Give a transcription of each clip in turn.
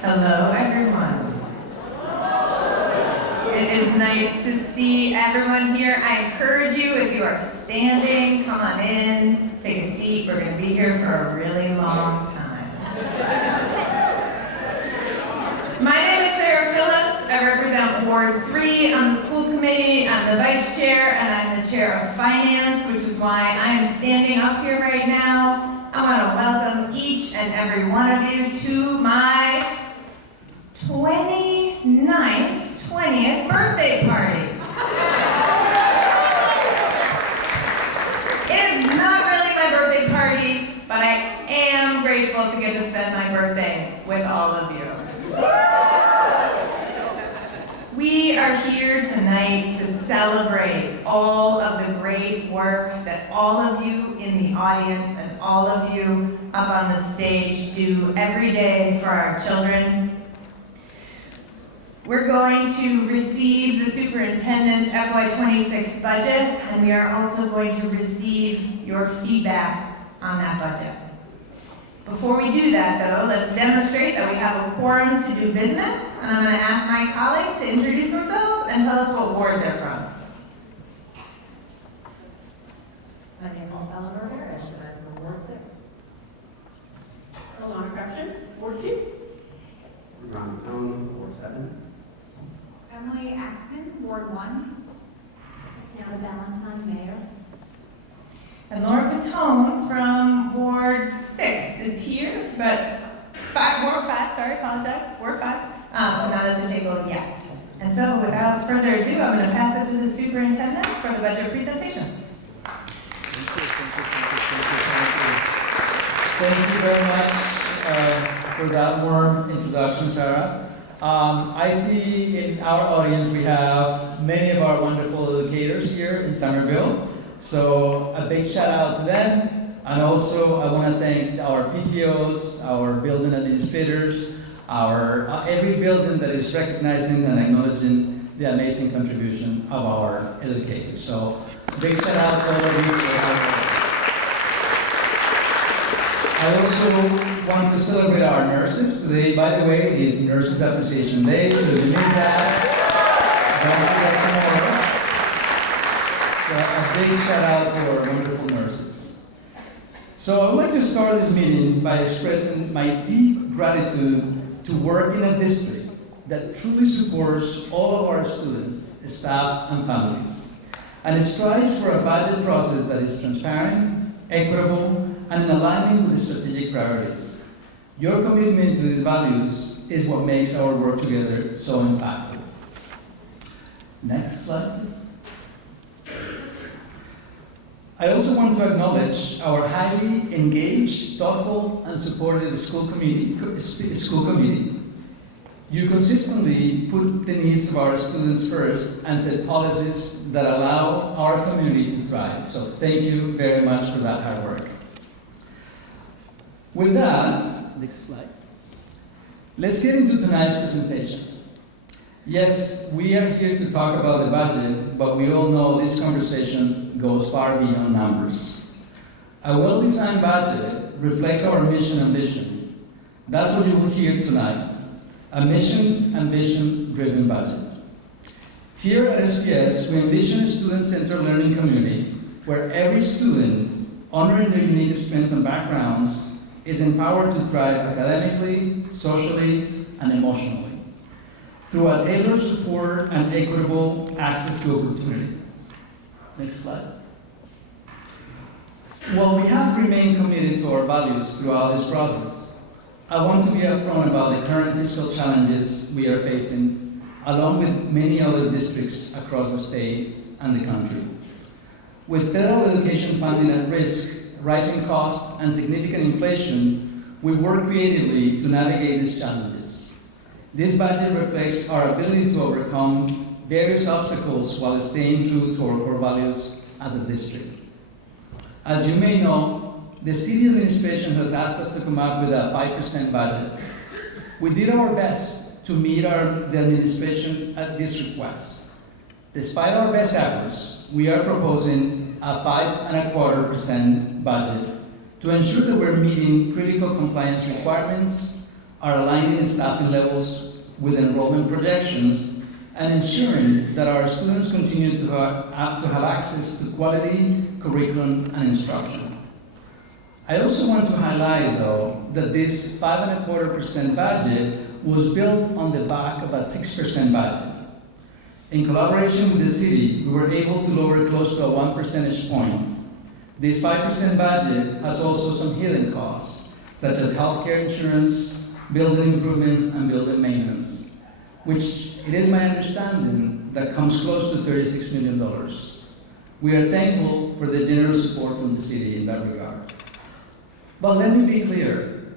Hello, everyone. It is nice to see everyone here. I encourage you, if you are standing, come on in, take a seat. We're going to be here for a really long time. My name is Sarah Phillips. I represent Ward 3 on the school committee. I'm the vice chair and I'm the chair of finance, which is why I am standing up here right now. I want to welcome each and every one of you to my 20th birthday party. It is not really my birthday party, but I am grateful to get to spend my birthday with all of you. We are here tonight to celebrate all of the great work that all of you in the audience and all of you up on the stage do every day for our children. We're going to receive the superintendent's FY26 budget, and we are also going to receive your feedback on that budget. Before we do that, though, let's demonstrate that we have a quorum to do business, and I'm going to ask my colleagues to introduce themselves and tell us what ward they're from. My name is Eleanor Parrish, and I'm from Ward 6. Alana Crabtree, Ward 2. Ron Tone, Ward 7. Emily Atkins, Ward 1. Tiana Valentine, Mayor. And Laura Catone from Ward 6 is here, but Ward 5, sorry, apologize, Ward 5, not at the table yet. And so without further ado, I'm going to pass it to the superintendent for the budget presentation. Thank you very much for that warm introduction, Sarah. I see in our audience we have many of our wonderful educators here in Somerville. So a big shout out to them. And also I want to thank our PTOs, our building administrators, our every building that is recognizing and acknowledging the amazing contribution of our educators. So big shout out to all of you. I also want to celebrate our nurses. Today, by the way, is Nurses Appreciation Day, so if you miss that, don't forget tomorrow. So a big shout out to our wonderful nurses. So I would like to start this meeting by expressing my deep gratitude to work in a district that truly supports all of our students, staff, and families. And it strives for a budget process that is transparent, equitable, and in alignment with the strategic priorities. Your commitment to these values is what makes our work together so impactful. Next slide, please. I also want to acknowledge our highly engaged, thoughtful, and supportive school committee. You consistently put the needs of our students first and set policies that allow our community to thrive. So thank you very much for that hard work. With that, next slide. Let's get into tonight's presentation. Yes, we are here to talk about the budget, but we all know this conversation goes far beyond numbers. A well-designed budget reflects our mission and vision. That's what you will hear tonight, a mission and vision-driven budget. Here at SPS, we envision a student-centered learning community where every student, honoring their unique strengths and backgrounds, is empowered to thrive academically, socially, and emotionally through a tailored support and equitable access to opportunity. Next slide. While we have remained committed to our values throughout this process, I want to be upfront about the current fiscal challenges we are facing, along with many other districts across the state and the country. With federal education funding at risk, rising costs, and significant inflation, we work creatively to navigate these challenges. This budget reflects our ability to overcome various obstacles while staying true to our core values as a district. As you may know, the city administration has asked us to come up with a 5% budget. We did our best to meet the administration at this request. Despite our best efforts, we are proposing a 5.25% budget to ensure that we're meeting critical compliance requirements are aligning staffing levels with enrollment projections, and ensuring that our students continue to have access to quality curriculum and instruction. I also want to highlight, though, that this 5.25% budget was built on the back of a 6% budget. In collaboration with the city, we were able to lower close to a 1 percentage point. This 5% budget has also some hidden costs, such as healthcare insurance, building improvements, and building maintenance, which it is my understanding that comes close to $36 million. We are thankful for the generous support from the city in that regard. But let me be clear,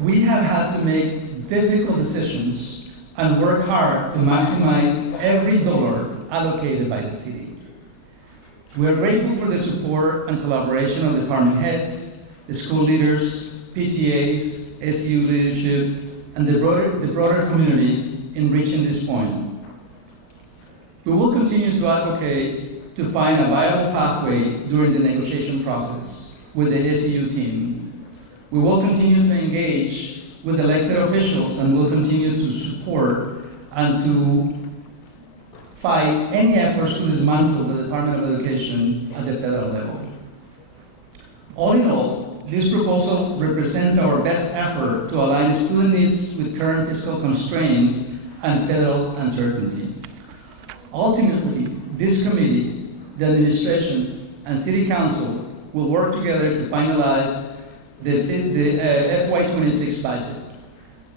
we have had to make difficult decisions and work hard to maximize every dollar allocated by the city. We are grateful for the support and collaboration of department heads, the school leaders, PTAs, SU leadership, and the broader community in reaching this point. We will continue to advocate to find a viable pathway during the negotiation process with the SU team. We will continue to engage with elected officials and will continue to support and to fight any efforts to dismantle the Department of Education at the federal level. All in all, this proposal represents our best effort to align student needs with current fiscal constraints and federal uncertainty. Ultimately, this committee, the administration, and City Council will work together to finalize the FY26 budget.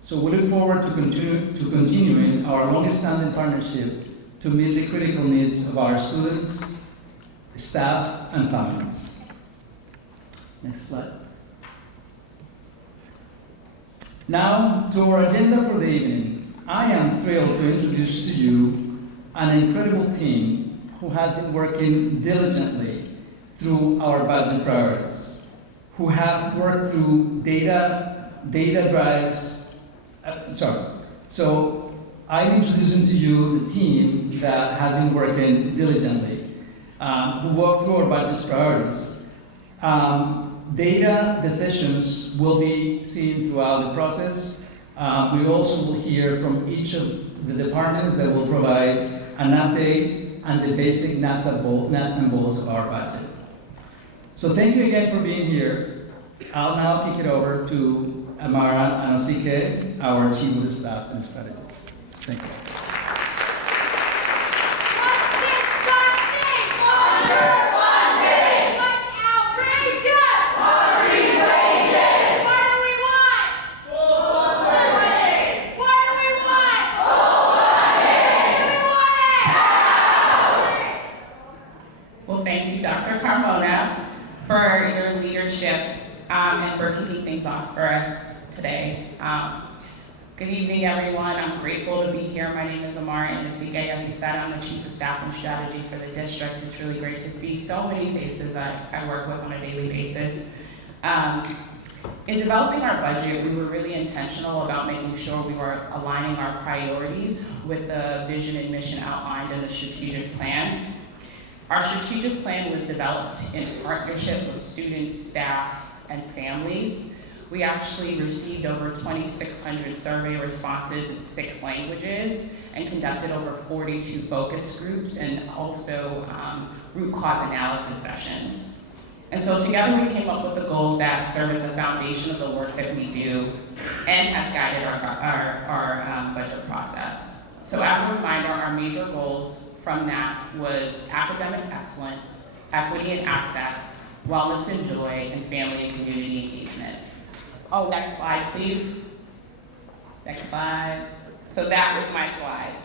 So we look forward to continuing our longest-standing partnership to meet the critical needs of our students, staff, and families. Next slide. Now, to our agenda for the evening. I am thrilled to introduce to you an incredible team who has been working diligently through our budget priorities, who have worked through data drives. So I'm introducing to you the team that has been working diligently, who worked through our budget priorities. Data decisions will be seen throughout the process. We also will hear from each of the departments that will provide an update and the basic nuts and bolts of our budget. So thank you again for being here. I'll now kick it over to Amara Anosike, our Chief of Staff and Strategy. Thank you. Well, thank you, Dr. Carmona, for your leadership and for kicking things off for us today. Good evening, everyone. I'm grateful to be here. My name is Amara Anosike. As you said, I'm the Chief of Staff and Strategy for the district. It's really great to see so many faces that I work with on a daily basis. In developing our budget, we were really intentional about making sure we were aligning our priorities with the vision and mission outlined in the strategic plan. Our strategic plan was developed in partnership with students, staff, and families. We actually received over 2,600 survey responses in 6 languages and conducted over 42 focus groups and also root cause analysis sessions. And so together we came up with the goals that serve as the foundation of the work that we do and has guided our budget process. So as a reminder, our major goals from that was academic excellence, equity and access, wellness and joy, and family and community engagement. Oh, next slide, please. Next slide. So that was my slide.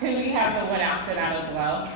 Can we have the one after that as well?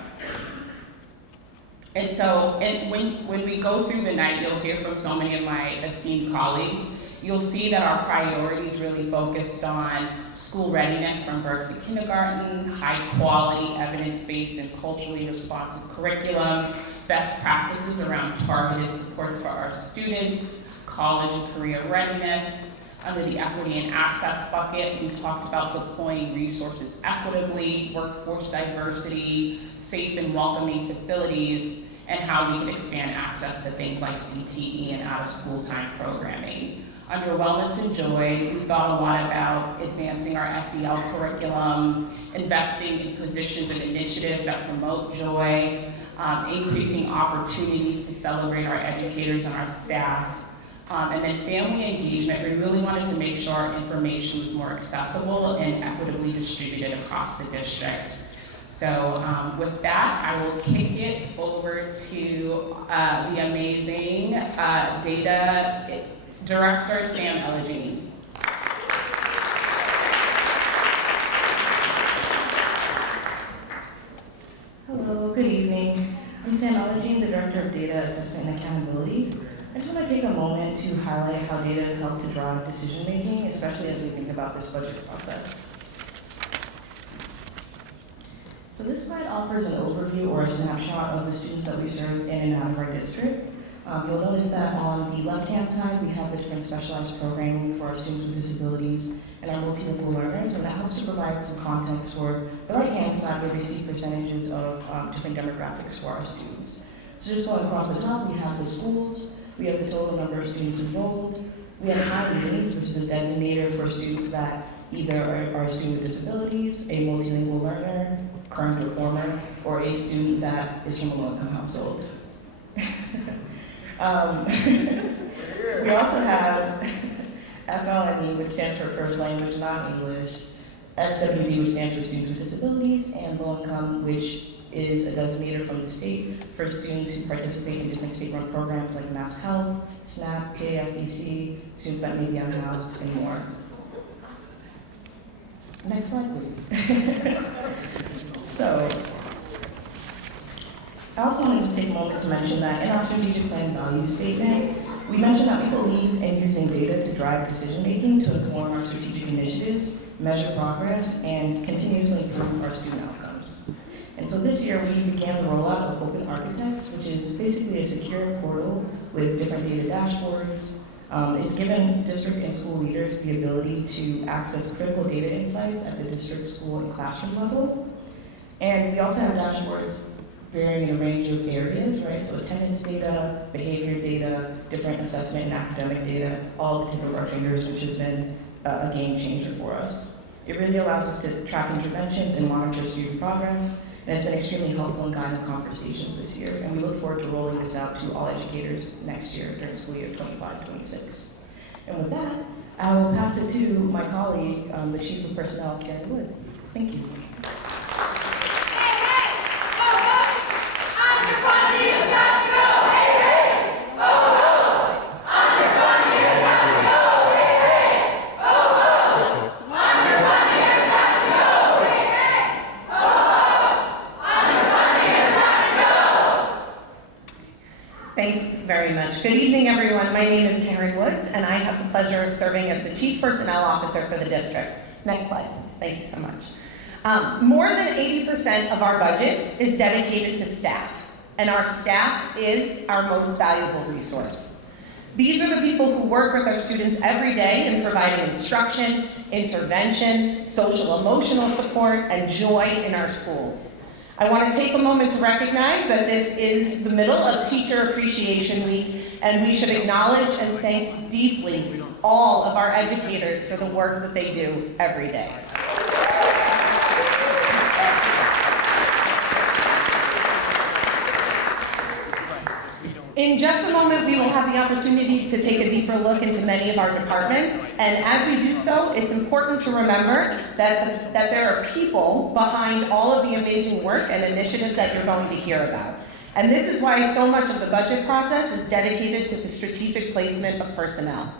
And so when we go through the night, you'll hear from so many of my esteemed colleagues. You'll see that our priorities really focused on school readiness from birth to kindergarten, high quality, evidence-based and culturally responsive curriculum, best practices around targeted supports for our students, college and career readiness. Under the equity and access bucket, we talked about deploying resources equitably, workforce diversity, safe and welcoming facilities, and how we can expand access to things like CTE and out-of-school time programming. Under Wellness and Joy, we thought a lot about advancing our SEL curriculum, investing in positions and initiatives that promote joy, increasing opportunities to celebrate our educators and our staff. And then family engagement, we really wanted to make sure our information was more accessible and equitably distributed across the district. So with that, I will kick it over to the amazing Data Director, Sam Elegini. Hello, good evening. I'm Sam Elegini, the Director of Data Assessment and Accountability. I just want to take a moment to highlight how data has helped to drive decision-making, especially as we think about this budget process. So this slide offers an overview or a snapshot of the students that we serve in and out of our district. You'll notice that on the left-hand side, we have the different specialized programming for our students with disabilities and our multilingual learners, and that helps to provide some context for the right-hand side where we see percentages of different demographics for our students. So just going across the top, we have the schools, we have the total number of students enrolled, we have high needs, which is a designator for students that either are a student with disabilities, a multilingual learner, current or former, or a student that is from a low-income household. We also have FLNE, which stands for First Language Not English, SWD, which stands for Students with Disabilities, and Low Income, which is a designator from the state for students who participate in different state-run programs like Mass Health, SNAP, TAFDC, students that may be unhoused, and more. Next slide, please. So, I also wanted to take a moment to mention that in our strategic plan value statement, we mentioned that we believe in using data to drive decision-making to inform our strategic initiatives, measure progress, and continuously improve our student outcomes. And so this year, we began the rollout of Open Architects, which is basically a secure portal with different data dashboards. It's given district and school leaders the ability to access critical data insights at the district, school, and classroom level. And we also have dashboards varying in a range of areas, right? So attendance data, behavior data, different assessment and academic data, all at the tip of our fingers, which has been a game changer for us. It really allows us to track interventions and monitor student progress, and it's been extremely helpful in guiding conversations this year. And we look forward to rolling this out to all educators next year during school year 25-26. And with that, I will pass it to my colleague, the Chief of Personnel, Karen Woods. Thank you. Thanks very much. Good evening, everyone. My name is Karen Woods, and I have the pleasure of serving as the Chief Personnel Officer for the district. Next slide, please. Thank you so much. More than 80% of our budget is dedicated to staff, and our staff is our most valuable resource. These are the people who work with our students every day in providing instruction, intervention, social emotional support, and joy in our schools. I want to take a moment to recognize that this is the middle of Teacher Appreciation Week, and we should acknowledge and thank deeply all of our educators for the work that they do every day. In just a moment, we will have the opportunity to take a deeper look into many of our departments, and as we do so, it's important to remember that there are people behind all of the amazing work and initiatives that you're going to hear about. And this is why so much of the budget process is dedicated to the strategic placement of personnel.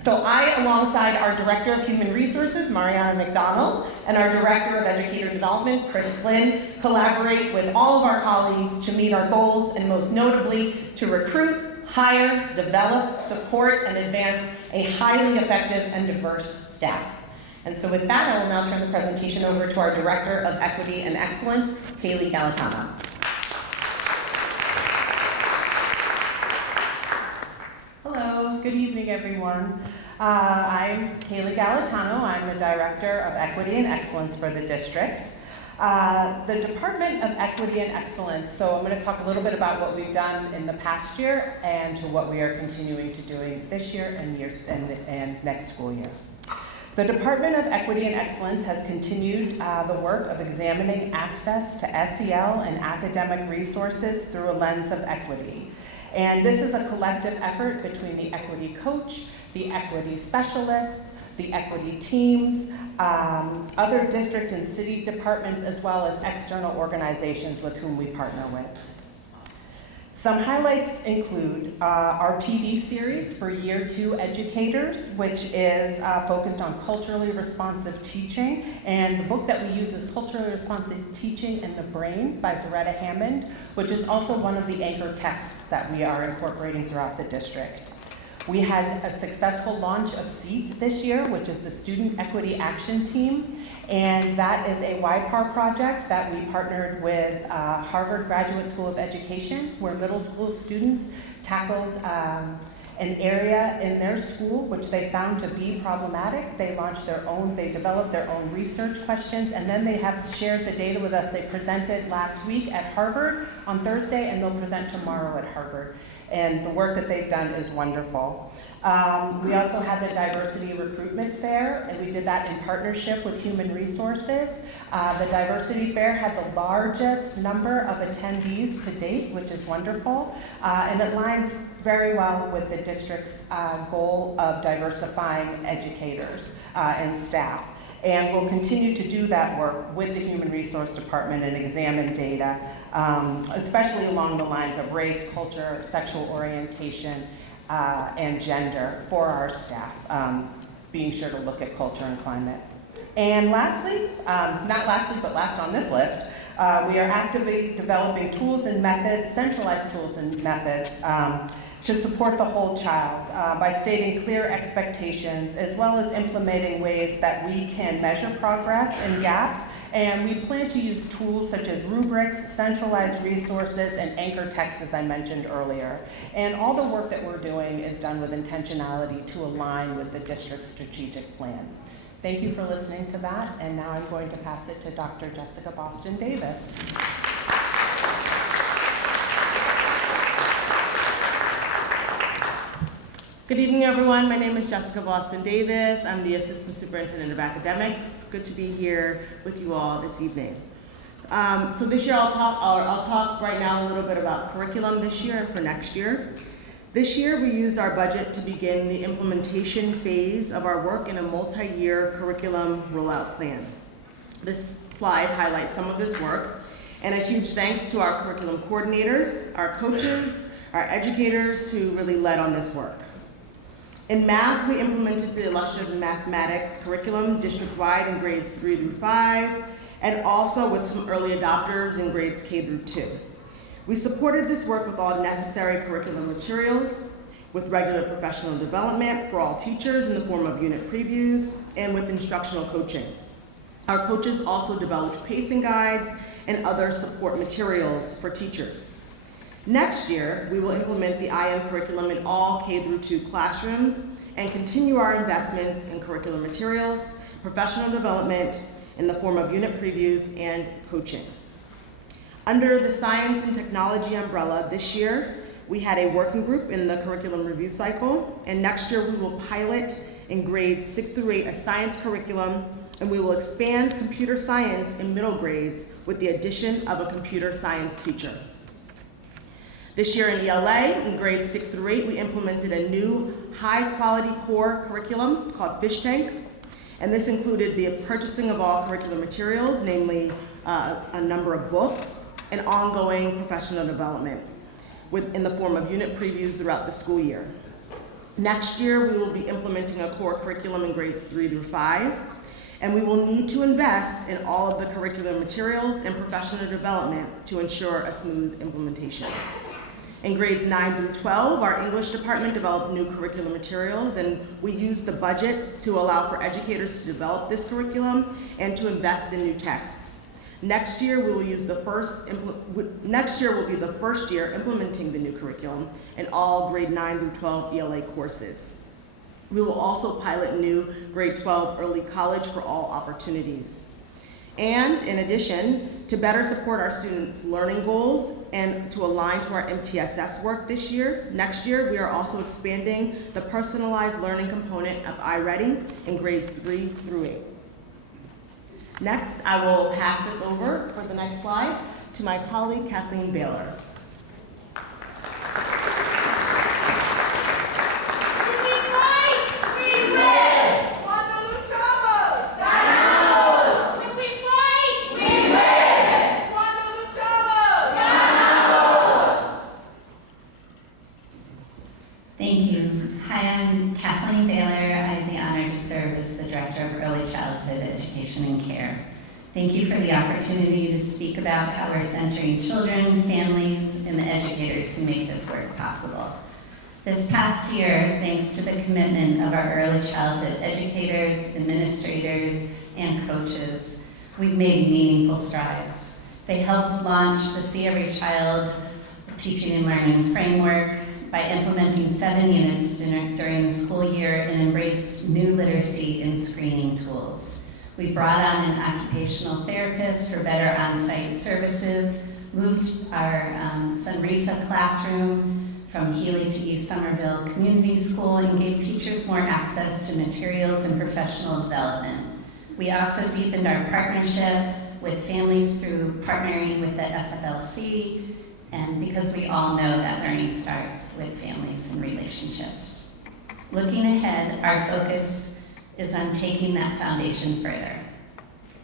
So I, alongside our Director of Human Resources, Mariana McDonald, and our Director of Educator Development, Chris Flynn, collaborate with all of our colleagues to meet our goals, and most notably, to recruit, hire, develop, support, and advance a highly effective and diverse staff. And so with that, I will now turn the presentation over to our Director of Equity and Excellence, Kaylee Galatano. Hello, good evening, everyone. I'm Kaylee Galatano. I'm the Director of Equity and Excellence for the district. The Department of Equity and Excellence. So I'm going to talk a little bit about what we've done in the past year and what we are continuing to doing this year and next school year. The Department of Equity and Excellence has continued the work of examining access to SEL and academic resources through a lens of equity. And this is a collective effort between the equity coach, the equity specialists, the equity teams, other district and city departments, as well as external organizations with whom we partner with. Some highlights include our PD series for Year 2 educators, which is focused on culturally responsive teaching. And the book that we use is Culturally Responsive Teaching in the Brain by Zaretta Hammond, which is also one of the anchor texts that we are incorporating throughout the district. We had a successful launch of SEAT this year, which is the Student Equity Action Team. And that is a YPAR project that we partnered with Harvard Graduate School of Education, where middle school students tackled an area in their school which they found to be problematic. They developed their own research questions, and then they have shared the data with us. They presented last week at Harvard on Thursday, and they'll present tomorrow at Harvard. And the work that they've done is wonderful. We also had the Diversity Recruitment Fair, and we did that in partnership with Human Resources. The Diversity Fair had the largest number of attendees to date, which is wonderful, and it lines very well with the district's goal of diversifying educators and staff. And we'll continue to do that work with the Human Resource Department and examine data, especially along the lines of race, culture, sexual orientation, and gender for our staff, being sure to look at culture and climate. And lastly, not lastly, but last on this list, we are actively developing tools and methods, centralized tools and methods, to support the whole child by stating clear expectations, as well as implementing ways that we can measure progress and gaps. And we plan to use tools such as rubrics, centralized resources, and anchor texts, as I mentioned earlier. And all the work that we're doing is done with intentionality to align with the district's strategic plan. Thank you for listening to that, and now I'm going to pass it to Dr. Jessica Boston Davis. Good evening, everyone. My name is Jessica Boston Davis. I'm the Assistant Superintendent of Academics. Good to be here with you all this evening. So this year I'll talk right now a little bit about curriculum this year and for next year. This year we used our budget to begin the implementation phase of our work in a multi-year curriculum rollout plan. This slide highlights some of this work, and a huge thanks to our curriculum coordinators, our coaches, our educators who really led on this work. In math, we implemented the illustrative mathematics curriculum district-wide in grades 3 through 5, and also with some early adopters in grades K through 2. We supported this work with all necessary curriculum materials, with regular professional development for all teachers in the form of unit previews, and with instructional coaching. Our coaches also developed pacing guides and other support materials for teachers. Next year, we will implement the IM curriculum in all K through 2 classrooms and continue our investments in curriculum materials, professional development in the form of unit previews and coaching. Under the science and technology umbrella this year, we had a working group in the curriculum review cycle, and next year we will pilot in grades 6 through 8 a science curriculum, and we will expand computer science in middle grades with the addition of a computer science teacher. This year in ELA, in grades 6 through 8, we implemented a new high-quality core curriculum called Fish Tank, and this included the purchasing of all curriculum materials, namely a number of books, and ongoing professional development in the form of unit previews throughout the school year. Next year, we will be implementing a core curriculum in grades 3 through 5, and we will need to invest in all of the curriculum materials and professional development to ensure a smooth implementation. In grades 9 through 12, our English department developed new curriculum materials, and we used the budget to allow for educators to develop this curriculum and to invest in new texts. Next year, will be the first year implementing the new curriculum in all grade 9 through 12 ELA courses. We will also pilot new grade 12 early college for all opportunities. And in addition, to better support our students' learning goals and to align to our MTSS work next year, we are also expanding the personalized learning component of iReady in grades 3 through 8. Next, I will pass this over for the next slide to my colleague Kathleen Baylor. Thank you. Hi, I'm Kathleen Baylor. I have the honor to serve as the Director of Early Childhood Education and Care. Thank you for the opportunity to speak about how we're centering children, families, and the educators who make this work possible. This past year, thanks to the commitment of our early childhood educators, administrators, and coaches, we've made meaningful strides. They helped launch the See Every Child Teaching and Learning Framework by implementing 7 units during the school year and embraced new literacy and screening tools. We brought on an occupational therapist for better on-site services, moved our Sunrisa classroom from Healy to East Somerville Community School, and gave teachers more access to materials and professional development. We also deepened our partnership with families through partnering with the SFLC, and because we all know that learning starts with families and relationships. Looking ahead, our focus is on taking that foundation further.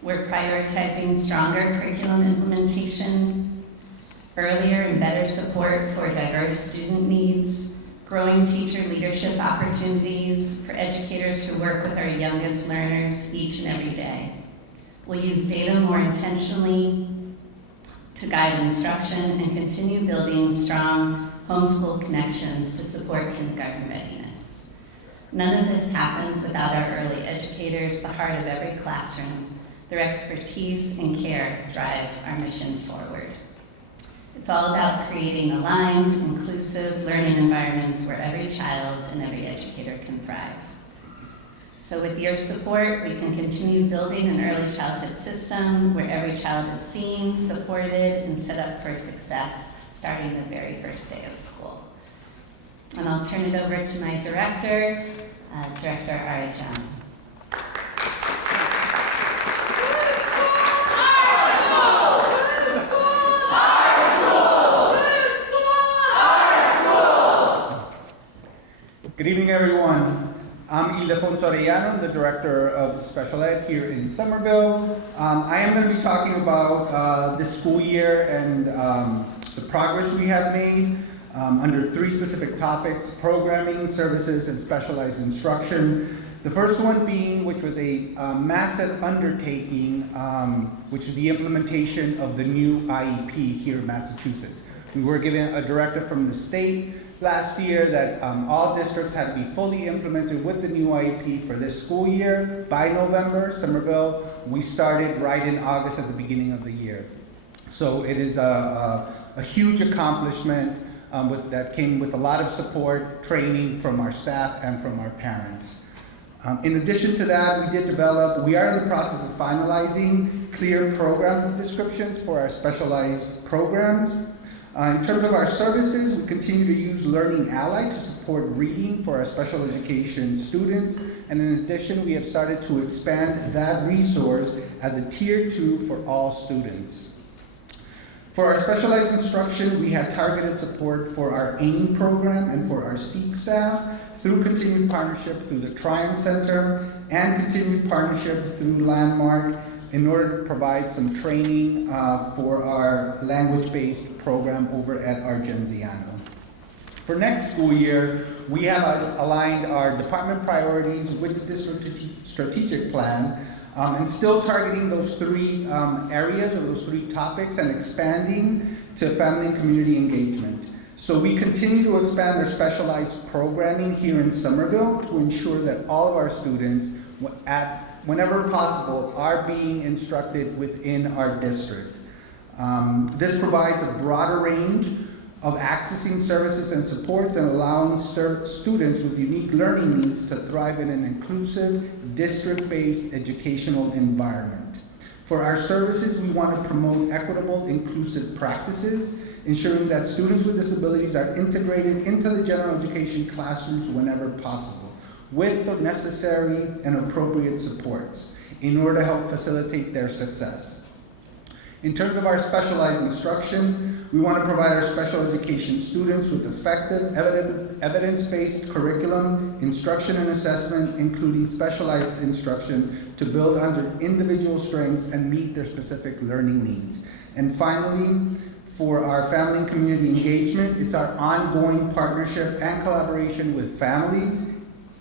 We're prioritizing stronger curriculum implementation, earlier and better support for diverse student needs, growing teacher leadership opportunities for educators who work with our youngest learners each and every day. We'll use data more intentionally to guide instruction and continue building strong homeschool connections to support kindergarten readiness. None of this happens without our early educators, the heart of every classroom. Their expertise and care drive our mission forward. It's all about creating aligned, inclusive learning environments where every child and every educator can thrive. So with your support, we can continue building an early childhood system where every child is seen, supported, and set up for success starting the very first day of school. And I'll turn it over to my director, Director Ari John. Good evening, everyone. I'm Ildefonso Arellano, the Director of Special Ed here in Somerville. I am going to be talking about this school year and the progress we have made under 3 specific topics: programming, services, and specialized instruction. The first one being, which was a massive undertaking, which is the implementation of the new IEP here in Massachusetts. We were given a directive from the state last year that all districts had to be fully implemented with the new IEP for this school year by November. Somerville, we started right in August at the beginning of the year. So it is a huge accomplishment that came with a lot of support, training from our staff and from our parents. In addition to that, we are in the process of finalizing clear program descriptions for our specialized programs. In terms of our services, we continue to use Learning Ally to support reading for our special education students. And in addition, we have started to expand that resource as a tier 2 for all students. For our specialized instruction, we had targeted support for our AIM program and for our SEEK staff through continued partnership through the Triumph Center and continued partnership through Landmark in order to provide some training for our language-based program over at Argenziano. For next school year, we have aligned our department priorities with the district strategic plan and still targeting those 3 areas or those 3 topics and expanding to family and community engagement. So we continue to expand our specialized programming here in Somerville to ensure that all of our students whenever possible, are being instructed within our district. This provides a broader range of accessing services and supports and allowing students with unique learning needs to thrive in an inclusive, district-based educational environment. For our services, we want to promote equitable, inclusive practices, ensuring that students with disabilities are integrated into the general education classrooms whenever possible, with the necessary and appropriate supports in order to help facilitate their success. In terms of our specialized instruction, we want to provide our special education students with effective, evidence-based curriculum, instruction and assessment, including specialized instruction to build on their individual strengths and meet their specific learning needs. And finally, for our family and community engagement, it's our ongoing partnership and collaboration with families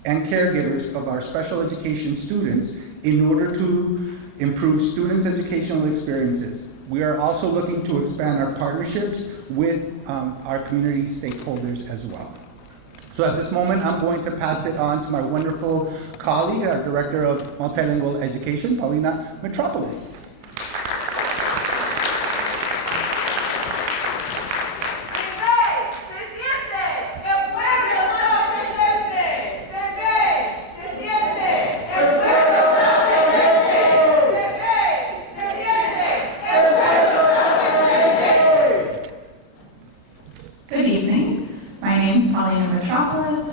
and caregivers of our special education students in order to improve students' educational experiences. We are also looking to expand our partnerships with our community stakeholders as well. So at this moment, I'm going to pass it on to my wonderful colleague, our Director of Multilingual Education, Paulina Metropolis.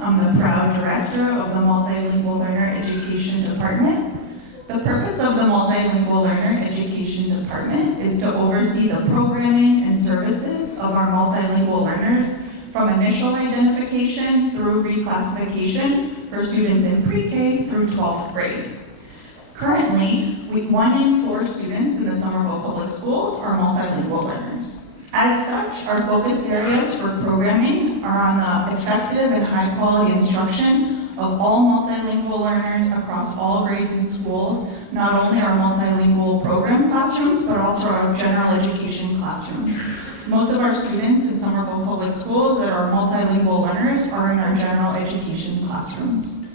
I'm the proud director of the Multilingual Learner Education Department. The purpose of the Multilingual Learner Education Department is to oversee the programming and services of our multilingual learners from initial identification through reclassification for students in pre-K through 12th grade. Currently, 1 in 4 students in the Somerville Public Schools are multilingual learners. As such, our focus areas for programming are on the effective and high-quality instruction of all multilingual learners across all grades and schools, not only our multilingual program classrooms, but also our general education classrooms. Most of our students in Somerville Public Schools that are multilingual learners are in our general education classrooms.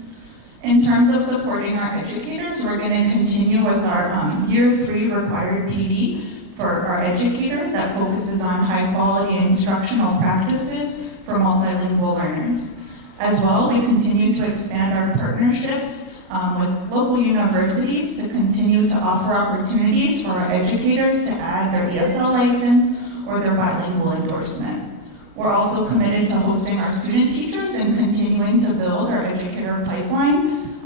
In terms of supporting our educators, we're going to continue with our Year 3 required PD for our educators that focuses on high quality instructional practices for multilingual learners. As well, we continue to expand our partnerships with local universities to continue to offer opportunities for our educators to add their ESL license or their bilingual endorsement. We're also committed to hosting our student teachers and continuing to build our educator pipeline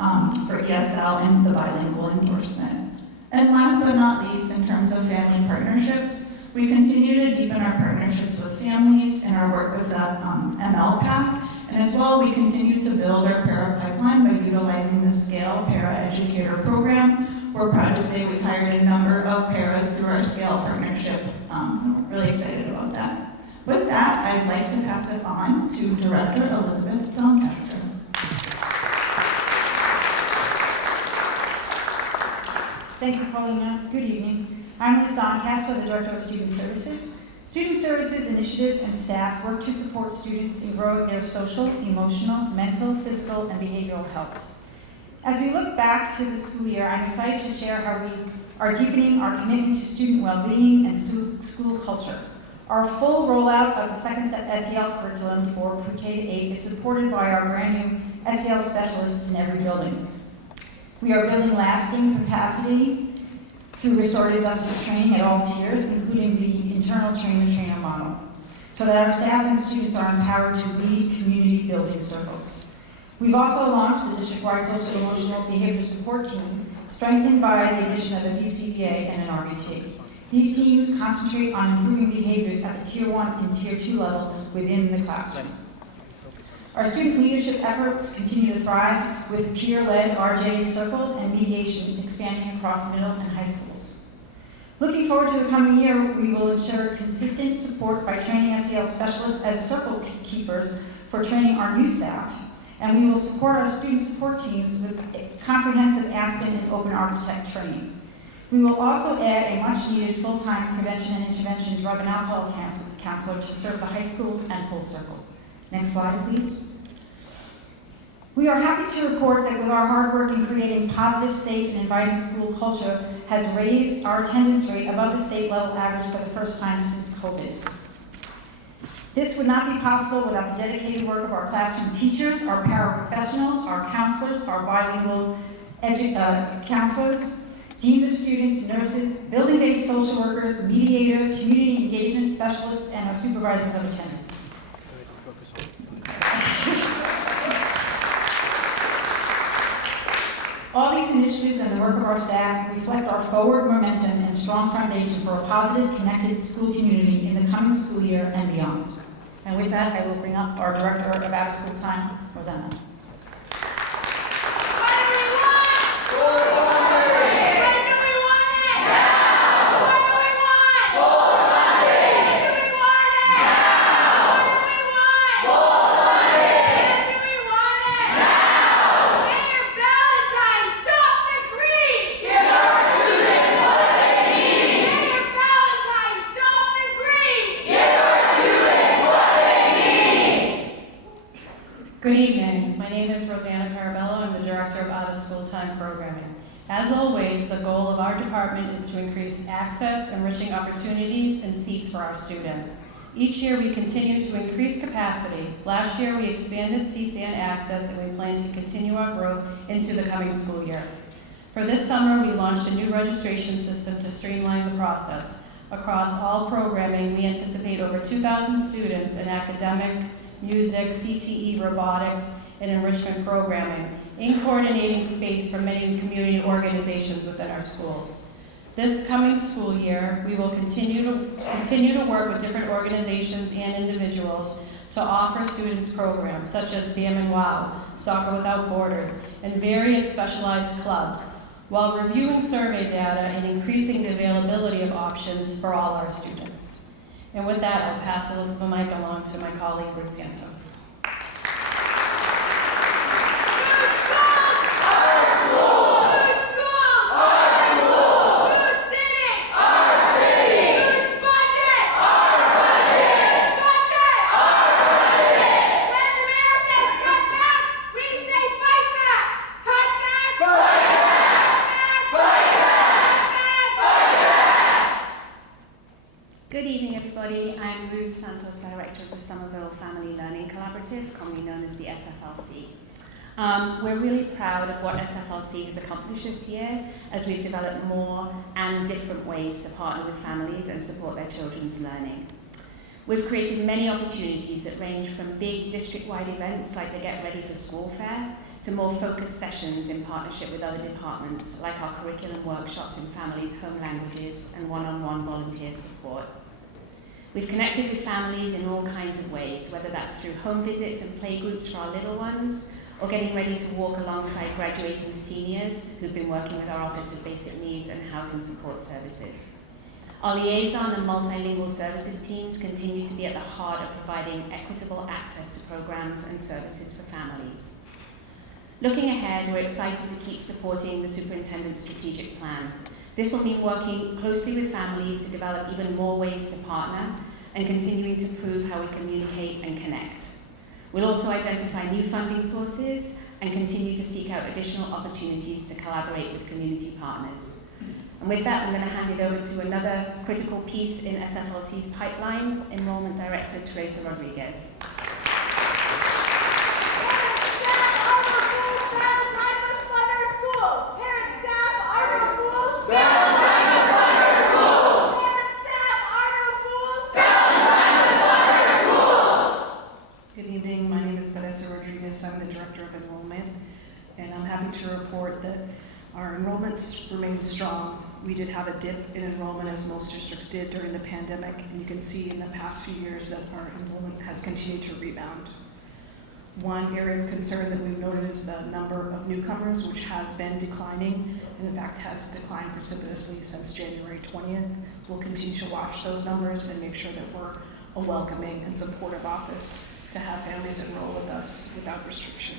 for ESL and the bilingual endorsement. And last but not least, in terms of family partnerships, we continue to deepen our partnerships with families and our work with the MLPAC. And as well, we continue to build our para pipeline by utilizing the Scale Para Educator Program. We're proud to say we've hired a number of paras through our Scale partnership. We're really excited about that. With that, I'd like to pass it on to Director Elizabeth Doncaster. Thank you, Paulina. Good evening. I'm Liz Doncaster, the Director of Student Services. Student Services initiatives and staff work to support students in growing their social, emotional, mental, physical, and behavioral health. As we look back to the school year, I'm excited to share how we are deepening our commitment to student well-being and school culture. Our full rollout of the second SEL curriculum for pre-K to 8 is supported by our brand new SEL specialists in every building. We are building lasting capacity through restorative justice training at all tiers, including the internal trainer-trainer model, so that our staff and students are empowered to lead community building circles. We've also launched the district-wide social emotional behavior support team, strengthened by the addition of a BCBA and an RBT. These teams concentrate on improving behaviors at the Tier 1 and Tier 2 level within the classroom. Our student leadership efforts continue to thrive with peer-led RJ circles and mediation expanding across middle and high schools. Looking forward to the coming year, we will ensure consistent support by training SEL specialists as circle keepers for training our new staff, and we will support our student support teams with comprehensive Aspen and open architect training. We will also add a much-needed full-time prevention and intervention drug and alcohol counselor to serve the high school and full circle. Next slide, please. We are happy to report that with our hard work in creating positive, safe, and inviting school culture has raised our attendance rate above the state level average for the first time since COVID. This would not be possible without the dedicated work of our classroom teachers, our paraprofessionals, our counselors, our bilingual counselors, teams of students, nurses, building-based social workers, mediators, community engagement specialists, and our supervisors of attendance. All these initiatives and the work of our staff reflect our forward momentum and strong foundation for a positive, connected school community in the coming school year and beyond. And with that, I will bring up our Director of Out-of-School Time, Rosanna. Good evening. My name is Rosanna Parabello. I'm the Director of Out-of-School Time Programming. As always, the goal of our department is to increase access, enriching opportunities, and seats for our students. Each year, we continue to increase capacity. Last year, we expanded seats and access, and we plan to continue our growth into the coming school year. For this summer, we launched a new registration system to streamline the process. Across all programming, we anticipate over 2,000 students in academic, music, CTE, robotics, and enrichment programming, in coordinating space for many community organizations within our schools. This coming school year, we will continue to work with different organizations and individuals to offer students programs such as BAM and WOW, Soccer Without Borders, and various specialized clubs, while reviewing survey data and increasing the availability of options for all our students. And with that, I'll pass the mic along to my colleague, Ruth Santos. Good evening, everybody. I'm Ruth Santos, Director of the Somerville Family Learning Collaborative, commonly known as the SFLC. We're really proud of what SFLC has accomplished this year as we've developed more and different ways to partner with families and support their children's learning. We've created many opportunities that range from big district-wide events like the Get Ready for School Fair to more focused sessions in partnership with other departments like our curriculum workshops in families' home languages and one-on-one volunteer support. We've connected with families in all kinds of ways, whether that's through home visits and playgroups for our little ones, or getting ready to walk alongside graduating seniors who've been working with our Office of Basic Needs and Housing Support Services. Our liaison and multilingual services teams continue to be at the heart of providing equitable access to programs and services for families. Looking ahead, we're excited to keep supporting the Superintendent's strategic plan. This will mean working closely with families to develop even more ways to partner and continuing to prove how we communicate and connect. We'll also identify new funding sources and continue to seek out additional opportunities to collaborate with community partners. And with that, I'm going to hand it over to another critical piece in SFLC's pipeline, Enrollment Director Teresa Rodriguez. I'm the Director of Enrollment, and I'm happy to report that our enrollments remain strong. We did have a dip in enrollment, as most districts did during the pandemic, and you can see in the past few years that our enrollment has continued to rebound. One area of concern that we've noted is the number of newcomers, which has been declining, and in fact has declined precipitously since January 20th. So we'll continue to watch those numbers and make sure that we're a welcoming and supportive office to have families enroll with us without restriction.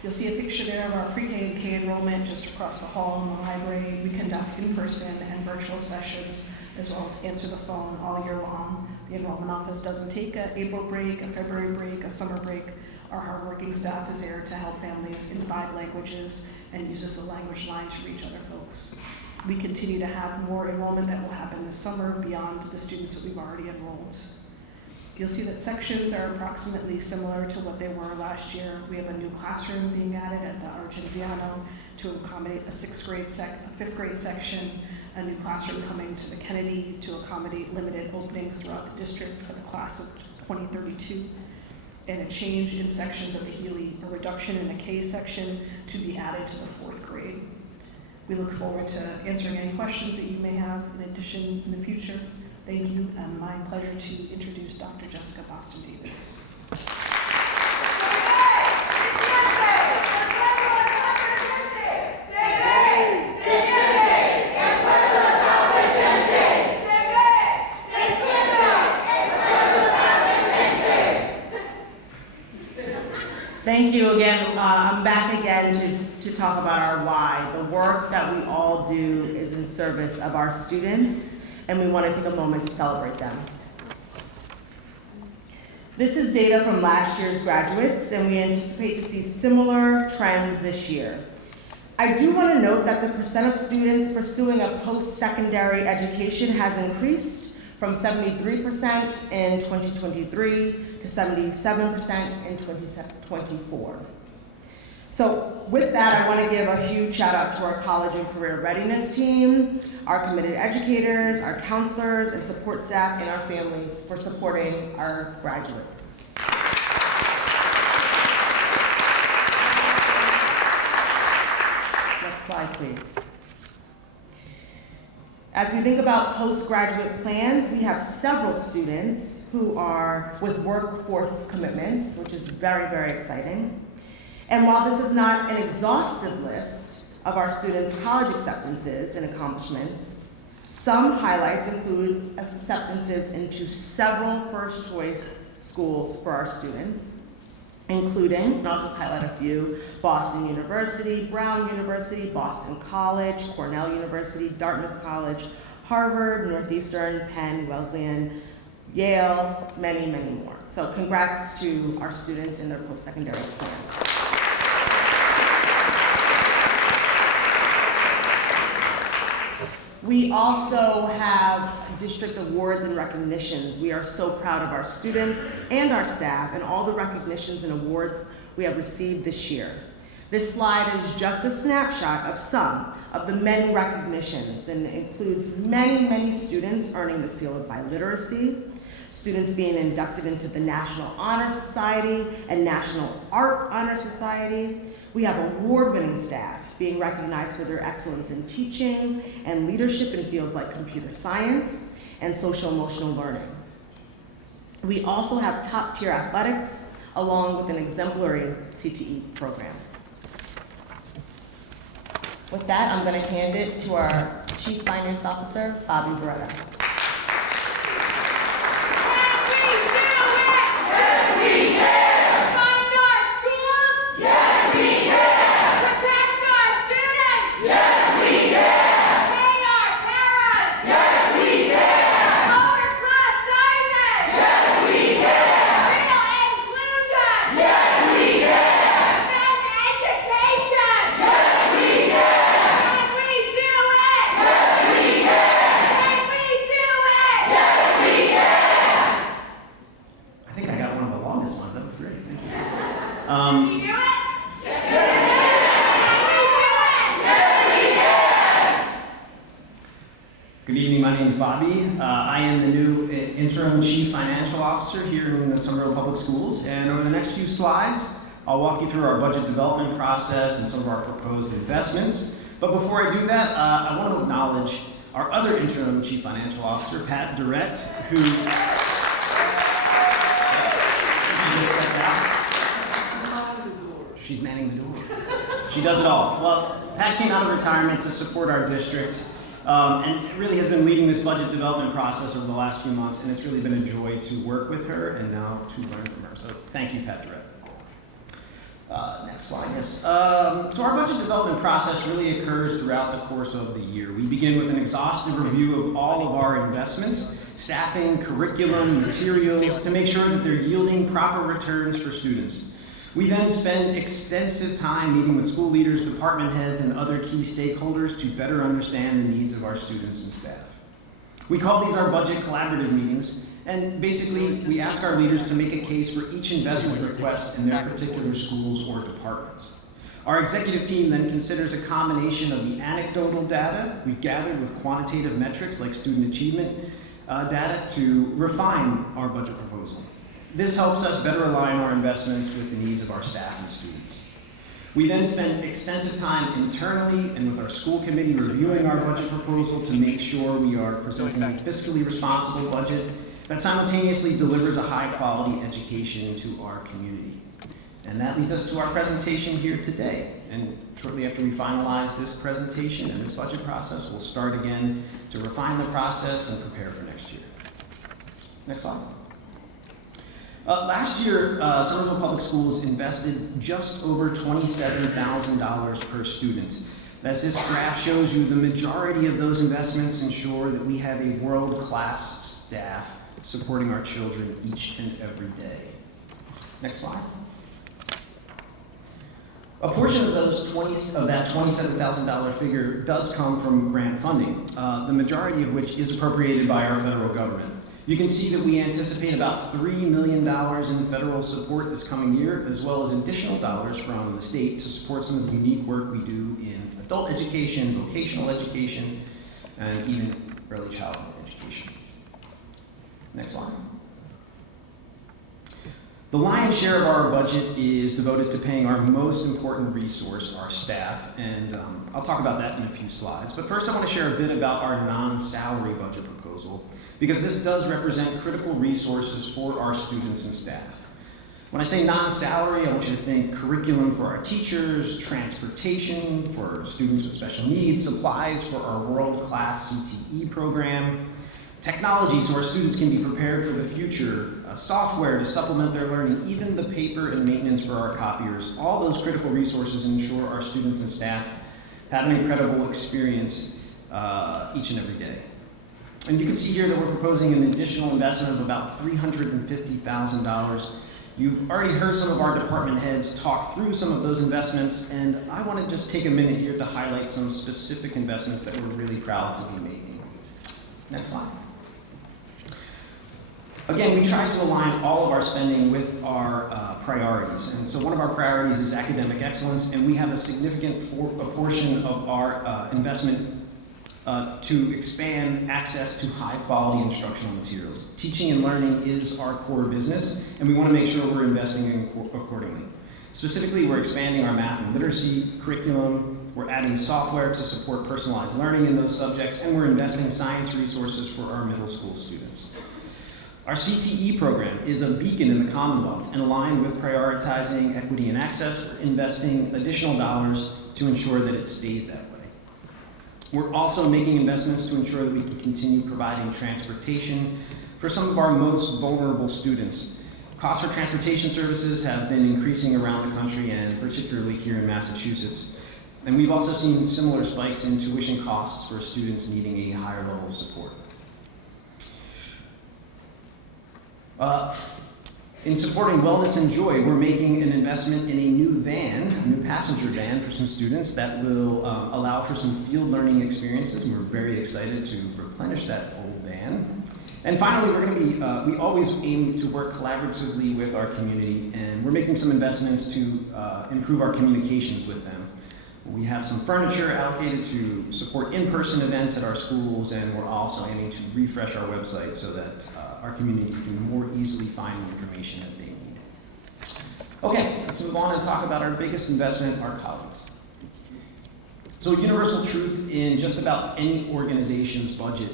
You'll see a picture there of our pre-K and K enrollment just across the hall in the library. We conduct in-person and virtual sessions as well as answer the phone all year long. The enrollment office doesn't take an April break, a February break, a summer break. Our hardworking staff is there to help families in 5 languages and uses the language line to reach other folks. We continue to have more enrollment that will happen this summer beyond the students that we've already enrolled. You'll see that sections are approximately similar to what they were last year. We have a new classroom being added at the Argenziano, to accommodate a fifth grade section, a new classroom coming to the Kennedy to accommodate limited openings throughout the district for the class of 2032, and a change in sections of the Healy, a reduction in the K section to be added to the 4th grade. We look forward to answering any questions that you may have in addition in the future. Thank you, and my pleasure to introduce Dr. Jessica Boston Davis. Thank you again. I'm back again to talk about our why. The work that we all do is in service of our students, and we want to take a moment to celebrate them. This is data from last year's graduates, and we anticipate to see similar trends this year. I do want to note that the percent of students pursuing a post-secondary education has increased from 73% in 2023 to 77% in 2024. So with that, I want to give a huge shout out to our college and career readiness team, our committed educators, our counselors, and support staff, and our families for supporting our graduates. Next slide, please. As we think about postgraduate plans, we have several students who are with workforce commitments, which is very, very exciting. And while this is not an exhaustive list of our students' college acceptances and accomplishments, some highlights include acceptances into several first choice schools for our students, including, and I'll just highlight a few, Boston University, Brown University, Boston College, Cornell University, Dartmouth College, Harvard, Northeastern, Penn, Wesleyan, Yale, many, many more. So congrats to our students in their post-secondary plans. We also have district awards and recognitions. We are so proud of our students and our staff and all the recognitions and awards we have received this year. This slide is just a snapshot of some of the many recognitions and includes many, many students earning the seal of biliteracy, students being inducted into the National Honor Society and National Art Honor Society. We have award-winning staff being recognized for their excellence in teaching and leadership in fields like computer science and social emotional learning. We also have top-tier athletics along with an exemplary CTE program. With that, I'm going to hand it to our Chief Finance Officer, Bobby Beretta. Good evening, my name is Bobby. I am the new interim chief financial officer here in the Somerville Public Schools. And over the next few slides, I'll walk you through our budget development process and some of our proposed investments. But before I do that, I want to acknowledge our other interim chief financial officer, Pat Durrett, who she's manning the door. She does it all. Well, Pat came out of retirement to support our district. And really has been leading this budget development process over the last few months, and it's really been a joy to work with her and now to learn from her. So thank you, Pat Durrett. Next slide, yes. So our budget development process really occurs throughout the course of the year. We begin with an exhaustive review of all of our investments, staffing, curriculum, materials, to make sure that they're yielding proper returns for students. We then spend extensive time meeting with school leaders, department heads, and other key stakeholders to better understand the needs of our students and staff. We call these our budget collaborative meetings, and basically we ask our leaders to make a case for each investment request in their particular schools or departments. Our executive team then considers a combination of the anecdotal data we've gathered with quantitative metrics like student achievement data to refine our budget proposal. This helps us better align our investments with the needs of our staff and students. We then spend extensive time internally and with our school committee reviewing our budget proposal to make sure we are presenting a fiscally responsible budget that simultaneously delivers a high-quality education to our community. And that leads us to our presentation here today. And shortly after we finalize this presentation and this budget process, we'll start again to refine the process and prepare for next year. Next slide. Last year, Somerville Public Schools invested just over $27,000 per student. As this graph shows you, the majority of those investments ensure that we have a world-class staff supporting our children each and every day. Next slide. A portion of that $27,000 figure does come from grant funding, the majority of which is appropriated by our federal government. You can see that we anticipate about $3 million in federal support this coming year, as well as additional dollars from the state to support some of the unique work we do in adult education, vocational education, and even early childhood education. Next slide. The lion's share of our budget is devoted to paying our most important resource, our staff, and I'll talk about that in a few slides. But first I want to share a bit about our non-salary budget proposal, because this does represent critical resources for our students and staff. When I say non-salary, I want you to think curriculum for our teachers, transportation for students with special needs, supplies for our world-class CTE program, technology so our students can be prepared for the future, software to supplement their learning, even the paper and maintenance for our copiers. All those critical resources ensure our students and staff have an incredible experience each and every day. And you can see here that we're proposing an additional investment of about $350,000. You've already heard some of our department heads talk through some of those investments, and I want to just take a minute here to highlight some specific investments that we're really proud to be making. Next slide. Again, we try to align all of our spending with our priorities. And so one of our priorities is academic excellence, and we have a significant portion of our investment to expand access to high-quality instructional materials. Teaching and learning is our core business, and we want to make sure we're investing accordingly. Specifically, we're expanding our math and literacy curriculum, we're adding software to support personalized learning in those subjects, and we're investing science resources for our middle school students. Our CTE program is a beacon in the Commonwealth, and aligned with prioritizing equity and access, we're investing additional dollars to ensure that it stays that way. We're also making investments to ensure that we can continue providing transportation for some of our most vulnerable students. Costs for transportation services have been increasing around the country, and particularly here in Massachusetts. And we've also seen similar spikes in tuition costs for students needing a higher level of support. In supporting wellness and joy, we're making an investment in a new passenger van for some students that will allow for some field learning experiences, and we're very excited to replenish that old van. And finally, we always aim to work collaboratively with our community, and we're making some investments to improve our communications with them. We have some furniture allocated to support in-person events at our schools, and we're also aiming to refresh our website so that our community can more easily find the information that they need. Okay, let's move on and talk about our biggest investment, our colleagues. So a universal truth in just about any organization's budget,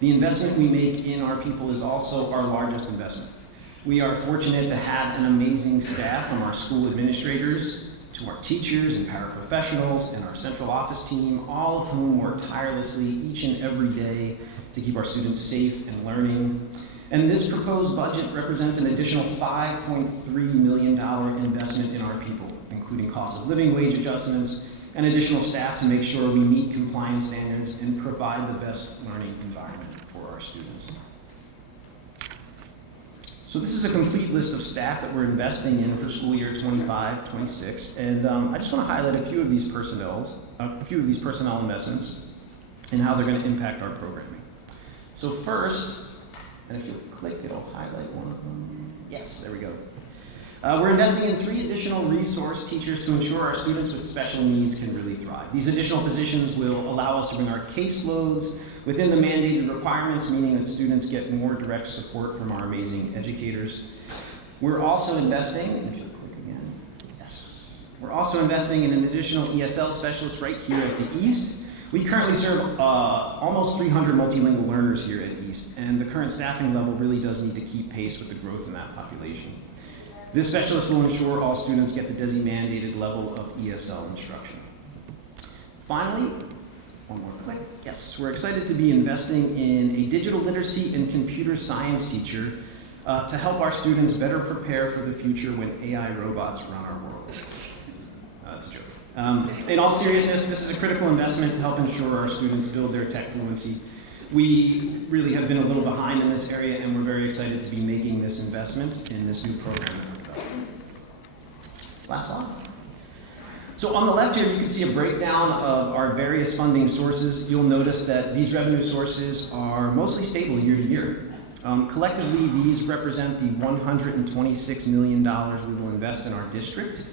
the investment we make in our people is also our largest investment. We are fortunate to have an amazing staff, from our school administrators to our teachers and paraprofessionals and our central office team, all of whom work tirelessly each and every day to keep our students safe and learning. And this proposed budget represents an additional $5.3 million investment in our people, including cost of living wage adjustments and additional staff to make sure we meet compliance standards and provide the best learning environment for our students. So this is a complete list of staff that we're investing in for school year 25-26, and I just want to highlight a few of these personnel investments and how they're going to impact our programming. So first, and if you click, it'll highlight one of them. Yes, there we go. We're investing in 3 additional resource teachers to ensure our students with special needs can really thrive. These additional positions will allow us to bring our caseloads within the mandated requirements, meaning that students get more direct support from our amazing educators. We're also investing, if you'll click again, yes. We're also investing in an additional ESL specialist right here at the East. We currently serve almost 300 multilingual learners here at East, and the current staffing level really does need to keep pace with the growth in that population. This specialist will ensure all students get the DESI-mandated level of ESL instruction. Finally, one more click. Yes, we're excited to be investing in a digital literacy and computer science teacher to help our students better prepare for the future when AI robots run our world. That's a joke. In all seriousness, this is a critical investment to help ensure our students build their tech fluency. We really have been a little behind in this area, and we're very excited to be making this investment in this new program that we're developing. Last slide. So on the left here, you can see a breakdown of our various funding sources. You'll notice that these revenue sources are mostly stable year to year. Collectively, these represent the $126 million we will invest in our district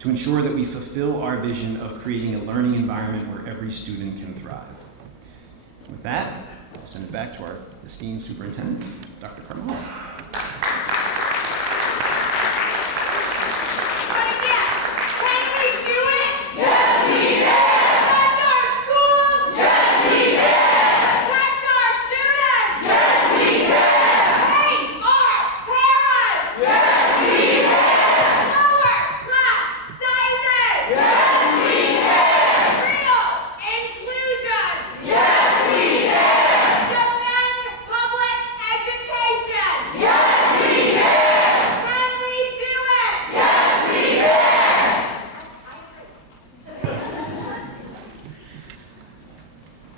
to ensure that we fulfill our vision of creating a learning environment where every student can thrive. With that, I'll send it back to our esteemed superintendent, Dr. Carmel.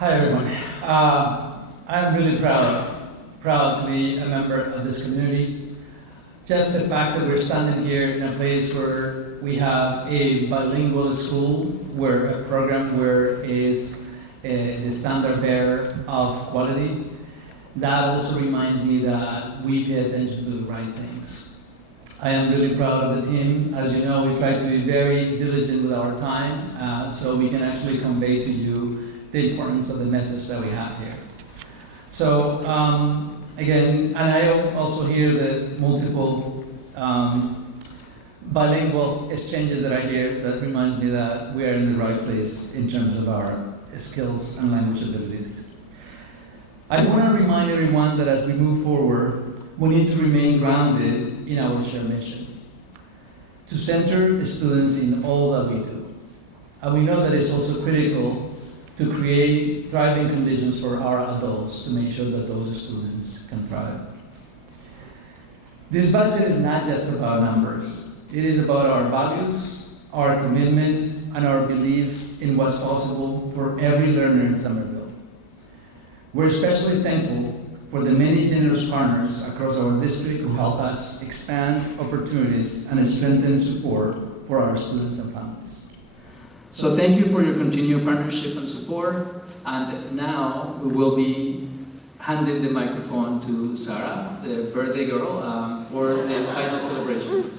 Hi everyone. I'm really proud to be a member of this community. Just the fact that we're standing here in a place where we have a bilingual school, where a program where is the standard bearer of quality, that also reminds me that we pay attention to the right things. I am really proud of the team. As you know, we try to be very diligent with our time, so we can actually convey to you the importance of the message that we have here. So again, and I also hear the multiple bilingual exchanges that I hear that reminds me that we are in the right place in terms of our skills and language abilities. I want to remind everyone that as we move forward, we need to remain grounded in our shared mission, to center students in all that we do. And we know that it's also critical to create thriving conditions for our adults to make sure that those students can thrive. This budget is not just about numbers. It is about our values, our commitment, and our belief in what's possible for every learner in Somerville. We're especially thankful for the many generous partners across our district who help us expand opportunities and strengthen support for our students and families. So thank you for your continued partnership and support. And now we will be handing the microphone to Sarah, the birthday girl, for the final celebration.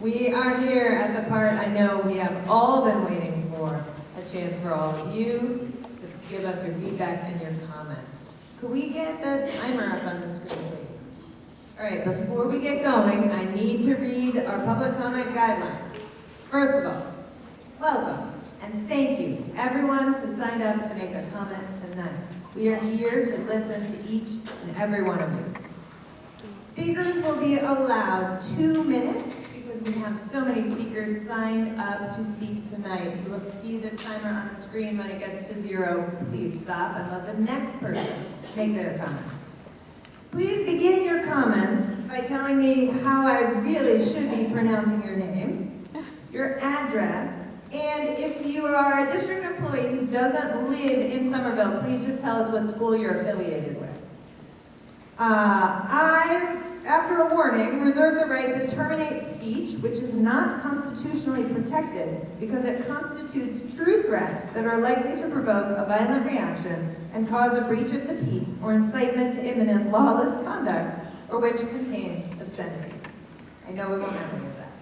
We are here at the part I know we have all been waiting for, a chance for all of you to give us your feedback and your comments. Could we get the timer up on the screen, please? All right, before we get going, I need to read our public comment guidelines. First of all, welcome and thank you to everyone who signed up to make a comment tonight. We are here to listen to each and every one of you. Speakers will be allowed 2 minutes because we have so many speakers signed up to speak tonight. You will see the timer on the screen. When it gets to 0, please stop and let the next person make their comments. Please begin your comments by telling me how I really should be pronouncing your name, your address, and if you are a district employee who doesn't live in Somerville, please just tell us what school you're affiliated with. I, after a warning, reserve the right to terminate speech which is not constitutionally protected because it constitutes true threats that are likely to provoke a violent reaction and cause a breach of the peace or incitement to imminent lawless conduct or which contains obscenity. I know we won't have any of that.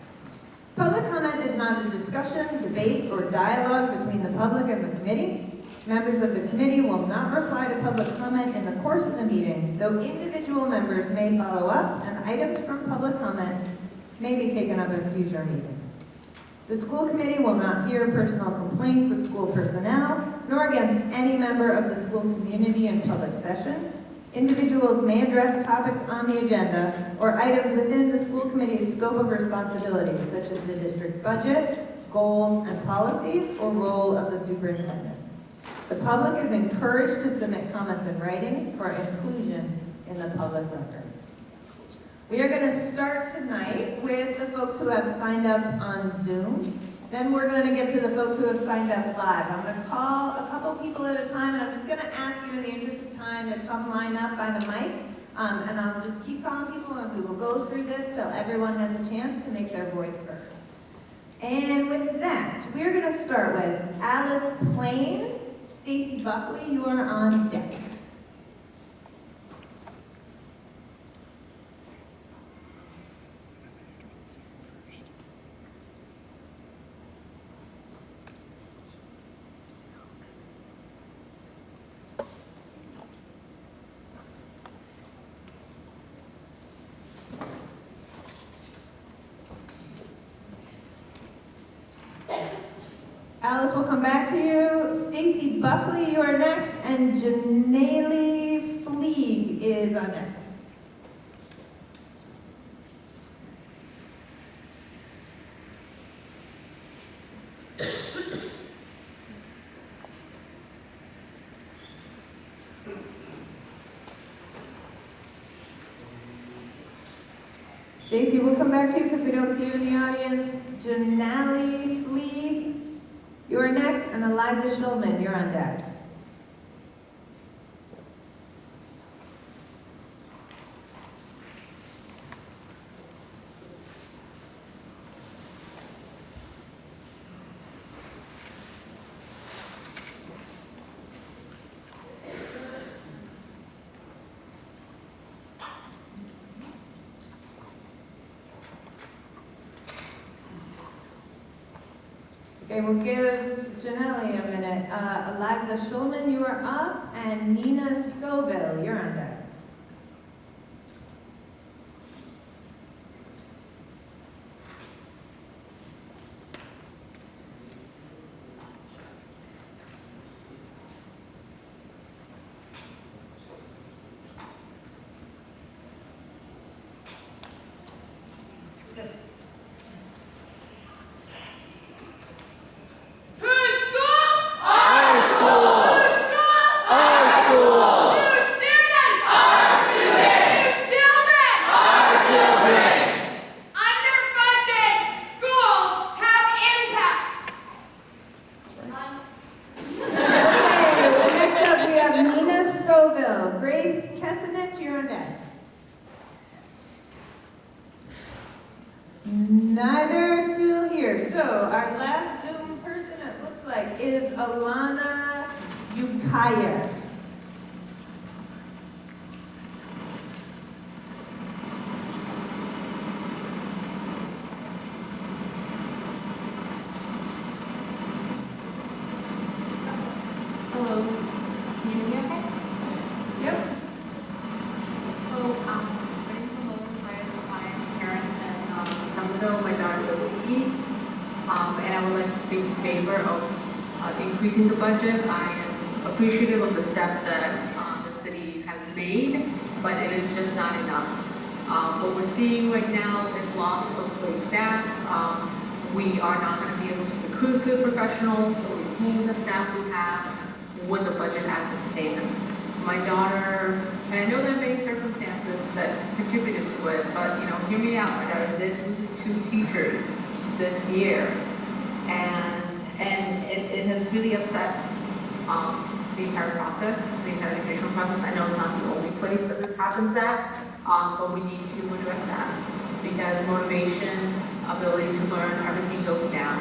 Public comment is not a discussion, debate, or dialogue between the public and the committee. Members of the committee will not reply to public comment in the course of the meeting, though individual members may follow up and items from public comment may be taken up at future meetings. The school committee will not hear personal complaints of school personnel, nor against any member of the school community in public session. Individuals may address topics on the agenda or items within the school committee's scope of responsibilities, such as the district budget, goals and policies, or role of the superintendent. The public is encouraged to submit comments in writing for inclusion in the public record. We are going to start tonight with the folks who have signed up on Zoom. Then we're going to get to the folks who have signed up live. I'm going to call a couple people at a time, and I'm just going to ask you in the interest of time to come line up by the mic. And I'll just keep calling people, and we will go through this till everyone has a chance to make their voice heard. And with that, we're going to start with Alice Plain. Stacy Buckley, you are on deck. Alice, we'll come back to you. Stacy Buckley, you are next, and Janelle Fleeg is on deck. Stacy, we'll come back to you because we don't see you in the audience. Janelle Fleeg, you are next, and Eliza Schulman, you're on deck. Okay, we'll give Janelle a minute. Eliza Schulman, you are up, and Nina Scoville, you're on deck. Neither are still here. So our last Zoom person, it looks like, is Alana Ukaya. Hello. Can you hear me okay? Yep. So, my name is Alana. I am a parent in Somerville. My daughter goes to East. And I would like to speak in favor of increasing the budget. I am appreciative of the step that the city has made, but it is just not enough. What we're seeing right now is loss of great staff. We are not going to be able to recruit good professionals or retain the staff we have with the budget as it stands. My daughter, and I know there are many circumstances that contributed to it, but hear me out. My daughter did lose 2 teachers this year, and it has really upset the entire process, the entire educational process. I know it's not the only place that this happens at, but we need to address that because motivation, ability to learn, everything goes down.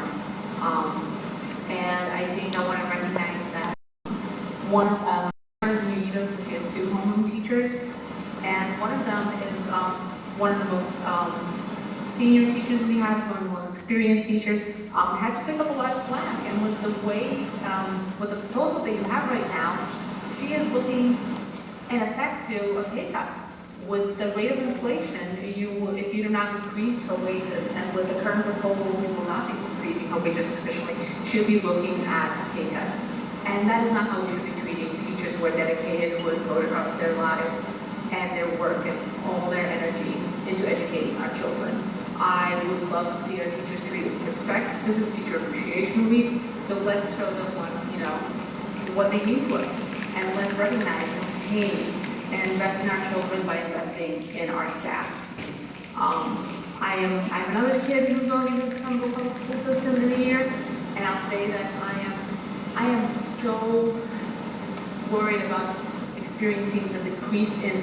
And I think I want to recognize that one of so she has 2 homeroom teachers, and one of them is one of the most senior teachers we have, one of the most experienced teachers, had to pick up a lot of slack. And with the way, with the proposal that you have right now, she is looking in effect to a pay cut. With the rate of inflation, if you do not increase her wages, and with the current proposals, you will not be increasing her wages sufficiently, she'll be looking at a pay cut. And that is not how we should be treating teachers who are dedicated, who have devoted up their lives and their work and all their energy into educating our children. I would love to see our teachers treated with respect. This is Teacher Appreciation Week, so let's show them what they mean to us, and let's recognize and retain and invest in our children by investing in our staff. I have another kid who's going into the Somerville public school system in a year, and I'll say that I am so worried about experiencing the decrease in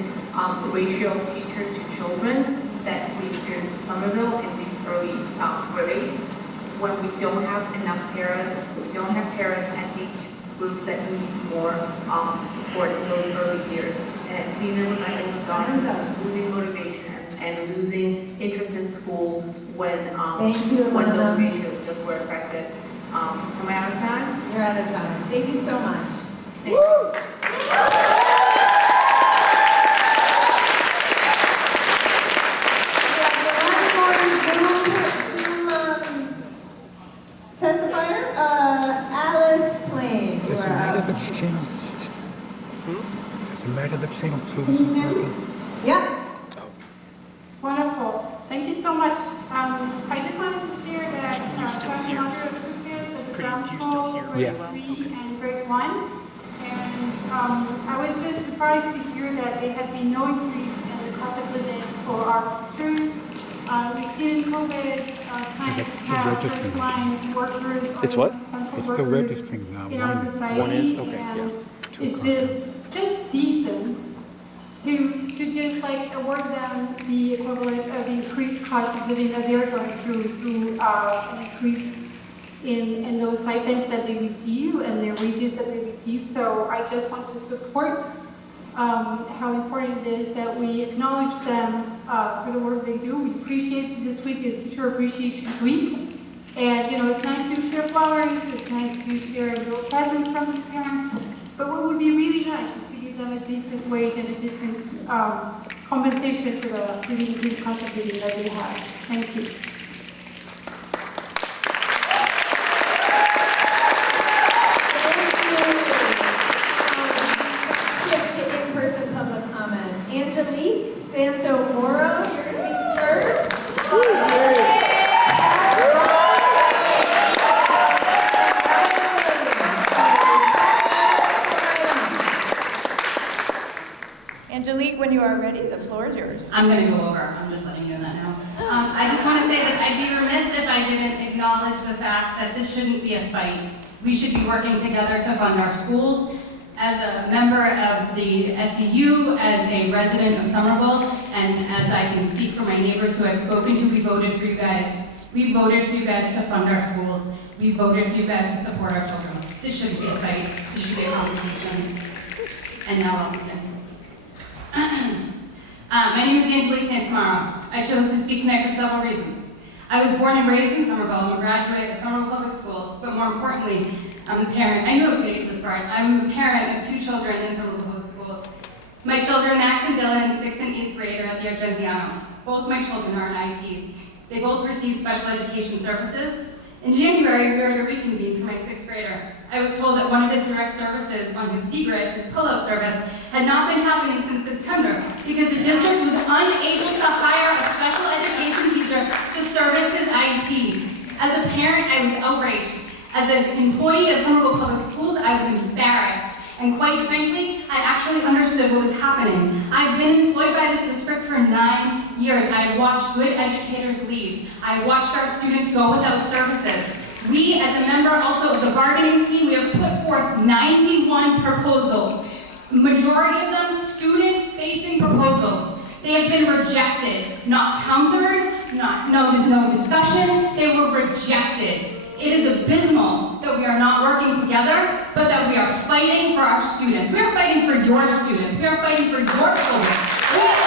ratio of teacher to children that we experience in Somerville in these early grades, when we don't have enough paras, we don't have paras at age groups that need more support in those early years. And I've seen it with my own daughter losing motivation and losing interest in school when those ratios just were affected. Am I out of time? You're out of time. Thank you so much. Thank you. Testifier, Alice Plain. It's a matter that's changed. It's a matter that's changed. Can you hear me? Yeah. Wonderful. Thank you so much. I just wanted to share that question under the kids at the ground school, grade 3 and grade 1. And I was just surprised to hear that there had been no increase in the cost of living for our teachers. We've seen in COVID times have first-line workers or It's what? essential It's the workers registering now. in our society. One is? Okay, and yeah. it's just decent to just like award them the equivalent of increased cost of living that they're going through an increase in those stipends that they receive and their wages that they receive. So I just want to support how important it is that we acknowledge them for the work they do. We appreciate this week is Teacher Appreciation Week. And it's nice to share flowers, it's nice to share little presents from the parents, but what would be really nice is to give them a decent wage and a decent compensation for the increased cost of living that they have. Thank you. In-person public comment. Angelique Santomoro, you're going to be first. Angelique, when you are ready, the floor is yours. I'm going to go over. I'm just letting you know that now. I just want to say that I'd be remiss if I didn't acknowledge the fact that this shouldn't be a fight. We should be working together to fund our schools. As a member of the SEU, as a resident of Somerville, and as I can speak for my neighbors who I've spoken to, we voted for you guys. We voted for you guys to fund our schools. We voted for you guys to support our children. This shouldn't be a fight. This should be a conversation. And now I'll begin. My name is Angelique Santomaro. I chose to speak tonight for several reasons. I was born and raised in Somerville. I'm a graduate of Somerville Public Schools, but more importantly, I'm a parent. I knew I was going to get to this part. I'm a parent of 2 children in Somerville Public Schools. My children, Max and Dylan, 6th and 8th grade, are at the Argenziano. Both my children are in IEPs. They both receive special education services. In January, we were to reconvene for my 6th grader. I was told that one of its direct services on his secret, his pull-out service, had not been happening since September because the district was unable to hire a special education teacher to service his IEP. As a parent, I was outraged. As an employee of Somerville Public Schools, I was embarrassed. And quite frankly, I actually understood what was happening. I've been employed by this district for 9 years. I've watched good educators leave. I watched our students go without services. We, as a member also of the bargaining team, we have put forth 91 proposals. Majority of them student-facing proposals. They have been rejected, not countered, there's no discussion. They were rejected. It is abysmal that we are not working together, but that we are fighting for our students. We are fighting for your students. We are fighting for your children. We are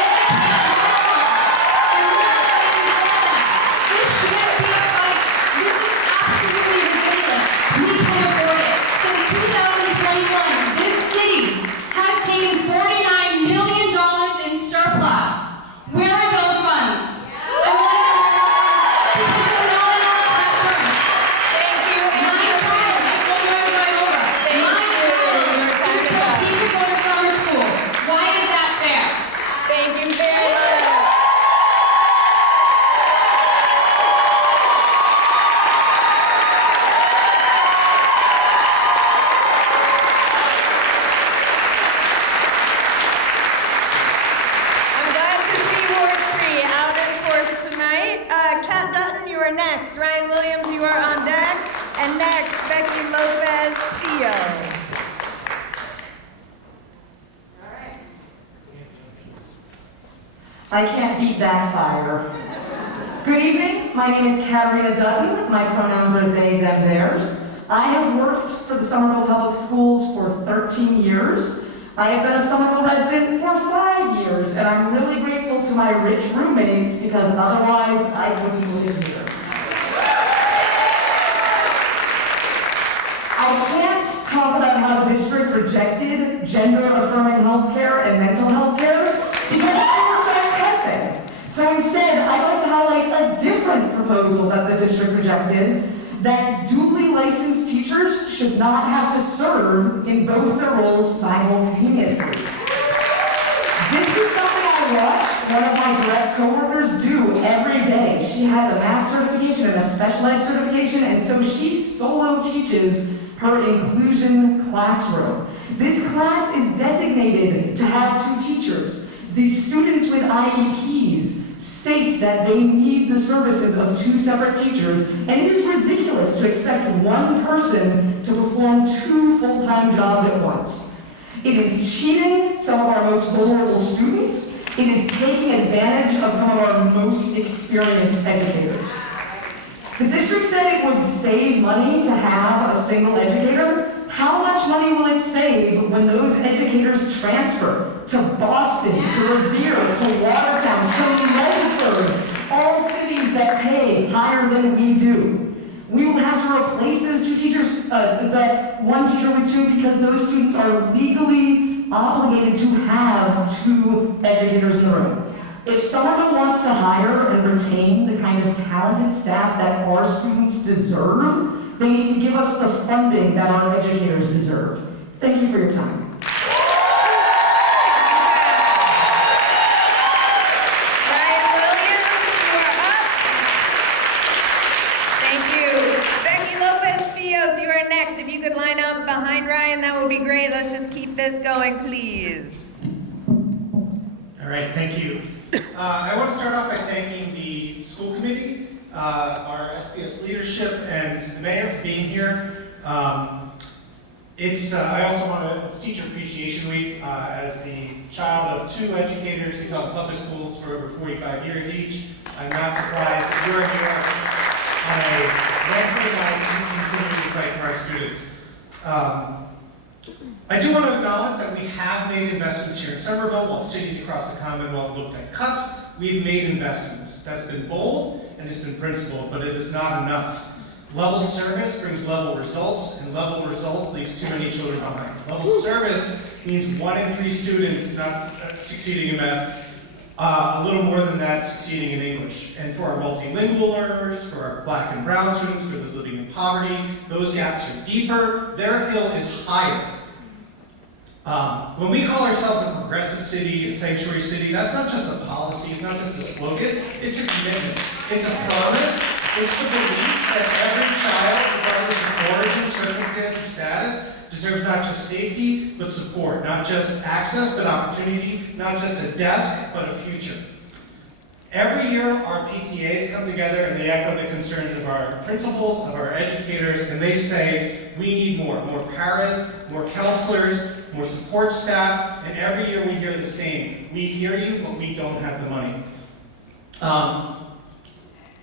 and we are fighting for that. This shouldn't be a fight. This is absolutely ridiculous. We can afford it. Since 2021, this city has taken $49 million in surplus. Where are those funds? I want to know, because they're not in our classroom. My child, I told you I was right over. My child was told he could go to summer school. Why is that fair? Thank you very much. I'm glad to see Ward 3 out in force tonight. Kat Dutton, you are next. Ryan Williams, you are on deck. And next, Becky Lopez-Fio. I can't beat that fire. Good evening, my name is Katarina Dutton. My pronouns are they, them, theirs. I have worked for the Somerville Public Schools for 13 years. I have been a Somerville resident for 5 years, and I'm really grateful to my rich roommates because otherwise I wouldn't live here. I can't talk about how the district rejected gender-affirming healthcare and mental health care because I will start cussing. So instead, I'd like to highlight a different proposal that the district rejected, that duly licensed teachers should not have to serve in both their roles simultaneously. This is something I watch one of my direct coworkers do every day. She has a math certification and a special ed certification, and so she solo teaches her inclusion classroom. This class is designated to have 2 teachers. The students with IEPs state that they need the services of 2 separate teachers, and it is ridiculous to expect one person to perform 2 full-time jobs at once. It is cheating some of our most vulnerable students. It is taking advantage of some of our most experienced educators. The district said it would save money to have a single educator. How much money will it save when those educators transfer to Boston, to Revere, to Watertown, to Medford, all cities that pay higher than we do? We will have to replace those 2 teachers, that one teacher with 2, because those students are legally obligated to have 2 educators in the room. If Somerville wants to hire and retain the kind of talented staff that our students deserve, they need to give us the funding that our educators deserve. Thank you for your time. Ryan Williams, you are up. Thank you. Becky Lopez-Fios, you are next. If you could line up behind Ryan, that would be great. Let's just keep this going, please. All right, thank you. I want to start off by thanking the school committee, our SPS leadership, and the mayor for being here. I also want to, it's Teacher Appreciation Week. As the child of 2 educators who taught public schools for over 45 years each, I'm not surprised that you're here on a Wednesday night to continue to fight for our students. I do want to acknowledge that we have made investments here in Somerville. While cities across the Commonwealth looked at cuts, we've made investments. That's been bold and it's been principled, but it is not enough. Level service brings level results, and level results leaves too many children behind. Level service means 1 in 3 students not succeeding in math a little more than that succeeding in English. And for our multilingual learners, for our Black and brown students, for those living in poverty, those gaps are deeper, their hill is higher. When we call ourselves a progressive city, a sanctuary city, that's not just a policy, it's not just a slogan, it's a commitment, it's a promise, it's the belief that every child, regardless of origin, circumstance, or status, deserves not just safety, but support, not just access, but opportunity, not just a desk, but a future. Every year, our PTAs come together and they echo the concerns of our principals, of our educators, and they say, we need more paras, more counselors, more support staff, and every year we hear the same. We hear you, but we don't have the money.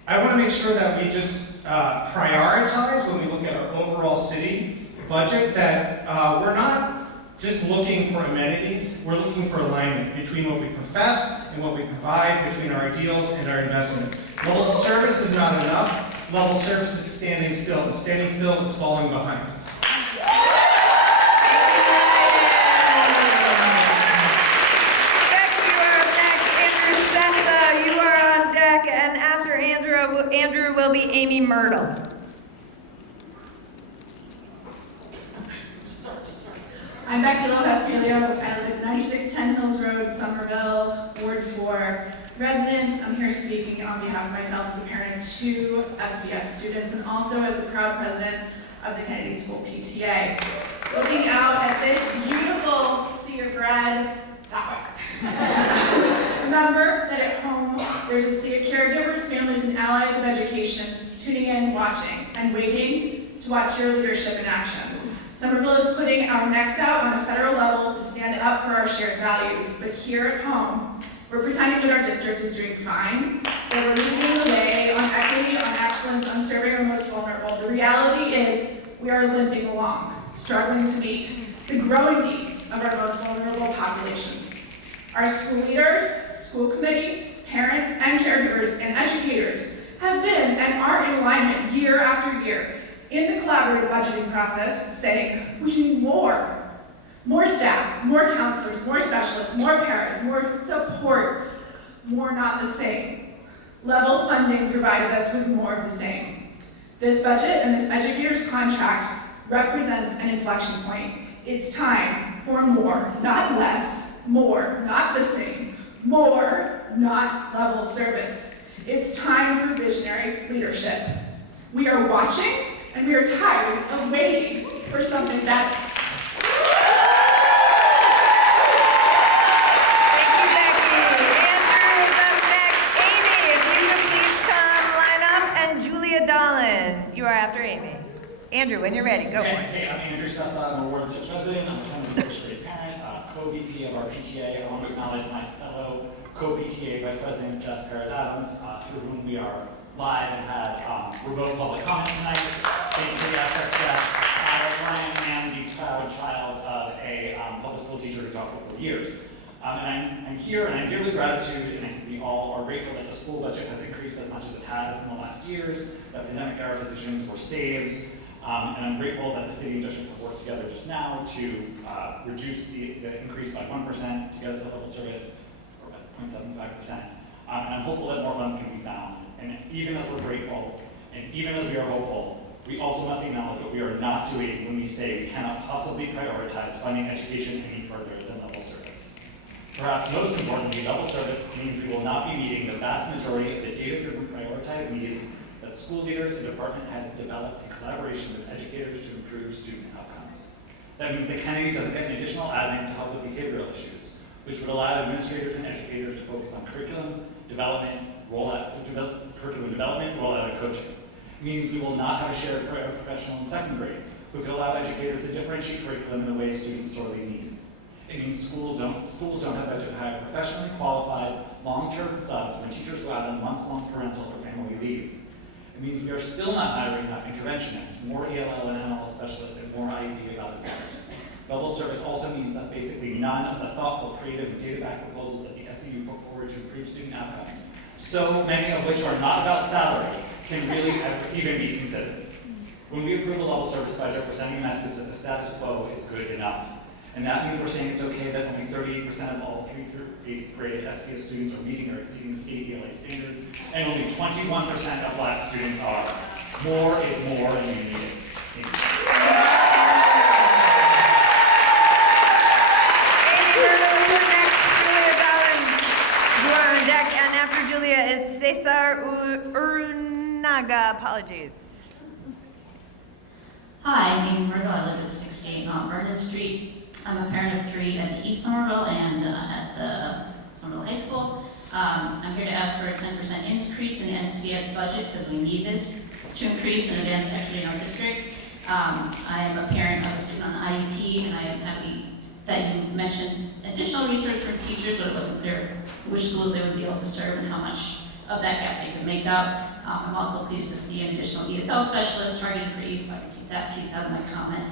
I want to make sure that we just prioritize when we look at our overall city budget, that we're not just looking for amenities, we're looking for alignment between what we profess and what we provide, between our ideals and our investment. Level service is not enough. Level service is standing still, and standing still is falling behind. Andrew will be Amy Myrtle. I'm Becky Lopez-Filio. I live at 9610 Hills Road, Somerville, Ward 4 resident. I'm here speaking on behalf of myself as a parent to SBS students and also as the proud president of the Kennedy School PTA. Looking out at this beautiful sea of red, that way. Remember that at home, there's a sea of caregivers, families, and allies of education tuning in, watching, and waiting to watch your leadership in action. Somerville is putting our necks out on a federal level to stand up for our shared values, but here at home, we're pretending that our district is doing fine, that we're leading the way on equity, on excellence, on serving our most vulnerable. The reality is we are limping along, struggling to meet the growing needs of our most vulnerable populations. Our school leaders, school committee, parents, and caregivers, and educators have been and are in alignment year after year in the collaborative budgeting process, saying we need more staff, more counselors, more specialists, more paras, more supports, more not the same. Level funding provides us with more of the same. This budget and this educator's contract represents an inflection point. It's time for more, not less, more, not the same, more, not level service. It's time for visionary leadership. We are watching, and we are tired of waiting for something better. You are after Amy. Andrew, when you're ready, go for it. Hey, I'm Andrew Sessa. I'm a Ward 6 resident. I'm a Kennedy District parent, co-VP of our PTA. I want to acknowledge my fellow co-PTA Vice President Jess Perez-Adams, through whom we are live and had remote public comment tonight. Thank you for the access to that. I am the proud child of a public school teacher who taught for 4 years. And I'm here and I'm here with gratitude, and I think we all are grateful that the school budget has increased as much as it has in the last years, that pandemic era positions were saved, and I'm grateful that the city and district have worked together just now to reduce the increase by 1% to get us to level service, or by 0.75%. And I'm hopeful that more funds can be found. And even as we're grateful, and even as we are hopeful, we also must acknowledge what we are not doing when we say we cannot possibly prioritize funding education any further than level service. Perhaps most importantly, level service means we will not be meeting the vast majority of the data-driven prioritized needs that school leaders and department heads develop in collaboration with educators to improve student outcomes. That means that Kennedy doesn't get an additional admin to help with behavioral issues, which would allow administrators and educators to focus on curriculum development, rollout, and coaching. It means we will not have a shared professional in second grade who could allow educators to differentiate curriculum in the way students sorely need. It means schools don't have budget to hire professionally qualified long-term subs when teachers go out on months-long parental or family leave. It means we are still not hiring enough interventionists, more ELL and ML specialists, and more IEP evaluators. Level service also means that basically none of the thoughtful, creative, and data-backed proposals that the SDU put forward to improve student outcomes, so many of which are not about salary, can really even be considered. When we approve a level service budget, we're sending a message that the status quo is good enough. And that means we're saying it's okay that only 38% of all 3rd through 8th grade SPS students are meeting or exceeding state ELA standards, and only 21% of Black students are. More is more, and we need it. Thank you. And after Julia is Cesar Urunaga. Apologies. Hi, my name is Myrtle. I live at 68 Mount Vernon Street. I'm a parent of 3 at the East Somerville and at the Somerville High School. I'm here to ask for a 10% increase in the SBS budget because we need this to increase and advance equity in our district. I am a parent of a student on the IEP, and I am happy that you mentioned additional research for teachers, but it wasn't clear which schools they would be able to serve and how much of that gap they could make up. I'm also pleased to see an additional ESL specialist targeted for East, so I can take that piece out of my comment.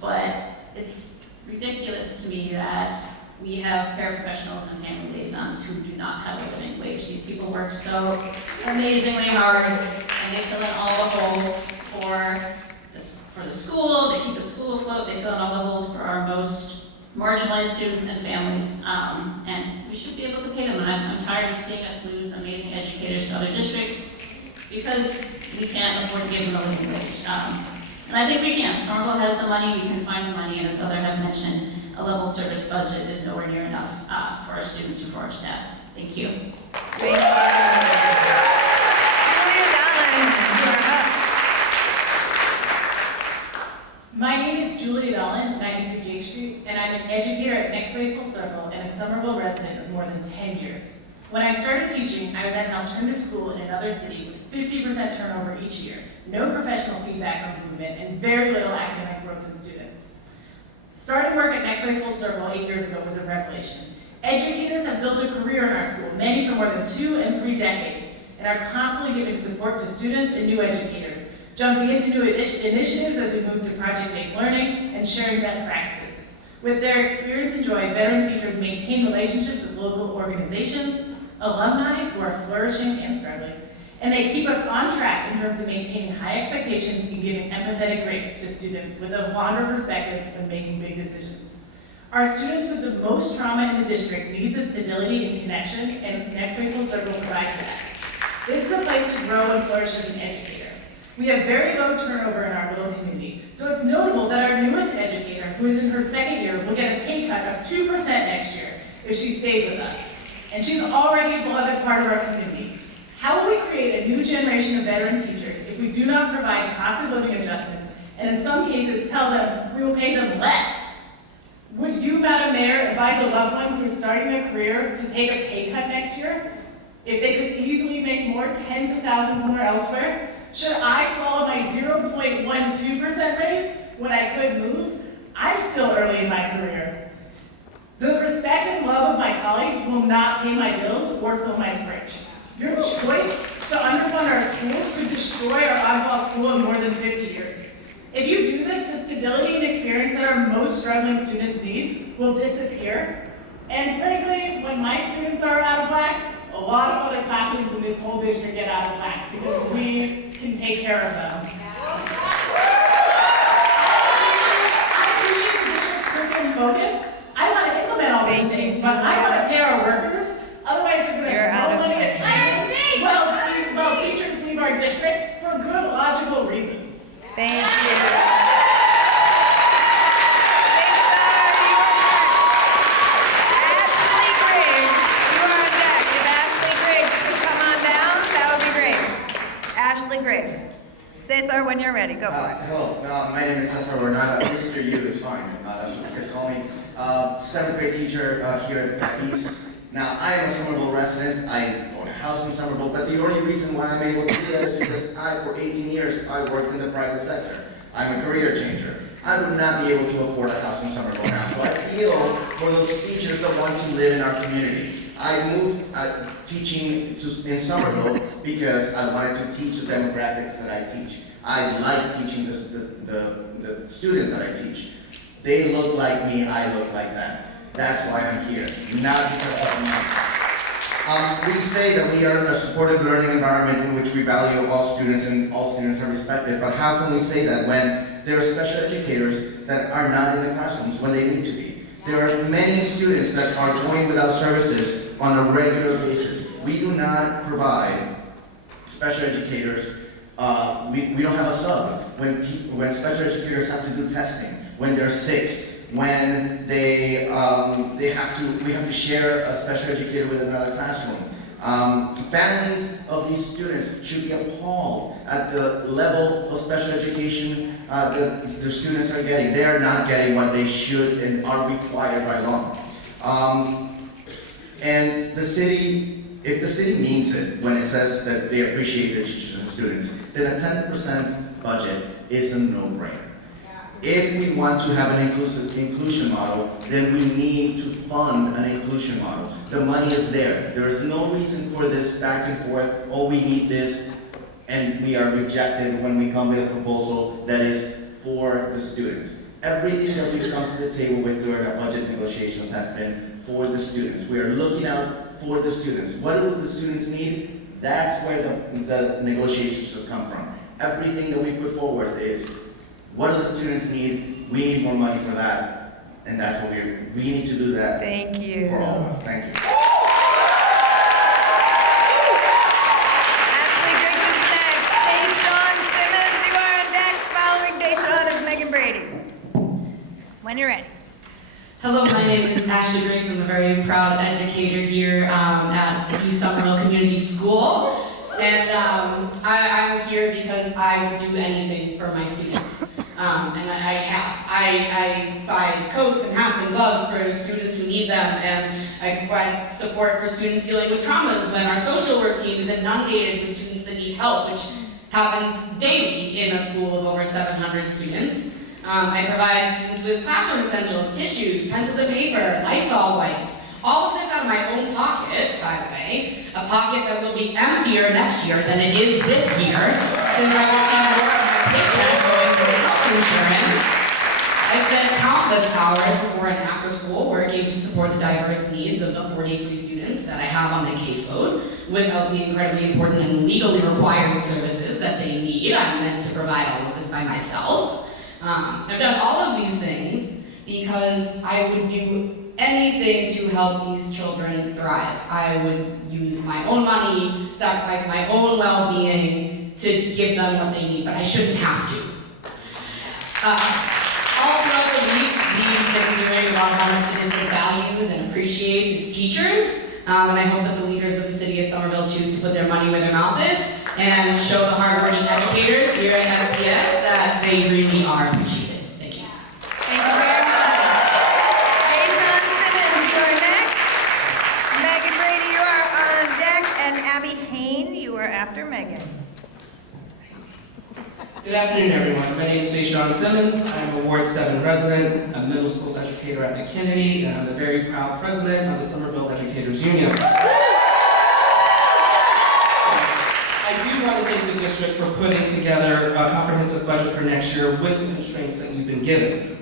But it's ridiculous to me that we have paraprofessionals and family liaisons who do not have a living wage. These people work so amazingly hard, and they fill in all the holes for the school, they keep the school afloat, they fill in all the holes for our most marginalized students and families, and we should be able to pay them. And I'm tired of seeing us lose amazing educators to other districts because we can't afford to give them a living wage. And I think we can. Somerville has the money, we can find the money, and as others have mentioned, a level service budget is nowhere near enough for our students and for our staff. Thank you. Thank you. My name is Julia Dolan, 93 Jake Street, and I'm an educator at Next Way Full Circle and a Somerville resident of more than 10 years. When I started teaching, I was at an alternative school in another city with 50% turnover each year, no professional feedback or improvement, and very little academic growth in students. Starting work at Next Way Full Circle 8 years ago was a revelation. Educators have built a career in our school, many for more than 2 and 3 decades, and are constantly giving support to students and new educators, jumping into new initiatives as we move to project-based learning and sharing best practices. With their experience and joy, veteran teachers maintain relationships with local organizations, alumni who are flourishing and struggling, and they keep us on track in terms of maintaining high expectations and giving empathetic grace to students with a longer perspective when making big decisions. Our students with the most trauma in the district need the stability and connection, and Next Way Full Circle provides that. This is a place to grow and flourish as an educator. We have very low turnover in our little community, so it's notable that our newest educator, who is in her 2nd year, will get a pay cut of 2% next year if she stays with us. And she's already a beloved part of our community. How will we create a new generation of veteran teachers if we do not provide cost of living adjustments, and in some cases tell them we will pay them less? Would you, Madam Mayor, advise a loved one who is starting their career to take a pay cut next year if they could easily make more, tens of thousands more elsewhere? Should I swallow my 0.12% raise when I could move? I'm still early in my career. The respect and love of my colleagues will not pay my bills or fill my fridge. Your choice to underfund our schools could destroy our on-call school of more than 50 years. If you do this, the stability and experience that our most struggling students need will disappear. And frankly, when my students are out of whack, a lot of other classrooms in this whole district get out of whack because we can take care of them. I appreciate the district's curriculum focus. I want to implement all these things, but I want to pay our workers. Otherwise, you're going to throw money at training. Well, teachers leave our district for good, logical reasons. Thank you. Griggs. Cesar, when you're ready, go for it. Hello, my name is Cesar Urunaga. Mr. Yu is fine. That's what kids call me. 7th grade teacher here at East. Now, I am a Somerville resident. I own a house in Somerville, but the only reason why I'm able to do that is because for 18 years, I worked in the private sector. I'm a career changer. I would not be able to afford a house in Somerville now, so I feel for those teachers that want to live in our community. I moved teaching in Somerville because I wanted to teach the demographics that I teach. I like teaching the students that I teach. They look like me, I look like them. That's why I'm here, not because of money. We say that we are a supportive learning environment in which we value all students and all students are respected, but how can we say that when there are special educators that are not in the classrooms when they need to be? There are many students that are going without services on a regular basis. We do not provide special educators. We don't have a sub. When special educators have to do testing, when they're sick, when we have to share a special educator with another classroom. Families of these students should be appalled at the level of special education that their students are getting. They are not getting what they should and are required by law. And the city, if the city means it when it says that they appreciate the teachers and students, then a 10% budget is a no-brainer. If we want to have an inclusion model, then we need to fund an inclusion model. The money is there. There is no reason for this back and forth, oh, we need this, and we are rejected when we come with a proposal that is for the students. Everything that we've come to the table with during our budget negotiations has been for the students. We are looking out for the students. What do the students need? That's where the negotiations have come from. Everything that we put forward is, what do the students need? We need more money for that, and that's what we need to do that. Thank you. For all of us. Thank you. Ashley Griggs is next. Deshaun Simmons, you are next. Following Deshaun is Megan Brady. When you're ready. Hello, my name is Ashley Griggs. I'm a very proud educator here at the Somerville Community School. And I'm here because I would do anything for my students. And I have. I buy coats and hats and gloves for students who need them, and I provide support for students dealing with traumas when our social work team is inundated with students that need help, which happens daily in a school of over 700 students. I provide students with classroom essentials, tissues, pencils and paper, Lysol wipes, all of this out of my own pocket, by the way, a pocket that will be emptier next year than it is this year, since I will see more of my paycheck going towards health insurance. I spent countless hours before and after school working to support the diverse needs of the 43 students that I have on my caseload, without the incredibly important and legally required services that they need. I'm meant to provide all of this by myself. I've done all of these things because I would do anything to help these children thrive. I would use my own money, sacrifice my own well-being to give them what they need, but I shouldn't have to. All throughout the week, we've been hearing about how much the district values and appreciates its teachers, and I hope that the leaders of the city of Somerville choose to put their money where their mouth is and show the hardworking educators here at SPS that they really are appreciated. Thank you. Thank you very much. Deshaun Simmons, you are next. Megan Brady, you are on deck. And Abby Hain, you are after Megan. Good afternoon, everyone. My name is Deshaun Simmons. I'm a Ward 7 resident, a middle school educator at McKinney, and I'm the very proud president of the Somerville Educators Union. I do want to thank the district for putting together a comprehensive budget for next year with the constraints that you've been given.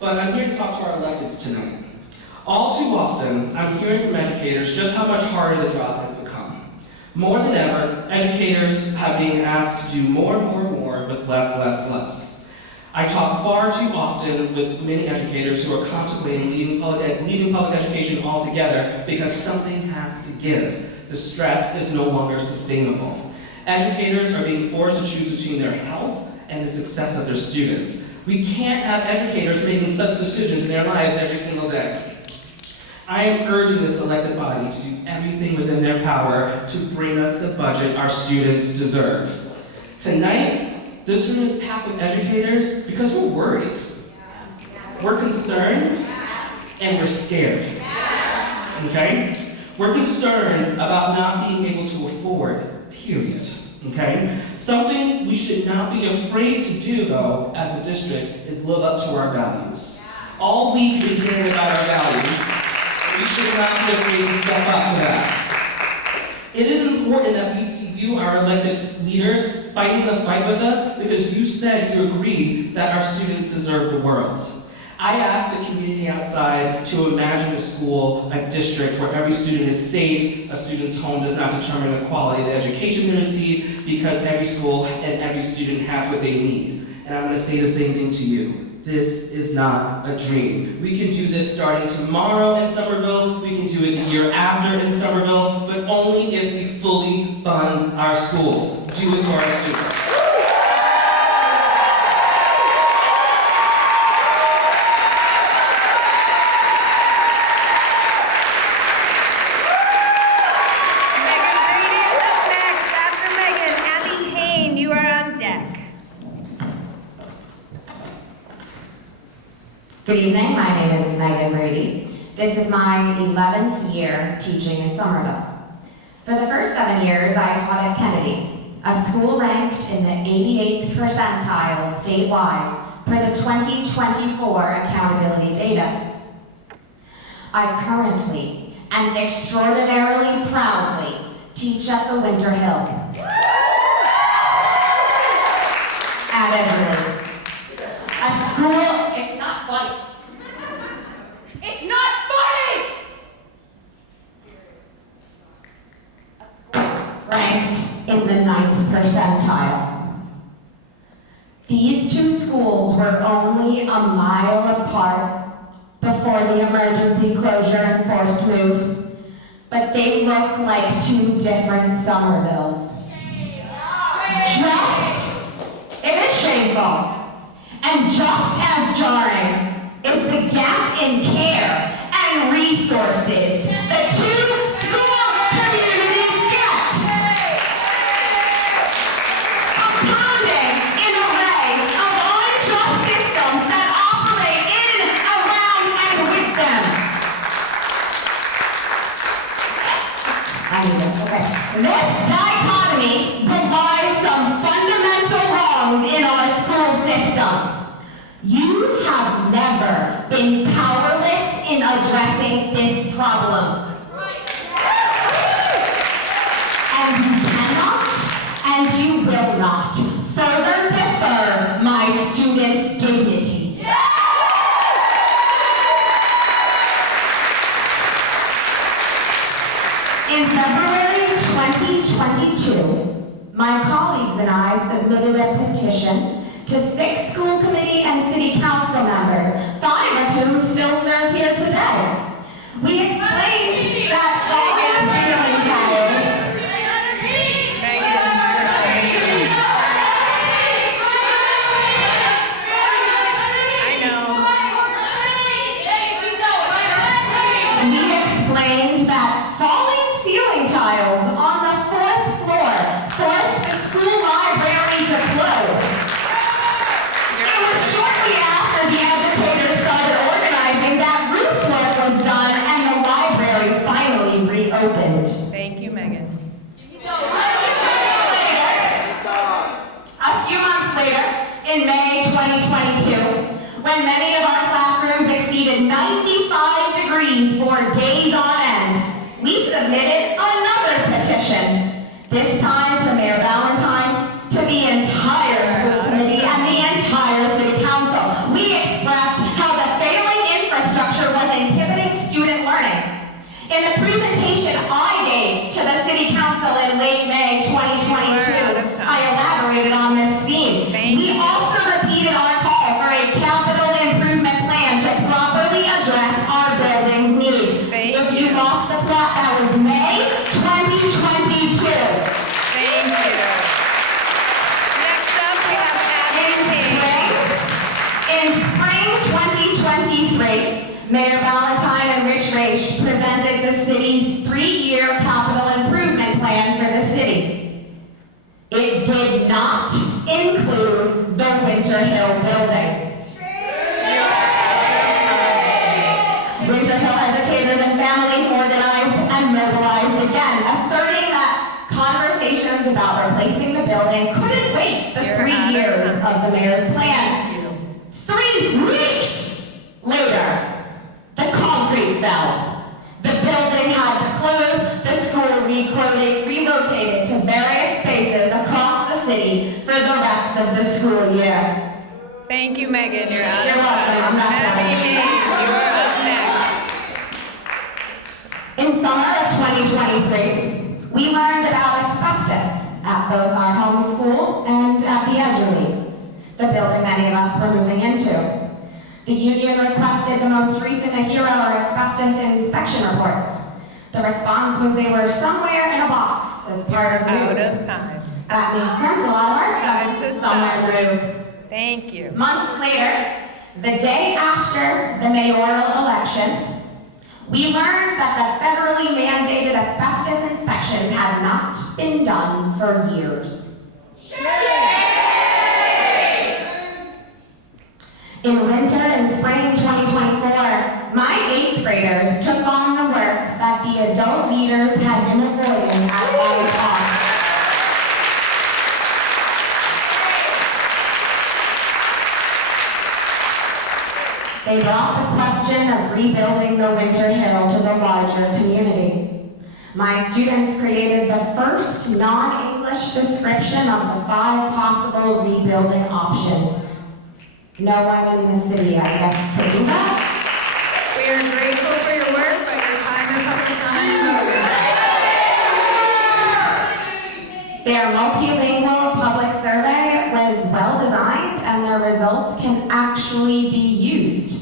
But I'm here to talk to our electeds tonight. All too often, I'm hearing from educators just how much harder the job has become. More than ever, educators have been asked to do more with less. I talk far too often with many educators who are contemplating leaving public education altogether because something has to give. The stress is no longer sustainable. Educators are being forced to choose between their health and the success of their students. We can't have educators making such decisions in their lives every single day. I am urging this elected body to do everything within their power to bring us the budget our students deserve. Tonight, this room is packed with educators because we're worried. We're concerned, and we're scared. Okay? We're concerned about not being able to afford, period. Okay? Something we should not be afraid to do, though, as a district, is live up to our values. All we've been hearing about our values, we should not be afraid to step up to that. It is important that we see you, our elected leaders, fighting the fight with us because you said you agree that our students deserve the world. I asked the community outside to imagine a school, a district where every student is safe, a student's home does not determine the quality of the education they receive, because every school and every student has what they need. And I'm going to say the same thing to you. This is not a dream. We can do this starting tomorrow in Somerville, we can do it the year after in Somerville, but only if we fully fund our schools. Do it for our students. Good evening, my name is Megan Brady. This is my 11th year teaching in Somerville. For the first 7 years, I taught at Kennedy, a school ranked in the 88th percentile statewide per the 2024 accountability data. I currently and extraordinarily proudly teach at the Winter Hill. At Everly, a school. It's not funny. It's not funny! A school ranked in the 9th percentile. These two schools were only a mile apart before the emergency closure and forced move, but they look like two different Somervilles. It is shameful. And just as jarring is the gap in care and resources the two school communities get. Compounding an array of unjust systems that operate in, around, and with them. I need this, okay. This dichotomy belies some fundamental wrongs in our school system. You have never been powerless in addressing this problem. And you cannot, and you will not, further defer my students' dignity. In February 2022, my colleagues and I submitted a petition to 6 school committee and city council members, 5 of whom still serve here today. We explained that falling ceiling tiles. We explained that falling ceiling tiles on the 4th floor forced the school library to close. Shortly after the educators started organizing, that roof work was done and the library finally reopened. Thank you, Megan. A few months later, in May 2022, when many of our classrooms exceeded 95 degrees for days on end, we submitted another petition, this time to Mayor Valentine, to the entire school committee and the entire city council. We expressed how the failing infrastructure was inhibiting student learning. In the presentation I gave to the city council in late May 2022, I elaborated on this theme. We also repeated our call for a capital improvement plan to properly address our building's needs. If you lost the plot, that was May 2022. Thank you. Next up, we have In spring 2023, Mayor Valentine and Rich Raish presented the city's 3-year capital improvement plan for the city. It did not include the Winter Hill building. Winter Hill educators and families organized and mobilized again, asserting that conversations about replacing the building couldn't wait the 3 years of the mayor's plan. 3 weeks later, the concrete fell. The building had to close, the school relocated to various spaces across the city for the rest of the school year. Thank you, Megan. You're out You're of welcome. time. I'm not done. Abby Hayes, you're up next. In summer of 2023, we learned about asbestos at both our home school and at the Edgerly, the building many of us were moving into. The union requested the most recent HERO or asbestos inspection reports. The response was they were somewhere in a box as part of the move. Out of time. That made sense. A lot of our stuff is somewhere in the move. Thank you. Months later, the day after the mayoral election, we learned that the federally mandated asbestos inspections had not been done for years. In winter and spring 2024, my 8th graders took on the work that the adult leaders had been avoiding at all costs. They brought the question of rebuilding the Winter Hill to the larger community. My students created the first non-English description of the 5 possible rebuilding options. No one in the city, I guess, could do that. We are grateful for your work, but your time in public comment is over. Their multilingual public survey was well designed and their results can actually be used.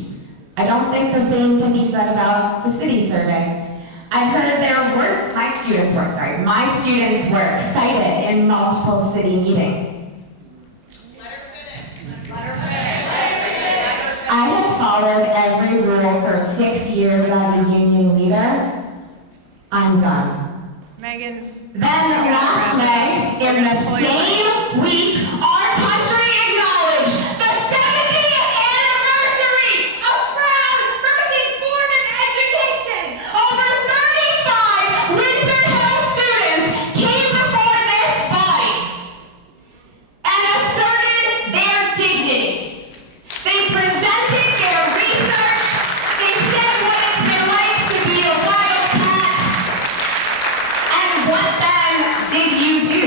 I don't think the same can be said about the city survey. I've heard my students were excited in multiple city meetings. I have followed every rule for 6 years as a union leader. I'm done. Megan. Then last May, in the same week, our country acknowledged the 70th anniversary of Brown versus Board of Education. Over 35 Winter Hill students came before this body and asserted their dignity. They presented their research. They said what it's been like to be a wildcat. And what then did you do?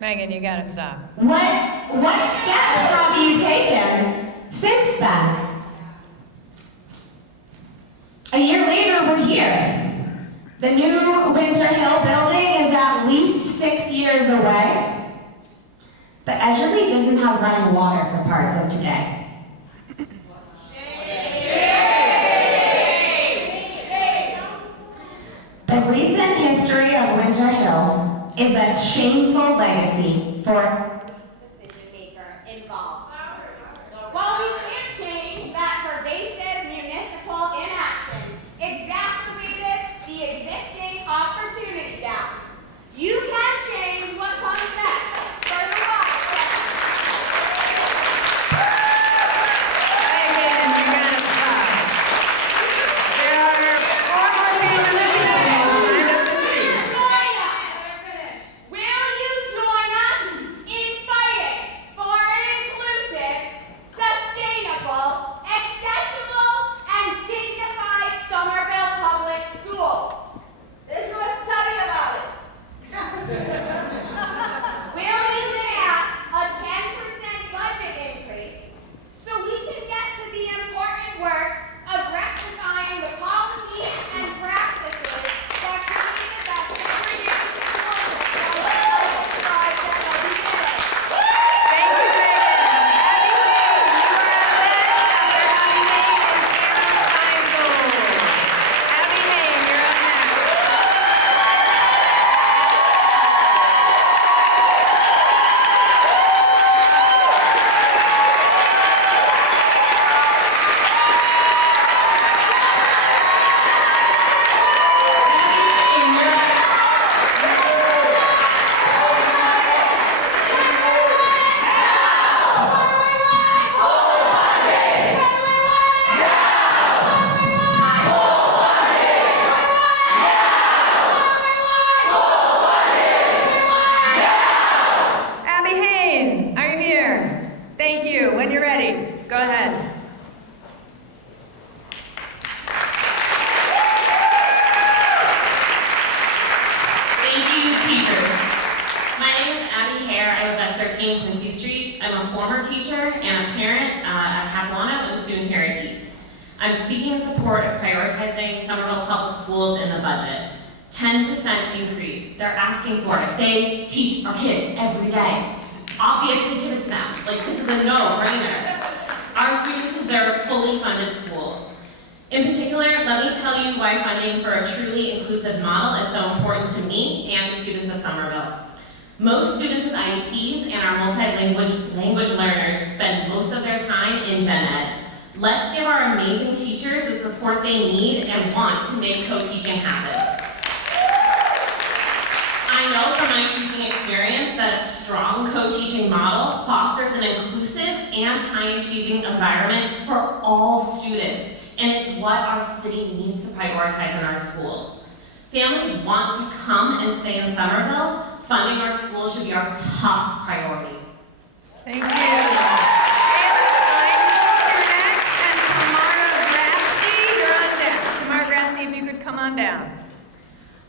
Megan, you gotta stop. What steps have you taken since then? A year later, we're here. The new Winter Hill building is at least 6 years away. The Edgerly didn't have running water for parts of today. The recent history of Winter Hill is a shameful legacy for the decision maker involved. While we can't change that pervasive municipal inaction exacerbated the existing opportunity gaps, you can change what comes next for the water sector. Megan, you gotta stop. There are 4 more people that we have lined up to speak. Will you join us in fighting for an inclusive, sustainable, accessible, and dignified Somerville public schools? Then do a study about it. Will you pass a 10% budget increase so we can get to the important work of rectifying the policies and practices that created that segregated school system that I described at the beginning? Thank you, Megan. Abby Hayes, you are up next. Abby Hayes, you're up next. Abby Hayes, are you here? Thank you. When you're ready, go ahead. Thank you, teachers. My name is Abby Hare. I live at 13 Quincy Street. I'm a former teacher and a parent at Capilano and soon here at East. I'm speaking in support of prioritizing Somerville Public Schools in the budget. 10% increase, they're asking for it. They teach our kids every day. Obviously give it to them. Like, this is a no-brainer. Our students deserve fully funded schools. In particular, let me tell you why funding for a truly inclusive model is so important to me and the students of Somerville. Most students with IEPs and our multi-language learners spend most of their time in gen ed. Let's give our amazing teachers the support they need and want to make co-teaching happen. I know from my teaching experience that a strong co-teaching model fosters an inclusive and high-achieving environment for all students, and it's what our city needs to prioritize in our schools. Families want to come and stay in Somerville. Funding our schools should be our top priority. Thank you. And Tamara Grasty, you're on deck. Tamara Grasty, if you could come on down.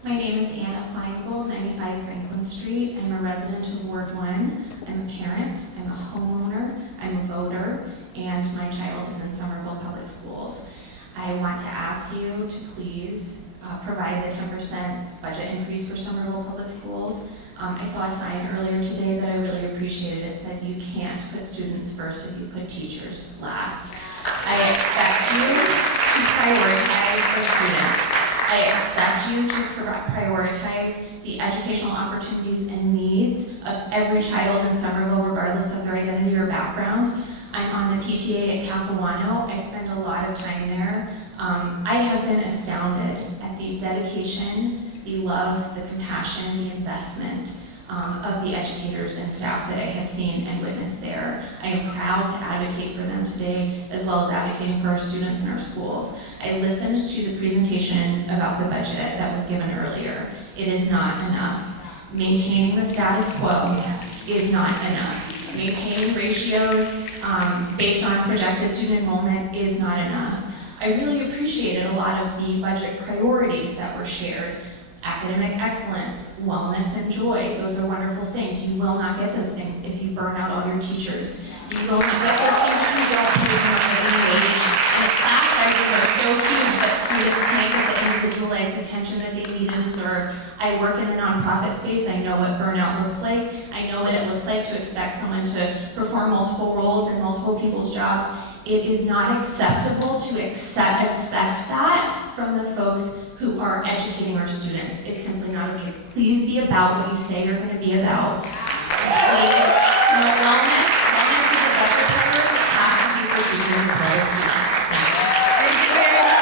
My name is Anna Feingold, 95 Franklin Street. I'm a resident of Ward 1. I'm a parent, I'm a homeowner, I'm a voter, and my child is in Somerville Public Schools. I want to ask you to please provide the 10% budget increase for Somerville Public Schools. I saw a sign earlier today that I really appreciated. It said you can't put students first if you put teachers last. I expect you to prioritize our students. I expect you to prioritize the educational opportunities and needs of every child in Somerville, regardless of their identity or background. I'm on the PTA at Capilano. I spend a lot of time there. I have been astounded at the dedication, the love, the compassion, the investment of the educators and staff that I have seen and witnessed there. I am proud to advocate for them today, as well as advocating for our students in our schools. I listened to the presentation about the budget that was given earlier. It is not enough. Maintaining the status quo is not enough. Maintaining ratios based on projected student enrollment is not enough. I really appreciated a lot of the budget priorities that were shared. Academic excellence, wellness, and joy, those are wonderful things. You will not get those things if you burn out all your teachers. You will not get those things if you don't pay for a living wage. And the class sizes are so huge that students can't get the individualized attention that they need and deserve. I work in the nonprofit space. I know what burnout looks like. I know what it looks like to expect someone to perform multiple roles in multiple people's jobs. It is not acceptable to expect that from the folks who are educating our students. It's simply not okay. Please be about what you say you're going to be about. Please, wellness is a budget priority. It has to be for teachers as well as students. Thank you. Thank you very much.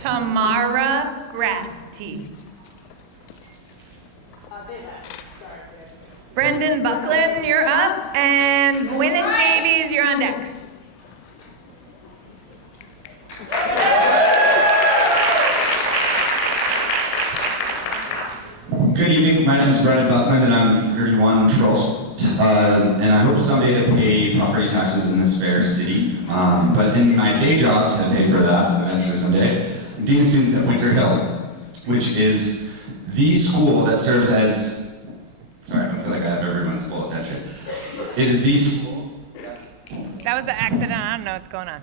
Tamara Grasty. Brendan Buckland, you're up, and Gwyneth Davies, you're on deck. Good evening, my name is Brendan Buckland and I'm 31 Trust, and I hope someday to pay property taxes in this fair city, but in my day job to pay for that eventually someday, I'm Dean of Students at Winter Hill, which is the school that serves as, sorry, I feel like I have everyone's full attention. It is the school. That was an accident, I don't know what's going on.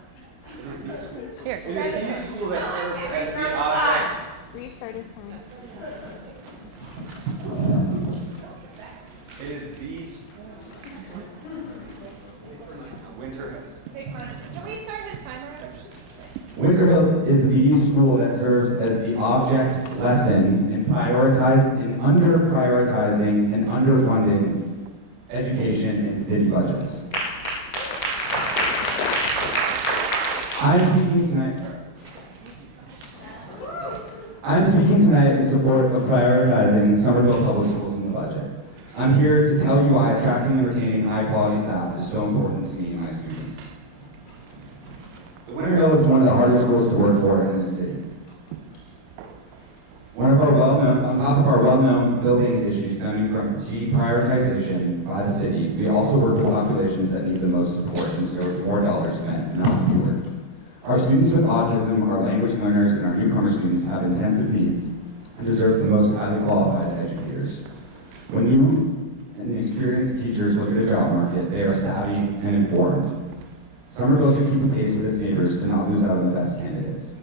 Here. It is the school that serves as the object. Restart his time. It is the Winter Hill. Can we start his timer? Winter Hill is the school that serves as the object lesson in under-prioritizing and underfunding education in city budgets. I'm speaking tonight in support of prioritizing Somerville Public Schools in the budget. I'm here to tell you why attracting and retaining high-quality staff is so important to me and my students. The Winter Hill is one of the hardest schools to work for in this city. On top of our well-known building issues stemming from deprioritization by the city, we also work with populations that need the most support and deserve more dollars spent, not fewer. Our students with autism, our language learners, and our newcomer students have intensive needs, and deserve the most highly qualified educators. When you and the experienced teachers look at a job market, they are savvy and informed. Somerville should keep pace with its neighbors to not lose out on the best candidates.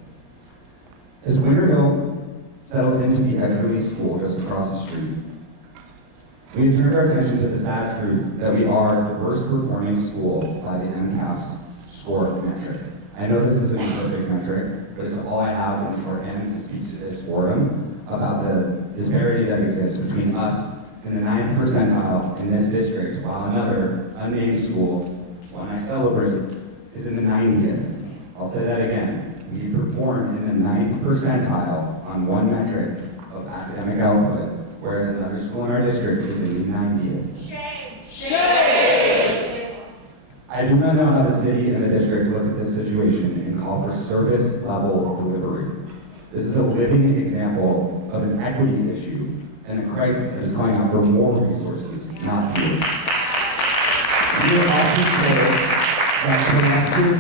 As Winter Hill settles into the Edgerly School just across the street, we have turned our attention to the sad truth that we are the worst performing school by the MCAS score metric. I know this isn't a perfect metric, but it's all I have in shorthand to speak to this forum about the disparity that exists between us and the 9th percentile in this district, while another unnamed school, one I celebrate, is in the 90th. I'll say that again. We perform in the 9th percentile on one metric of academic output, whereas another school in our district is in the 90th. Shame! I do not know how the city and the district look at this situation and call for service level delivery. This is a living example of an equity issue and a crisis that is calling out for more resources, not fewer. We are also told that collective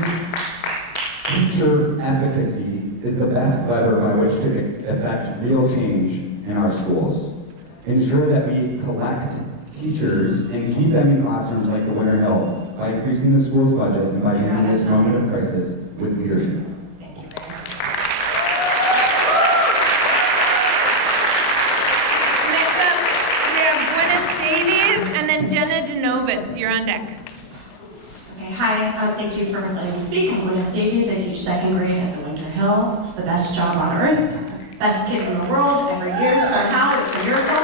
teacher efficacy is the best lever by which to effect real change in our schools. Ensure that we collect teachers and keep them in classrooms like the Winter Hill by increasing the school's budget and by using this moment of crisis with leadership. You're on deck. Okay, hi, thank you for letting me speak. I'm Gwyneth Davies. I teach 2nd grade at the Winter Hill. It's the best job on earth. Best kids in the world every year, somehow. It's a miracle.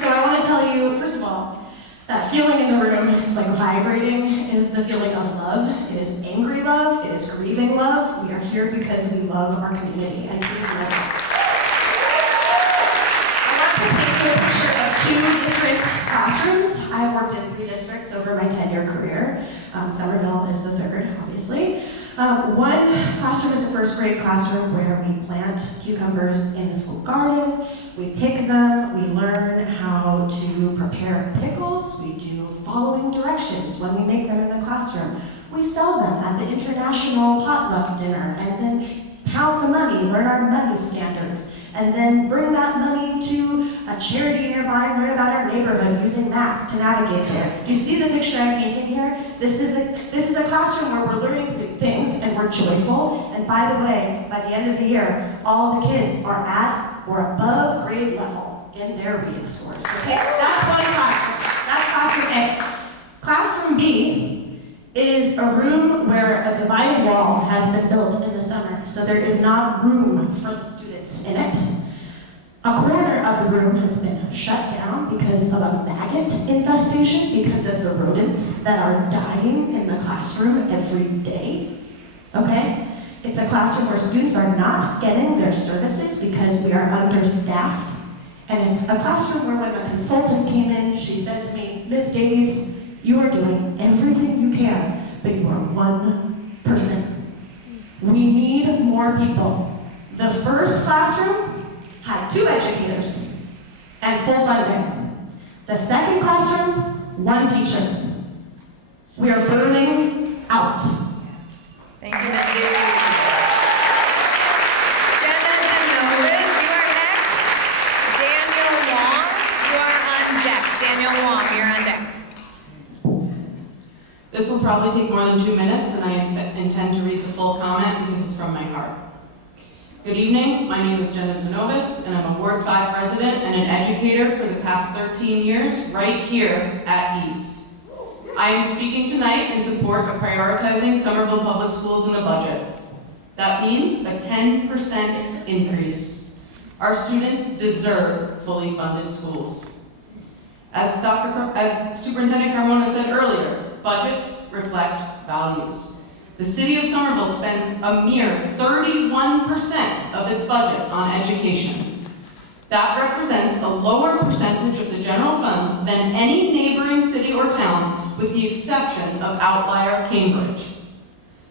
So I want to tell you, first of all, that feeling in the room is like vibrating. It is the feeling of love. It is angry love. It is grieving love. We are here because we love our community, and please know that. A picture of 2 different classrooms. I've worked in 3 districts over my 10-year career. Somerville is the 3rd, obviously. One classroom is a 1st grade classroom where we plant cucumbers in the school garden. We pick them. We learn how to prepare pickles. We do following directions when we make them in the classroom. We sell them at the international potluck dinner and then count the money, learn our money standards, and then bring that money to a charity nearby and learn about our neighborhood using maps to navigate there. Do you see the picture I'm painting here? This is a classroom where we're learning things and we're joyful. And by the way, by the end of the year, all the kids are at or above grade level in their reading scores. Okay, that's one classroom. That's classroom A. Classroom B is a room where a dividing wall has been built in the summer, so there is not room for the students in it. A corner of the room has been shut down because of a maggot infestation, because of the rodents that are dying in the classroom every day. Okay? It's a classroom where students are not getting their services because we are understaffed. And it's a classroom where when the consultant came in, she said to me, Ms. Davies, you are doing everything you can, but you are one person. We need more people. The first classroom had 2 educators and full funding. The second classroom, 1 teacher. We are burning out. Thank you, Ms. Davies. You are next. Daniel Wong, you are on deck. Daniel Wong, you're on deck. This will probably take more than 2 minutes, and I intend to read the full comment because it's from my heart. Good evening, my name is Jenna Denovis, and I'm a Ward 5 resident and an educator for the past 13 years right here at East. I am speaking tonight in support of prioritizing Somerville Public Schools in the budget. That means a 10% increase. Our students deserve fully funded schools. As Superintendent Carmona said earlier, budgets reflect values. The city of Somerville spends a mere 31% of its budget on education. That represents a lower percentage of the general fund than any neighboring city or town, with the exception of outlier Cambridge.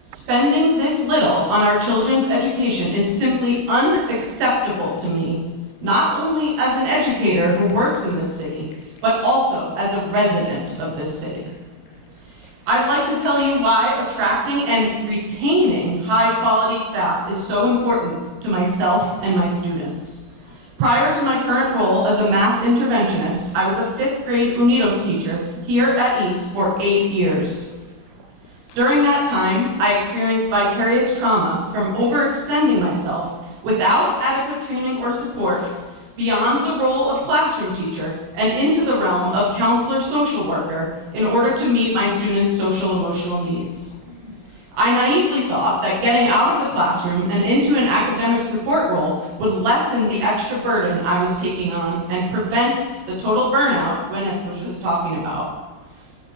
Spending this little on our children's education is simply unacceptable to me, not only as an educator who works in this city, but also as a resident of this city. I'd like to tell you why attracting and retaining high-quality staff is so important to myself and my students. Prior to my current role as a math interventionist, I was a 5th grade Unidos teacher here at East for 8 years. During that time, I experienced vicarious trauma from overextending myself without adequate training or support beyond the role of classroom teacher and into the realm of counselor social worker in order to meet my students' social emotional needs. I naively thought that getting out of the classroom and into an academic support role would lessen the extra burden I was taking on and prevent the total burnout Gwyneth was just talking about.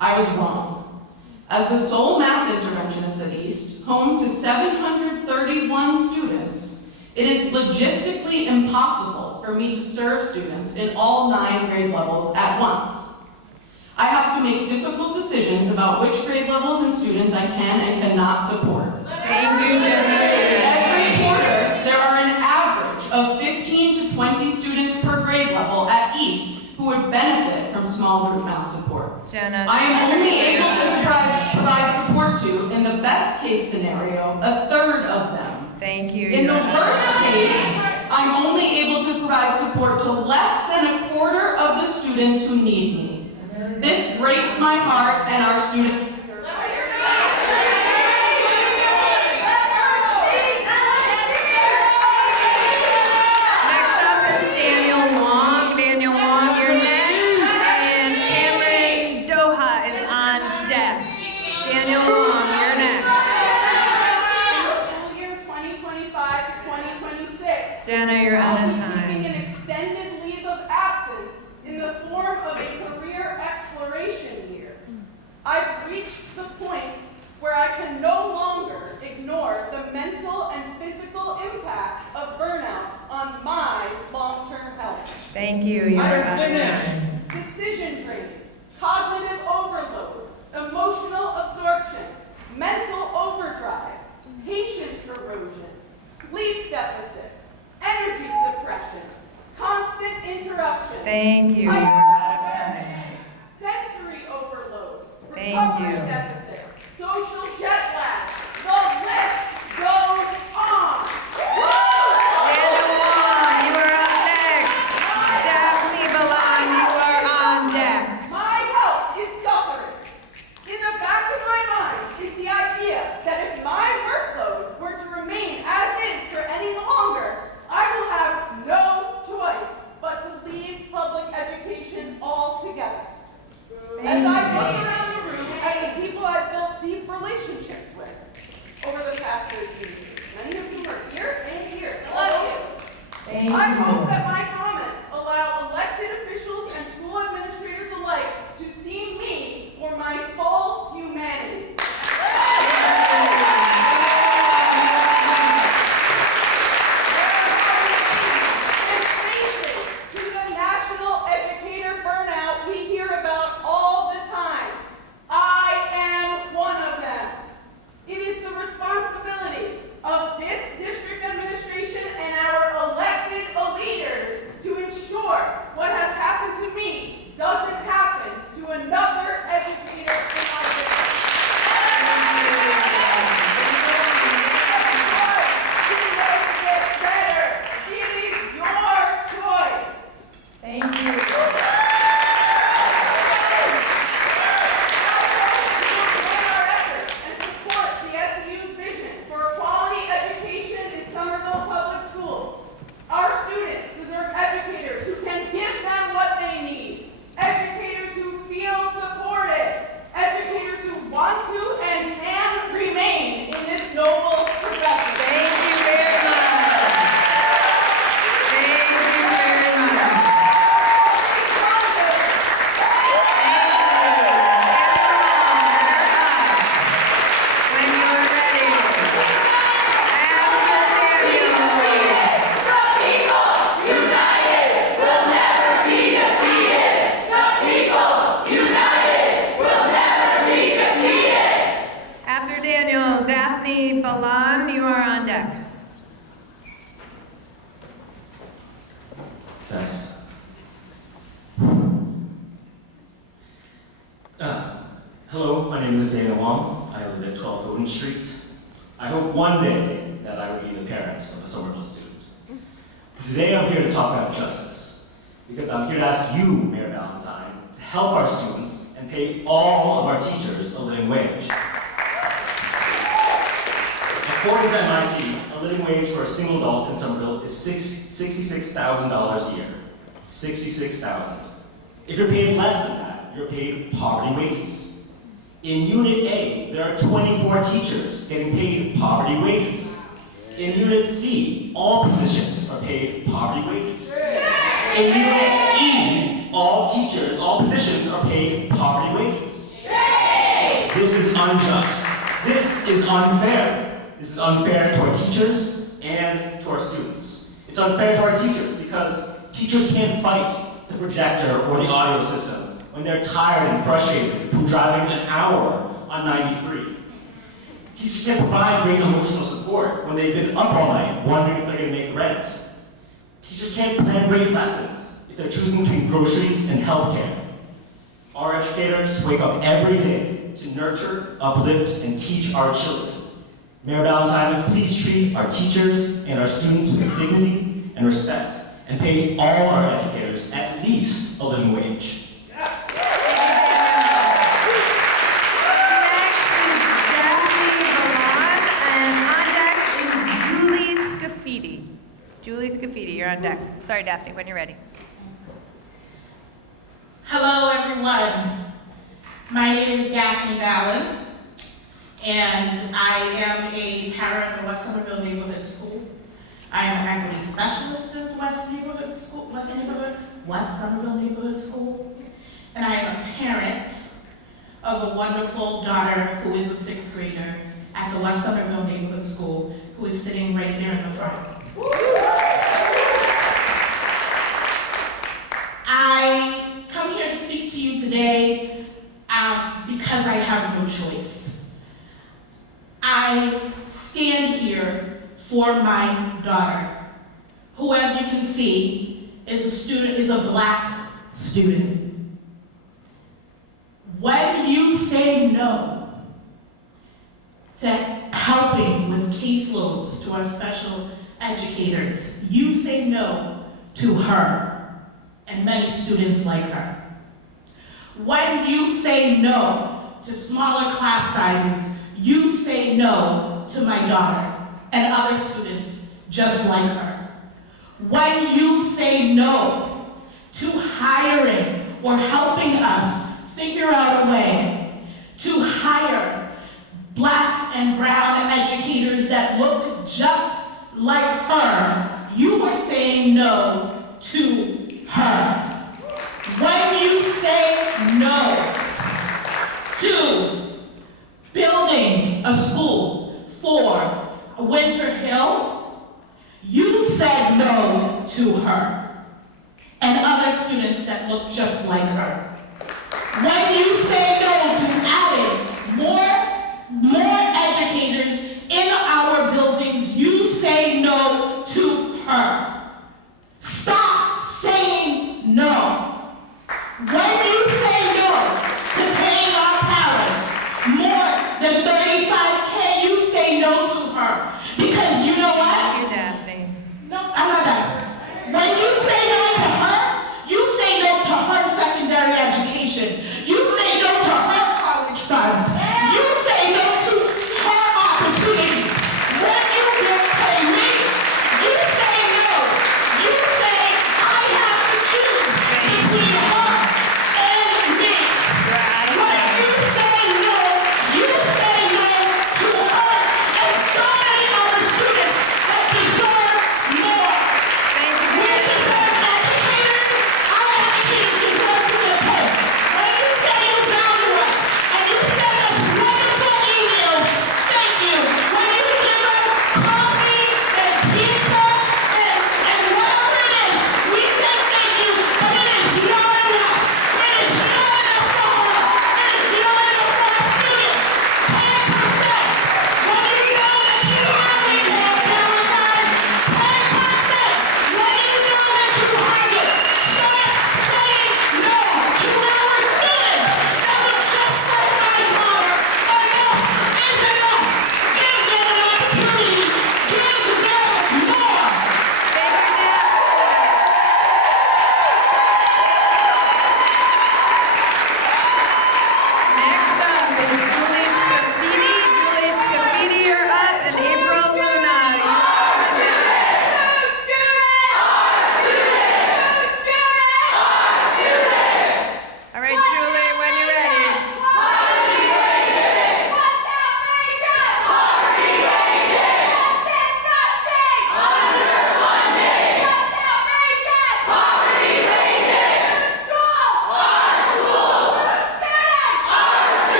I was wrong. As the sole math interventionist at East, home to 731 students, it is logistically impossible for me to serve students in all 9 grade levels at once. I have to make difficult decisions about which grade levels and students I can and cannot support. Thank you, Jenny. Every quarter, there are an average of 15 to 20 students per grade level at East who would benefit from small group math support. Jenna, I am only able to provide support to, in the best case scenario, a third of them. Thank you. In the worst case, I'm only able to provide support to less than a quarter of the students who need me. This breaks my heart and our students. Next up is Daniel Wong. Daniel Wong, you're next. And Cameron Doha is on deck. Daniel Wong, you're next. School year 2025 to 2026. Jenna, you're out of Taking time. an extended leave of absence in the form of a career exploration year. I've reached the point where I can no longer ignore the mental and physical impacts of burnout on my long-term health. Thank you, you're out of time. Decision training, cognitive overload, emotional absorption, mental overdrive, patience erosion, sleep deficit, energy suppression, constant interruption. Thank you, you're out of time. Sensory overload, Thank recovery you. deficit, social jet lag. The list goes on. Daniel Wong, you are up next. Daphne Balan, you are on deck. My health is suffering. In the back of my mind is the idea that if my workload were to remain as is for any longer, I will have no choice but to leave public education altogether. As I look around the room at the people I've built deep relationships with over the past 13 years, many of whom are here and here. Thank I you. hope that my comments allow elected officials and school administrators alike to see me for my full humanity. To the national educator burnout we hear about all the time. I am one of them. It is the responsibility of this district administration and our elected leaders to ensure what has happened to me doesn't happen to another educator in our district. It is your choice. Thank you. And support the SU's vision for a quality education in Somerville Public Schools. Our students deserve educators who can give them what they need, educators who feel supported, educators who want to and can remain in this noble profession. Thank you very much. Thank you very much. When you are ready. After Daniel, Daphne Balan, you are on deck. Test. Hello, my name is Dana Wong. I live at 12 Odin Street. I hope one day that I will be the parent of a Somerville student. Today I'm here to talk about justice, because I'm here to ask you, Mayor Valentine, to help our students and pay all of our teachers a living wage. According to MIT, a living wage for a single adult in Somerville is $66,000 a year. $66,000. If you're paid less than that, you're paid poverty wages. In Unit A, there are 24 teachers getting paid poverty wages. In Unit C, all positions are paid poverty wages. In Unit E, all teachers, all positions are paid poverty wages. This is unjust. This is unfair. This is unfair to our teachers and to our students. It's unfair to our teachers because teachers can't fight the projector or the audio system when they're tired and frustrated from driving an hour on 93. Teachers can't provide great emotional support when they've been up all night wondering if they're going to make rent. Teachers can't plan great lessons if they're choosing between groceries and healthcare. Our educators wake up every day to nurture, uplift, and teach our children. Mayor Valentine, please treat our teachers and our students with dignity and respect, and pay all our educators at least a living wage. Julie Scafidi, you're on deck. Sorry, Daphne, when you're ready. Hello, everyone. My name is Daphne Ballin, and I am a parent at the West Somerville Neighborhood School. I am an equity specialist at West Somerville Neighborhood School, and I am a parent of a wonderful daughter who is a 6th grader at the West Somerville Neighborhood School, who is sitting right there in the front. I come here to speak to you today because I have no choice. I stand here for my daughter, who, as you can see, is a Black student. When you say no to helping with caseloads to our special educators, you say no to her and many students like her. When you say no to smaller class sizes, you say no to my daughter and other students just like her. When you say no to hiring or helping us figure out a way to hire Black and brown educators that look just like her, you are saying no to her. When you say no to building a school for Winter Hill, you said no to her and other students that look just like her. When you say no to adding more educators in our buildings, you say no to her. Stop saying no. When you say no to paying our parents more than $35K, you say no to her. Because you know what? You're Daphne. No, I'm not that. When you say no to her, you say no to her secondary education. You say no to her college fund. You say no to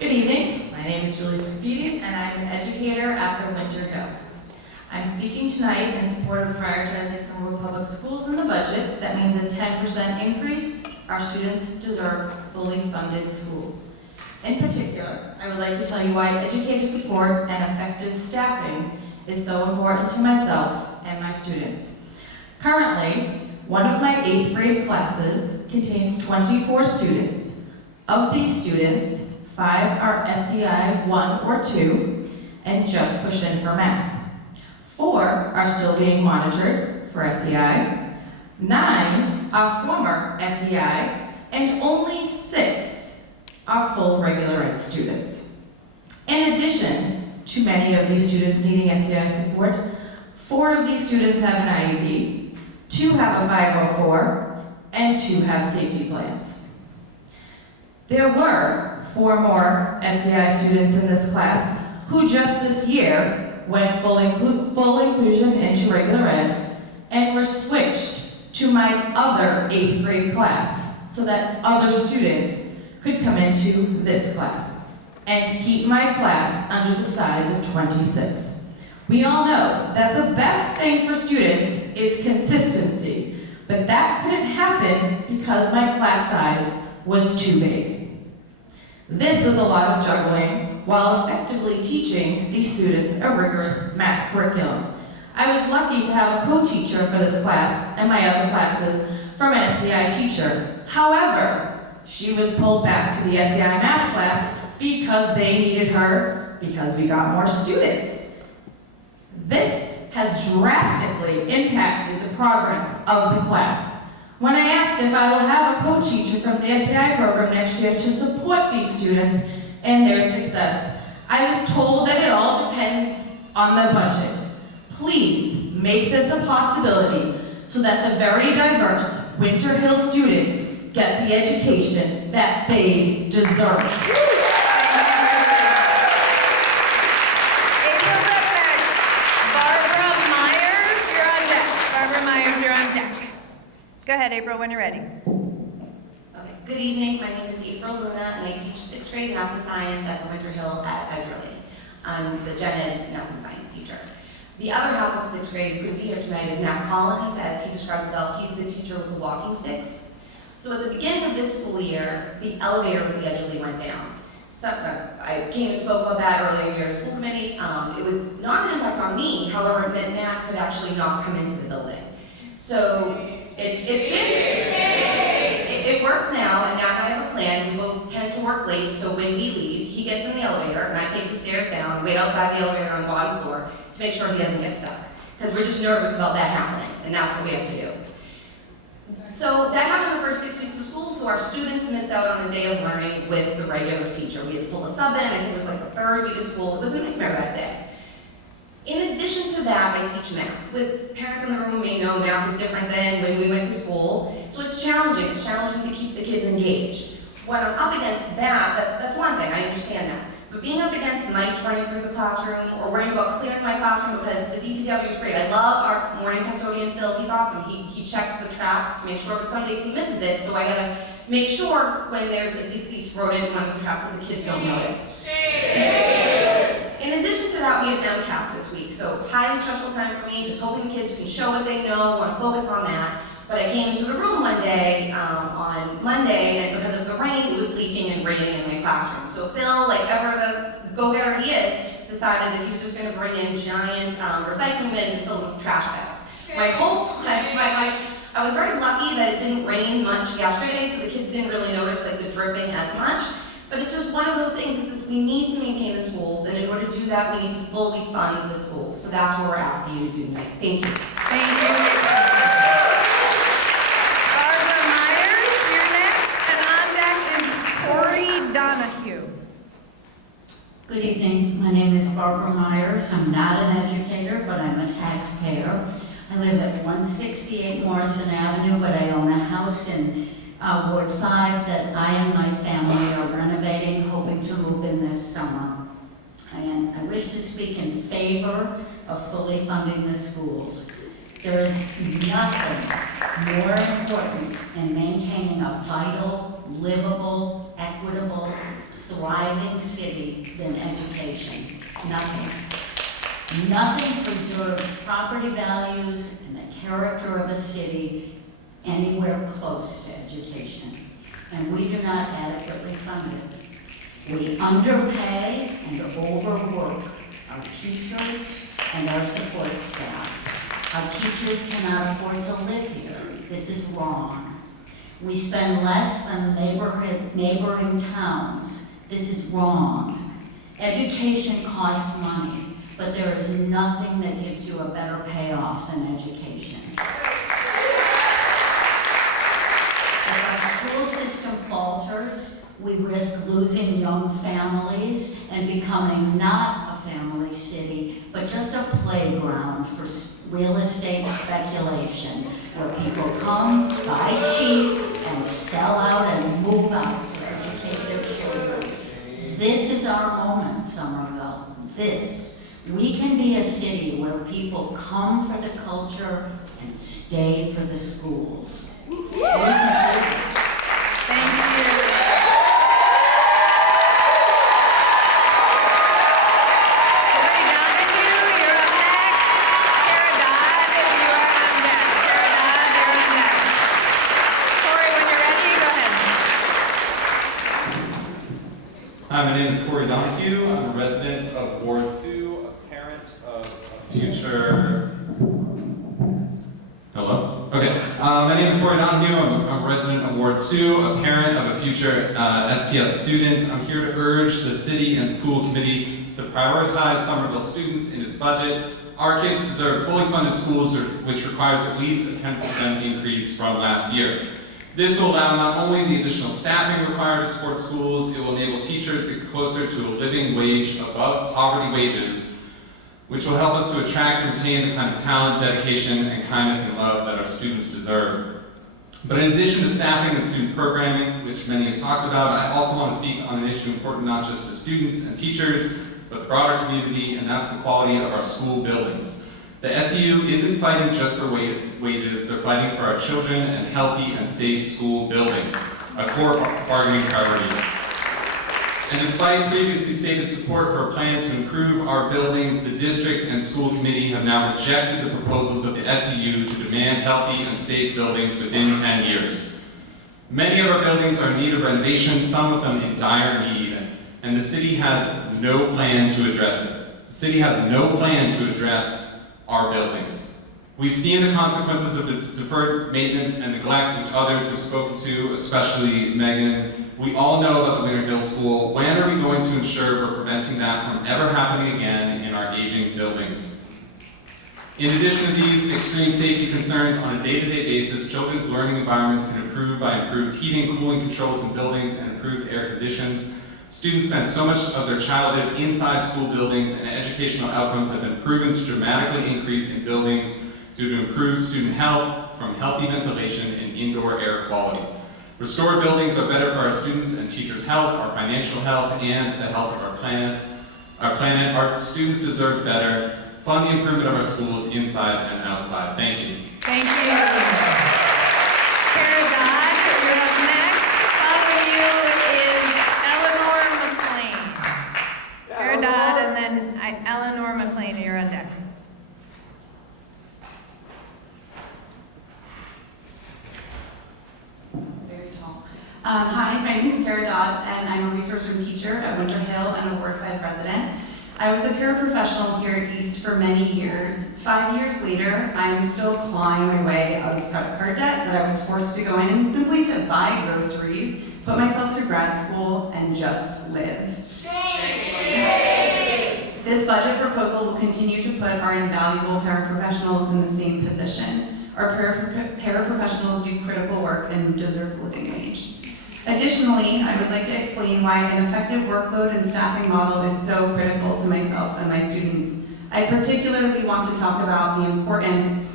Good evening, my name is Julie Scafidi, and I'm an educator at the Winter Hill. I'm speaking tonight in support of prioritizing Somerville Public Schools in the budget. That means a 10% increase. Our students deserve fully funded schools. In particular, I would like to tell you why educator support and effective staffing is so important to myself and my students. Currently, one of my 8th grade classes contains 24 students. Of these students, 5 are SEI 1 or 2 and just push in for math. 4 are still being monitored for SEI. 9 are former SEI, and only 6 are full regular ed students. In addition to many of these students needing SEI support, 4 of these students have an IEP, 2 have a 504, and 2 have safety plans. There were 4 more SEI students in this class who just this year went full inclusion into regular ed and were switched to my other 8th grade class so that other students could come into this class and to keep my class under the size of 26. We all know that the best thing for students is consistency, but that couldn't happen because my class size was too big. This is a lot of juggling while effectively teaching these students a rigorous math curriculum. I was lucky to have a co-teacher for this class and my other classes from an SEI teacher. However, she was pulled back to the SEI math class because they needed her because we got more students. This has drastically impacted the progress of the class. When I asked if I will have a co-teacher from the SEI program next year to support these students and their success, I was told that it all depends on the budget. Please make this a possibility so that the very diverse Winter Hill students get the education that they deserve. Go ahead, April, when you're ready. Okay. Good evening. My name is April Luna, and I teach 6th grade math and science at the Winter Hill at Edgerly. I'm the gen ed math and science teacher. The other half of 6th grade who could be here tonight is Matt Collins, as he described himself. He's the teacher with the walking sticks. So at the beginning of this school year, the elevator with the Edgerly went down. I came and spoke about that earlier in your school committee. It was not an impact on me, however, it meant Matt could actually not come into the building. So it works now, and now I have a plan. We both tend to work late, so when we leave, he gets in the elevator, and I take the stairs down, wait outside the elevator on the bottom floor to make sure he doesn't get stuck. Because we're just nervous about that happening, and that's what we have to do. So that happened the first 6 weeks of school, so our students missed out on a day of learning with the regular teacher. We had to pull a sub in, I think it was like the 3rd week of school. It was a nightmare that day. In addition to that, I teach math. With parents in the room may know math is different than when we went to school, so it's challenging. It's challenging to keep the kids engaged. When I'm up against that, that's one thing, I understand that. But being up against mice running through the classroom or worrying about clearing my classroom because the DPW is great. I love our morning custodian, Phil, he's awesome. He checks the traps to make sure, but some days he misses it, so I gotta make sure when there's a deceased rodent in one of the traps that the kids don't notice. In addition to that, we have MCAS this week, so highly stressful time for me, just hoping the kids can show what they know, want to focus on that. But I came into the room one day, on Monday, and because of the rain, it was leaking and raining in my classroom. So Phil, like ever the go-getter he is, decided that he was just going to bring in giant recycling bins and fill them with trash bags. My hope, I was very lucky that it didn't rain much yesterday, so the kids didn't really notice like the dripping as much. But it's just one of those things, it's we need to maintain the schools, and in order to do that, we need to fully fund the schools. So that's what we're asking you to do tonight. Thank you. Thank you. Barbara Myers, you're next, and on deck is Corey Donahue. Good evening. My name is Barbara Myers. I'm not an educator, but I'm a taxpayer. I live at 168 Morrison Avenue, but I own a house in Ward 5 that I and my family are renovating, hoping to move in this summer. And I wish to speak in favor of fully funding the schools. There is nothing more important in maintaining a vital, livable, equitable, thriving thriving city than education. Nothing. Nothing preserves property values and the character of a city anywhere close to education. And we do not adequately fund it. We underpay and overwork our teachers and our support staff. Our teachers cannot afford to live here. This is wrong. We spend less than neighboring towns. This is wrong. Education costs money, but there is nothing that gives you a better payoff than education. If our school system falters, we risk losing young families and becoming not a family city, but just a playground for real estate speculation, where people come, buy cheap, and sell out and move out to educate their children. This is our moment, Somerville. This. We can be a city where people come for the culture and stay for the schools. Thank you. Hi, my name is Corey Donahue. I'm a resident of Ward 2, a parent of a future... Hello? Okay. My name is Corey Donahue. I'm a resident of Ward 2, a parent of a future SPS student. I'm here to urge the city and school committee to prioritize Somerville students in its budget. Our kids deserve fully funded schools, which requires at least a 10% increase from last year. This will allow not only the additional staffing required to support schools, it will enable teachers to get closer to a living wage above poverty wages, which will help us to attract and retain the kind of talent, dedication, and kindness and love that our students deserve. But in addition to staffing and student programming, which many have talked about, I also want to speak on an issue important not just to students and teachers, but the broader community, and that's the quality of our school buildings. The SEU isn't fighting just for wages, they're fighting for our children and healthy and safe school buildings, a core bargaining priority. And despite previously stated support for a plan to improve our buildings, the district and school committee have now rejected the proposals of the SEU to demand healthy and safe buildings within 10 years. Many of our buildings are in need of renovation, some of them in dire need, and the city has no plan to address it. The city has no plan to address our buildings. We've seen the consequences of the deferred maintenance and neglect, which others have spoken to, especially Megan. We all know about the Winter Hill School. When are we going to ensure we're preventing that from ever happening again in our aging buildings? In addition to these extreme safety concerns, on a day-to-day basis, children's learning environments can improve by improved heating, cooling controls in buildings, and improved air conditions. Students spend so much of their childhood inside school buildings, and educational outcomes have been proven to dramatically increase in buildings due to improved student health from healthy ventilation and indoor air quality. Restored buildings are better for our students and teachers' health, our financial health, and the health of our planet. Our students deserve better. Fund the improvement of our schools inside and outside. Thank you. Thank you. Eleanor McLean, you're on deck. Very tall. Hi, my name is Kara Dodd, and I'm a resource room teacher at Winter Hill and a Ward 5 resident. I was a paraprofessional here at East for many years. 5 years later, I'm still clawing my way out of credit card debt that I was forced to go in simply to buy groceries, put myself through grad school, and just live. This budget proposal will continue to put our invaluable paraprofessionals in the same position. Our paraprofessionals do critical work and deserve a living wage. Additionally, I would like to explain why an effective workload and staffing model is so critical to myself and my students. I particularly want to talk about the importance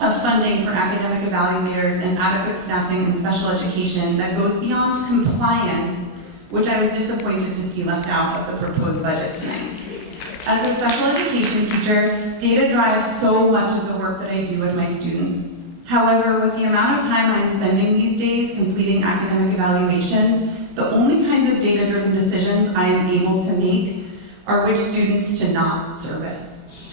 of funding for academic evaluators and adequate staffing in special education that goes beyond compliance, which I was disappointed to see left out of the proposed budget tonight. As a special education teacher, data drives so much of the work that I do with my students. However, with the amount of time I'm spending these days completing academic evaluations, the only kinds of data-driven decisions I are which students to not service.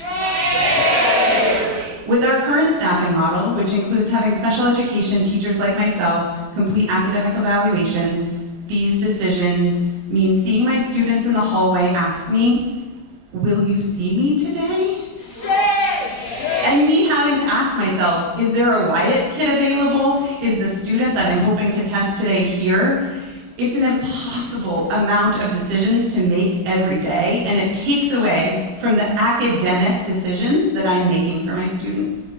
With our current staffing model, which includes having special education teachers like myself complete academic evaluations, these decisions mean seeing my students in the hallway ask me, "Will you see me today?" And me having to ask myself, is there a Wyatt kit available? Is the student that I'm hoping to test today here? It's an impossible amount of decisions to make every day, and it takes away from the academic decisions that I'm making for my students.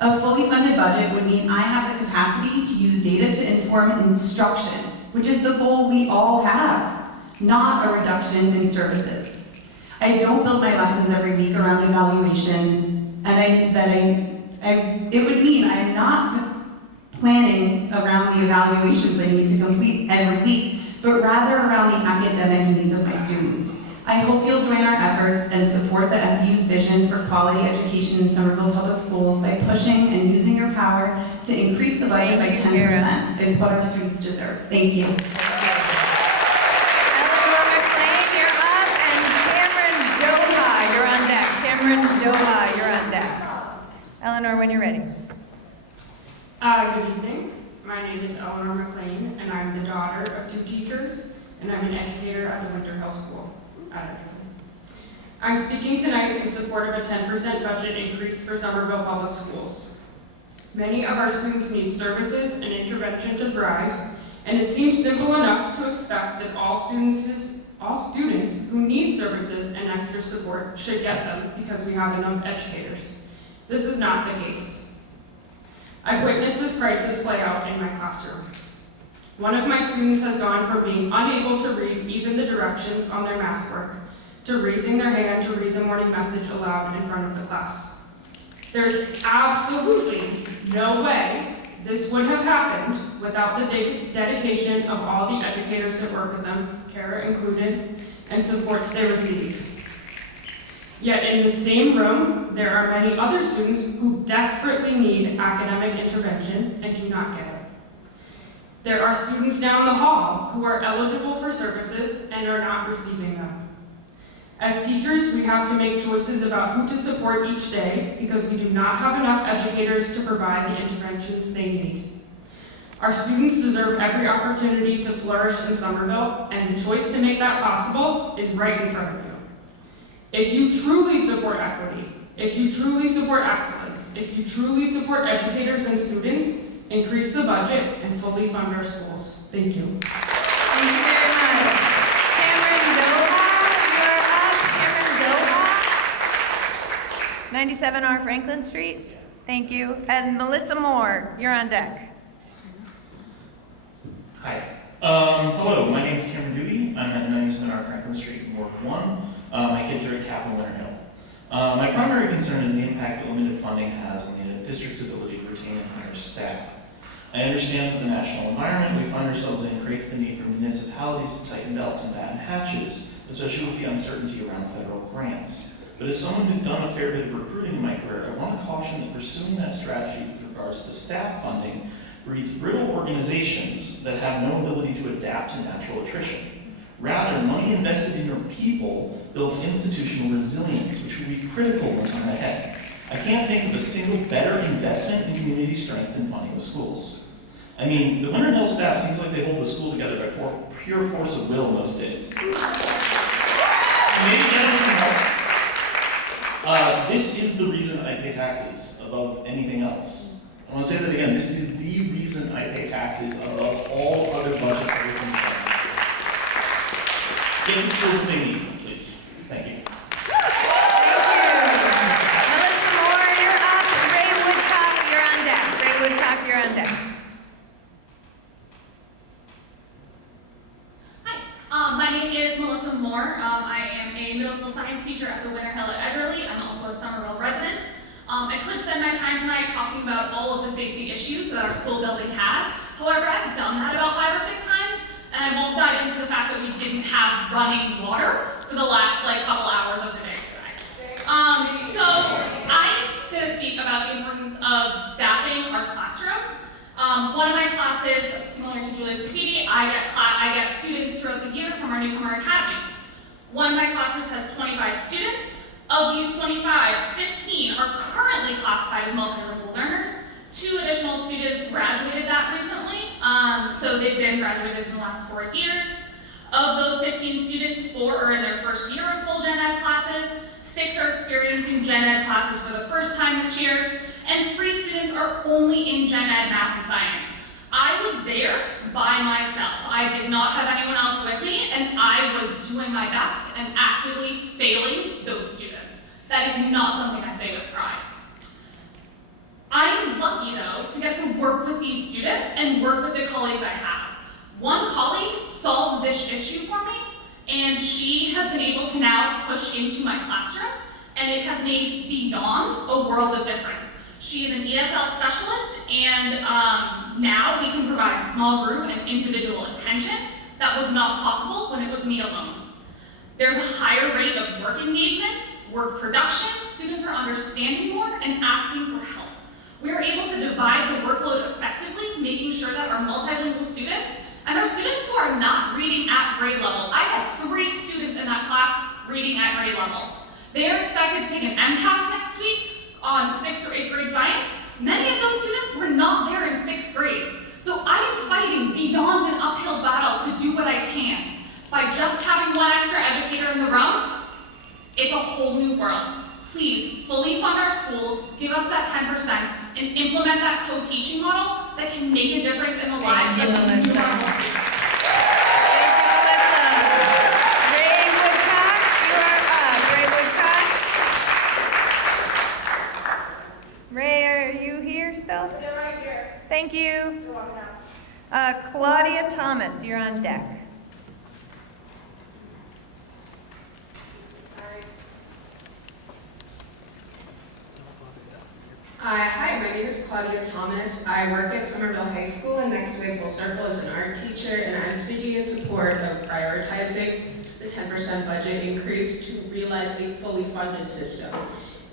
A fully funded budget would mean I have the capacity to use data to inform instruction, which is the goal we all have, not a reduction in services. I don't build my lessons every week around evaluations, and it would mean I'm not planning around the evaluations I need to complete every week, but rather around the academic needs of my students. I hope you'll join our efforts and support the SU's vision for quality education in Somerville Public Schools by pushing and using your power to increase the budget by 10%. It's what our students deserve. Thank you. Eleanor, when you're ready. Good evening. My name is Eleanor McLean, and I'm the daughter of 2 teachers, and I'm an educator at the Winter Hill School. I'm speaking tonight in support of a 10% budget increase for Somerville Public Schools. Many of our students need services and intervention to thrive, and it seems simple enough to expect that all students who need services and extra support should get them because we have enough educators. This is not the case. I've witnessed this crisis play out in my classroom. One of my students has gone from being unable to read even the directions on their math work to raising their hand to read the morning message aloud in front of the class. There's absolutely no way this would have happened without the dedication of all the educators that work with them, Kara included, and supports they receive. Yet in the same room, there are many other students who desperately need academic intervention and do not get it. There are students down the hall who are eligible for services and are not receiving them. As teachers, we have to make choices about who to support each day because we do not have enough educators to provide the interventions they need. Our students deserve every opportunity to flourish in Somerville, and the choice to make that possible is right in front of you. If you truly support equity, if you truly support excellence, if you truly support educators and students, increase the budget and fully fund our schools. Thank you. Thank you very much. Cameron Doha, you're up. 97R Franklin Street. Thank you. And Melissa Moore, you're on deck. Hi. Hello, my name is Cameron Doody. I'm at 97R Franklin Street in Ward 1. My kids are at Capitol Winter Hill. My primary concern is the impact that limited funding has on the district's ability to retain and hire staff. I understand that the national environment we find ourselves in creates the need for municipalities to tighten belts and batten hatches, especially with the uncertainty around federal grants. But as someone who's done a fair bit of recruiting in my career, I want to caution that pursuing that strategy with regards to staff funding breeds brittle organizations that have no ability to adapt to natural attrition. Rather, money invested in your people builds institutional resilience, which will be critical in the time ahead. I can't think of a single better investment in community strength than funding the schools. I mean, the Winter Hill staff seems like they hold the school together by pure force of will most days. And maybe that help. This is the reason I pay taxes above anything else. I want to say that again, this is the reason I pay taxes above all other budget items. Get the schools they need, please. Thank you. Melissa Moore, you're up. Ray Woodcock, you're on deck. Ray Woodcock, you're on deck. My name is Melissa Moore. I am a middle school science teacher at the Winter Hill at Edgerly. I'm also a Somerville resident. I could spend my time tonight talking about all of the safety issues that our school building has. However, I've done that about 5 or 6 times, and I won't dive into the fact that we didn't have running water for the last couple hours of the day today. So I'm going to speak about the importance of staffing our classrooms. One of my classes, similar to Julia's graffiti, I get students throughout the year from our newcomer academy. One of my classes has 25 students. Of these 25, 15 are currently classified as multilingual learners. 2 additional students graduated that recently, so they've been graduated in the last 4 years. Of those 15 students, 4 are in their first year of full gen ed classes, 6 are experiencing gen ed classes for the first time this year, and 3 students are only in gen ed math and science. I was there by myself. I did not have anyone else with me, and I was doing my best and actively failing those students. That is not something I say with pride. I am lucky, though, to get to work with these students and work with the colleagues I have. One colleague solved this issue for me, and she has been able to now push into my classroom, and it has made beyond a world of difference. She is an ESL specialist, and now we can provide small group and individual attention that was not possible when it was me alone. There's a higher rate of work engagement, work production, students are understanding more and asking for help. We are able to divide the workload effectively, making sure that our multilingual students and our students who are not reading at grade level, I have 3 students in that class reading at grade level. They are expected to take an MCAS next week on 6th or 8th grade science. Many of those students were not there in 6th grade. So I am fighting beyond an uphill battle to do what I can. By just having one extra educator in the room, it's a whole new world. Please fully fund our schools, give us that 10%, and implement that co-teaching model that can make a difference in the lives of innumerable students. Ray Woodcock, you are up. Ray Woodcock. Ray, are you here still? They're right here. Thank you. You're welcome now. Claudia Thomas, you're on deck. Hi, my name is Claudia Thomas. I work at Somerville High School, and next to me, full circle, is an art teacher, and I'm speaking in support of prioritizing the 10% budget increase to realize a fully funded system.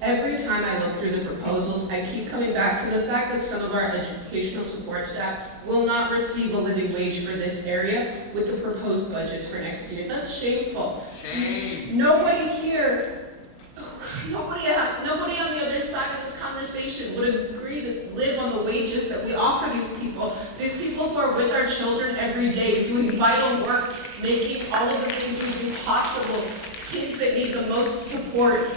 Every time I look through the proposals, I keep coming back to the fact that some of our educational support staff will not receive a living wage for this area with the proposed budgets for next year. That's shameful. Shame. Nobody on the other side of this conversation would agree to live on the wages that we offer these people who are with our children every day, doing vital work, making all of the things we do possible. Kids that need the most support,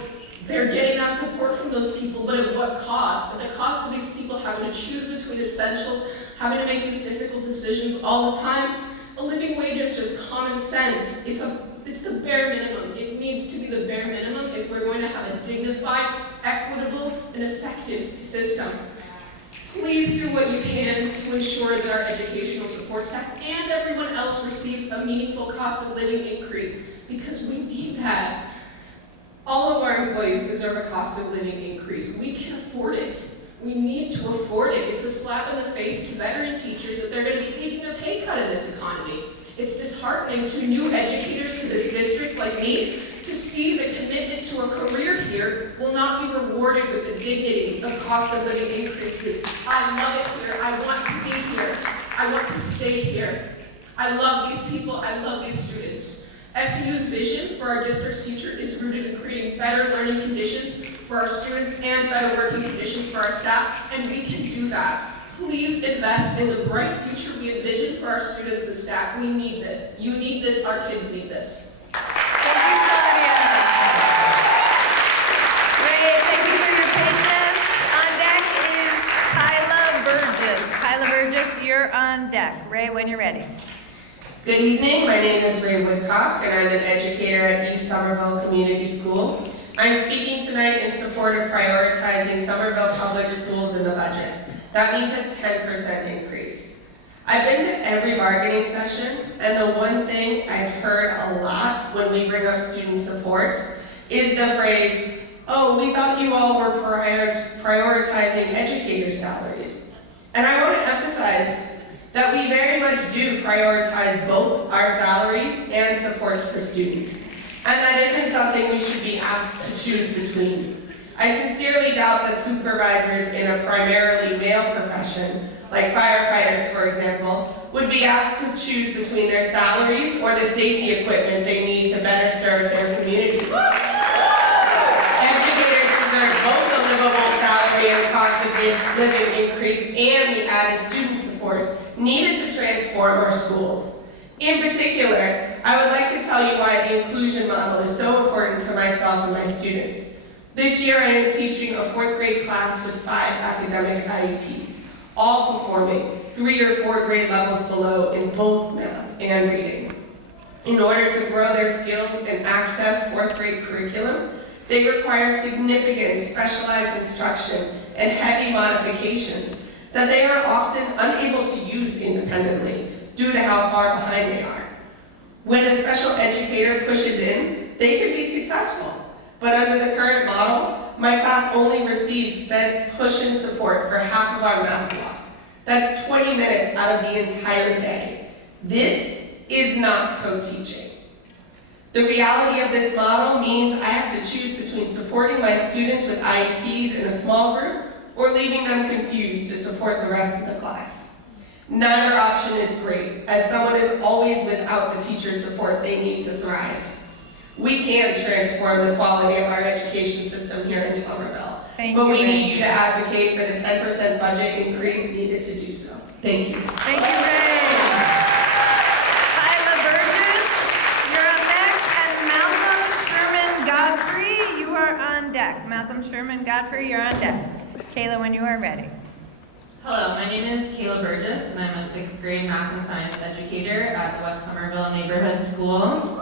they're getting that support from those people, but at what cost? At the cost of these people having to choose between essentials, having to make these difficult decisions all the time. A living wage is just common sense. It's the bare minimum. It needs to be the bare minimum if we're going to have a dignified, equitable, and effective system. Please do what you can to ensure that our educational support staff and everyone else receives a meaningful cost of living increase, because we need that. All of our employees deserve a cost of living increase. We can afford it. We need to afford it. It's a slap in the face to veteran teachers that they're going to be taking a pay cut in this economy. It's disheartening to new educators to this district like me to see the commitment to a career here will not be rewarded with the dignity of cost of living increases. I love it here. I want to be here. I want to stay here. I love these people. I love these students. SEU's vision for our district's future is rooted in creating better learning conditions for our students and better working conditions for our staff, and we can do that. Please invest in the bright future we envision for our students and staff. We need this. You need this. Our kids need this. Thank you, Claudia. Ray, thank you for your patience. On deck is Kyla Burgess. Kyla Burgess, you're on deck. Ray, when you're ready. Good evening, my name is Ray Woodcock, and I'm an educator at East Somerville Community School. I'm speaking tonight in support of prioritizing Somerville Public Schools in the budget. That means a 10% increase. I've been to every bargaining session, and the one thing I've heard a lot when we bring up student supports is the phrase, "Oh, we thought you all were prioritizing educator salaries." And I want to emphasize that we very much do prioritize both our salaries and supports for students. And that isn't something we should be asked to choose between. I sincerely doubt that supervisors in a primarily male profession, like firefighters for example, would be asked to choose between their salaries or the safety equipment they need to better serve particular, I would like to tell you why the inclusion model is so important to myself and my students. This year I am teaching a 4th grade class with 5 academic IEPs, all performing 3 or 4 grade levels below in both math and reading. In order to grow their skills and access 4th grade curriculum, they require significant specialized instruction and heavy modifications that they are often unable to use independently due to how far behind they are. When a special educator pushes in, they can be successful. But under the current model, my class only receives sped push-in support for half of our math block. That's 20 minutes out of the entire day. This is not co-teaching. The reality of this model means I have to choose between supporting my students with IEPs in a small group or leaving them confused to support the rest of the class. Neither option is great, as someone is always without the teacher support they need to thrive. We can transform the quality of our education system here in Somerville, but we need you to advocate for the 10% budget increase needed to do so. Thank you. Thank you, Ray. Kyla Burgess, you're up next, and Malcolm Sherman Godfrey, you are on deck. Malcolm Sherman Godfrey, you're on deck. Kayla, when you are ready. Hello, my name is Kayla Burgess, and I'm a 6th grade math and science educator at the West Somerville Neighborhood School.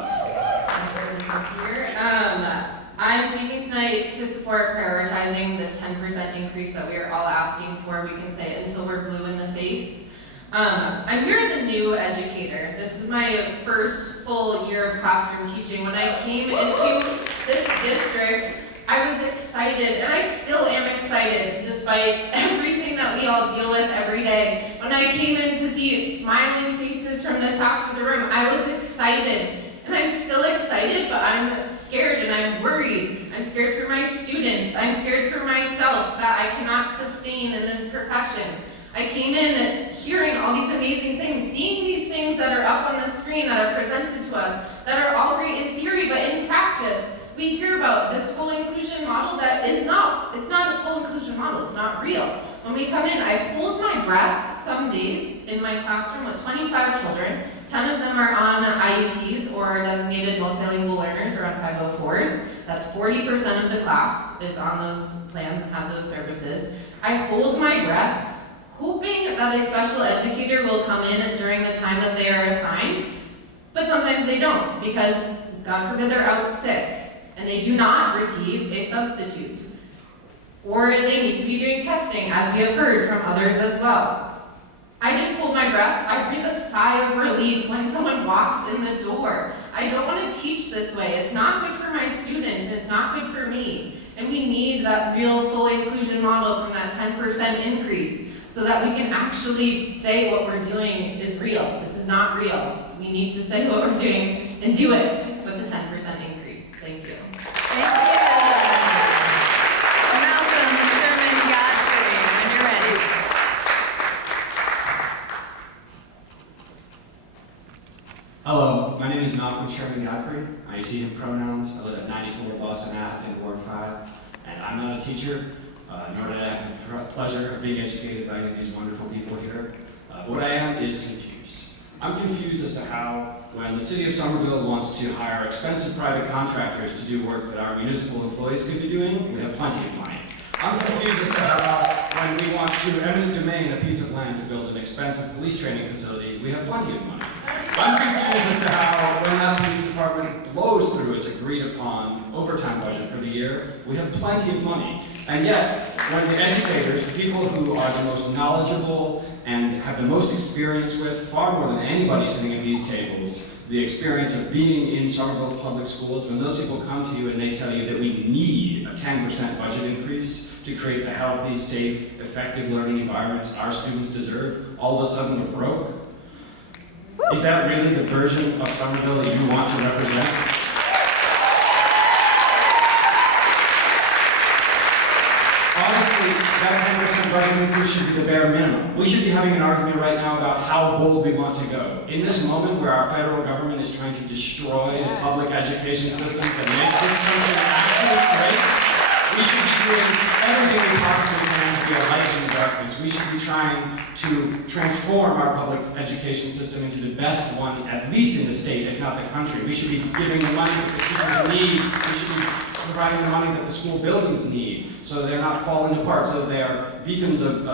I'm speaking tonight to support prioritizing this 10% increase that we are all asking for. We can say it until we're blue in the face. I'm here as a new educator. This is my first full year of classroom teaching. When I came into this district, I was excited, and I still am excited, despite everything that we all deal with every day. When I came in to see smiling faces from this half of the room, I was excited. And I'm still excited, but I'm scared and I'm worried. I'm scared for my students. I'm scared for myself that I cannot sustain in this profession. I came in hearing all these amazing things, seeing these things that are up on the screen that are presented to us, that are all great in theory, but in practice, we hear about this full inclusion model that it's not a full inclusion model, it's not real. When we come in, I hold my breath some days in my classroom with 25 children. 10 of them are on IEPs or designated multilingual learners or on 504s. That's 40% of the class is on those plans and has those services. I hold my breath, hoping that a special educator will come in during the time that they are assigned, but sometimes they don't because, God forbid, they're out sick and they do not receive a substitute. Or they need to be doing testing, as we have heard from others as well. I just hold my breath. I breathe a sigh of relief when someone walks in the door. I don't want to teach this way. It's not good for my students. It's not good for me. And we need that real full inclusion model from that 10% increase so that we can actually say what we're doing is real. This is not real. We need to say what we're doing and do it with the 10% increase. Thank you. Thank you. Malcolm Sherman Godfrey, when you're ready. Hello, my name is Malcolm Sherman Godfrey. I use he, him pronouns. I live at 94 Boston Ave in Ward 5. And I'm not a teacher, nor did I have the pleasure of being educated by any of these wonderful people here. What I am is confused. I'm confused as to how, when the city of Somerville wants to hire expensive private contractors to do work that our municipal employees could be doing, we have plenty of money. I'm confused as to how, when we want to eminent domain a piece of land to build an expensive police training facility, we have plenty of money. I'm confused as to how, when that police department blows through its agreed-upon overtime budget for the year, we have plenty of money. And yet, when the educators, the people who are the most knowledgeable and have the most experience with, far more than anybody sitting at these tables, the experience of being in Somerville public schools, when those people come to you and they tell you that we need a 10% budget increase to create the healthy, safe, effective learning environments our students deserve, all of a sudden we're broke? Is that really the version of Somerville that you want to represent? Honestly, that 10% budget increase should be the bare minimum. We should be having an argument right now about how bold we want to go. In this moment where our federal government is trying to destroy the public education system to make this country actually great, We should be doing everything we possibly can to be a light in the darkness. We should be trying to transform our public education system into the best one, at least in the state, if not the country. We should be giving the money that the teachers need. We should be providing the money that the school buildings need, so they're not falling apart, so they are beacons of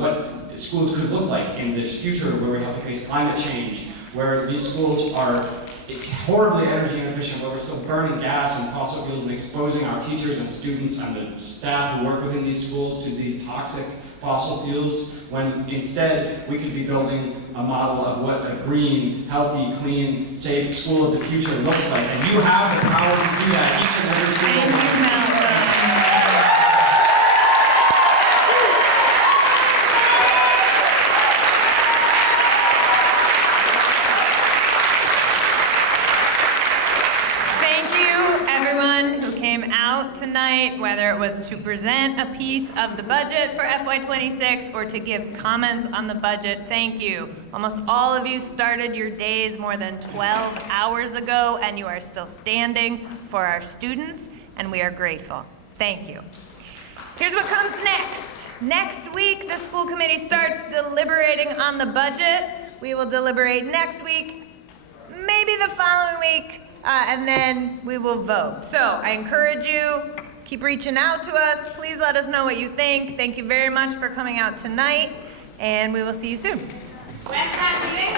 what schools could look like in this future where we have to face climate change, where these schools are horribly energy inefficient, where we're still burning gas and fossil fuels and exposing our teachers and students and the staff who work within these schools to these toxic fossil fuels, when instead we could be building a model of what a green, healthy, clean, safe school of the future looks like. And you have the power to do that each and every single one. Tonight, whether it was to present a piece of the budget for FY26 or to give comments on the budget, thank you. Almost all of you started your days more than 12 hours ago, and you are still standing for our students, and we are grateful. Thank you. Here's what comes next. Next week, the school committee starts deliberating on the budget. We will deliberate next week, maybe the following week, and then we will vote. So I encourage you, keep reaching out to us. Please let us know what you think. Thank you very much for coming out tonight, and we will see you soon. When's that meeting?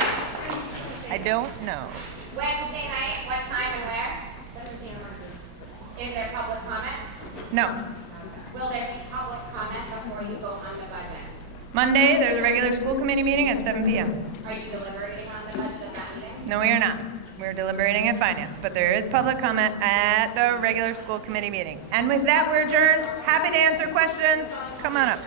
I don't know. Wednesday night, what time and where? 7 p.m. Is there public comment? No. Will there be public comment before you vote on the budget? Monday, there's a regular school committee meeting at 7 p.m. Are you deliberating on the budget at that meeting? No, we are not. We're deliberating at finance, but there is public comment at the regular school committee meeting. And with that, we're adjourned. Happy to answer questions. Come on up.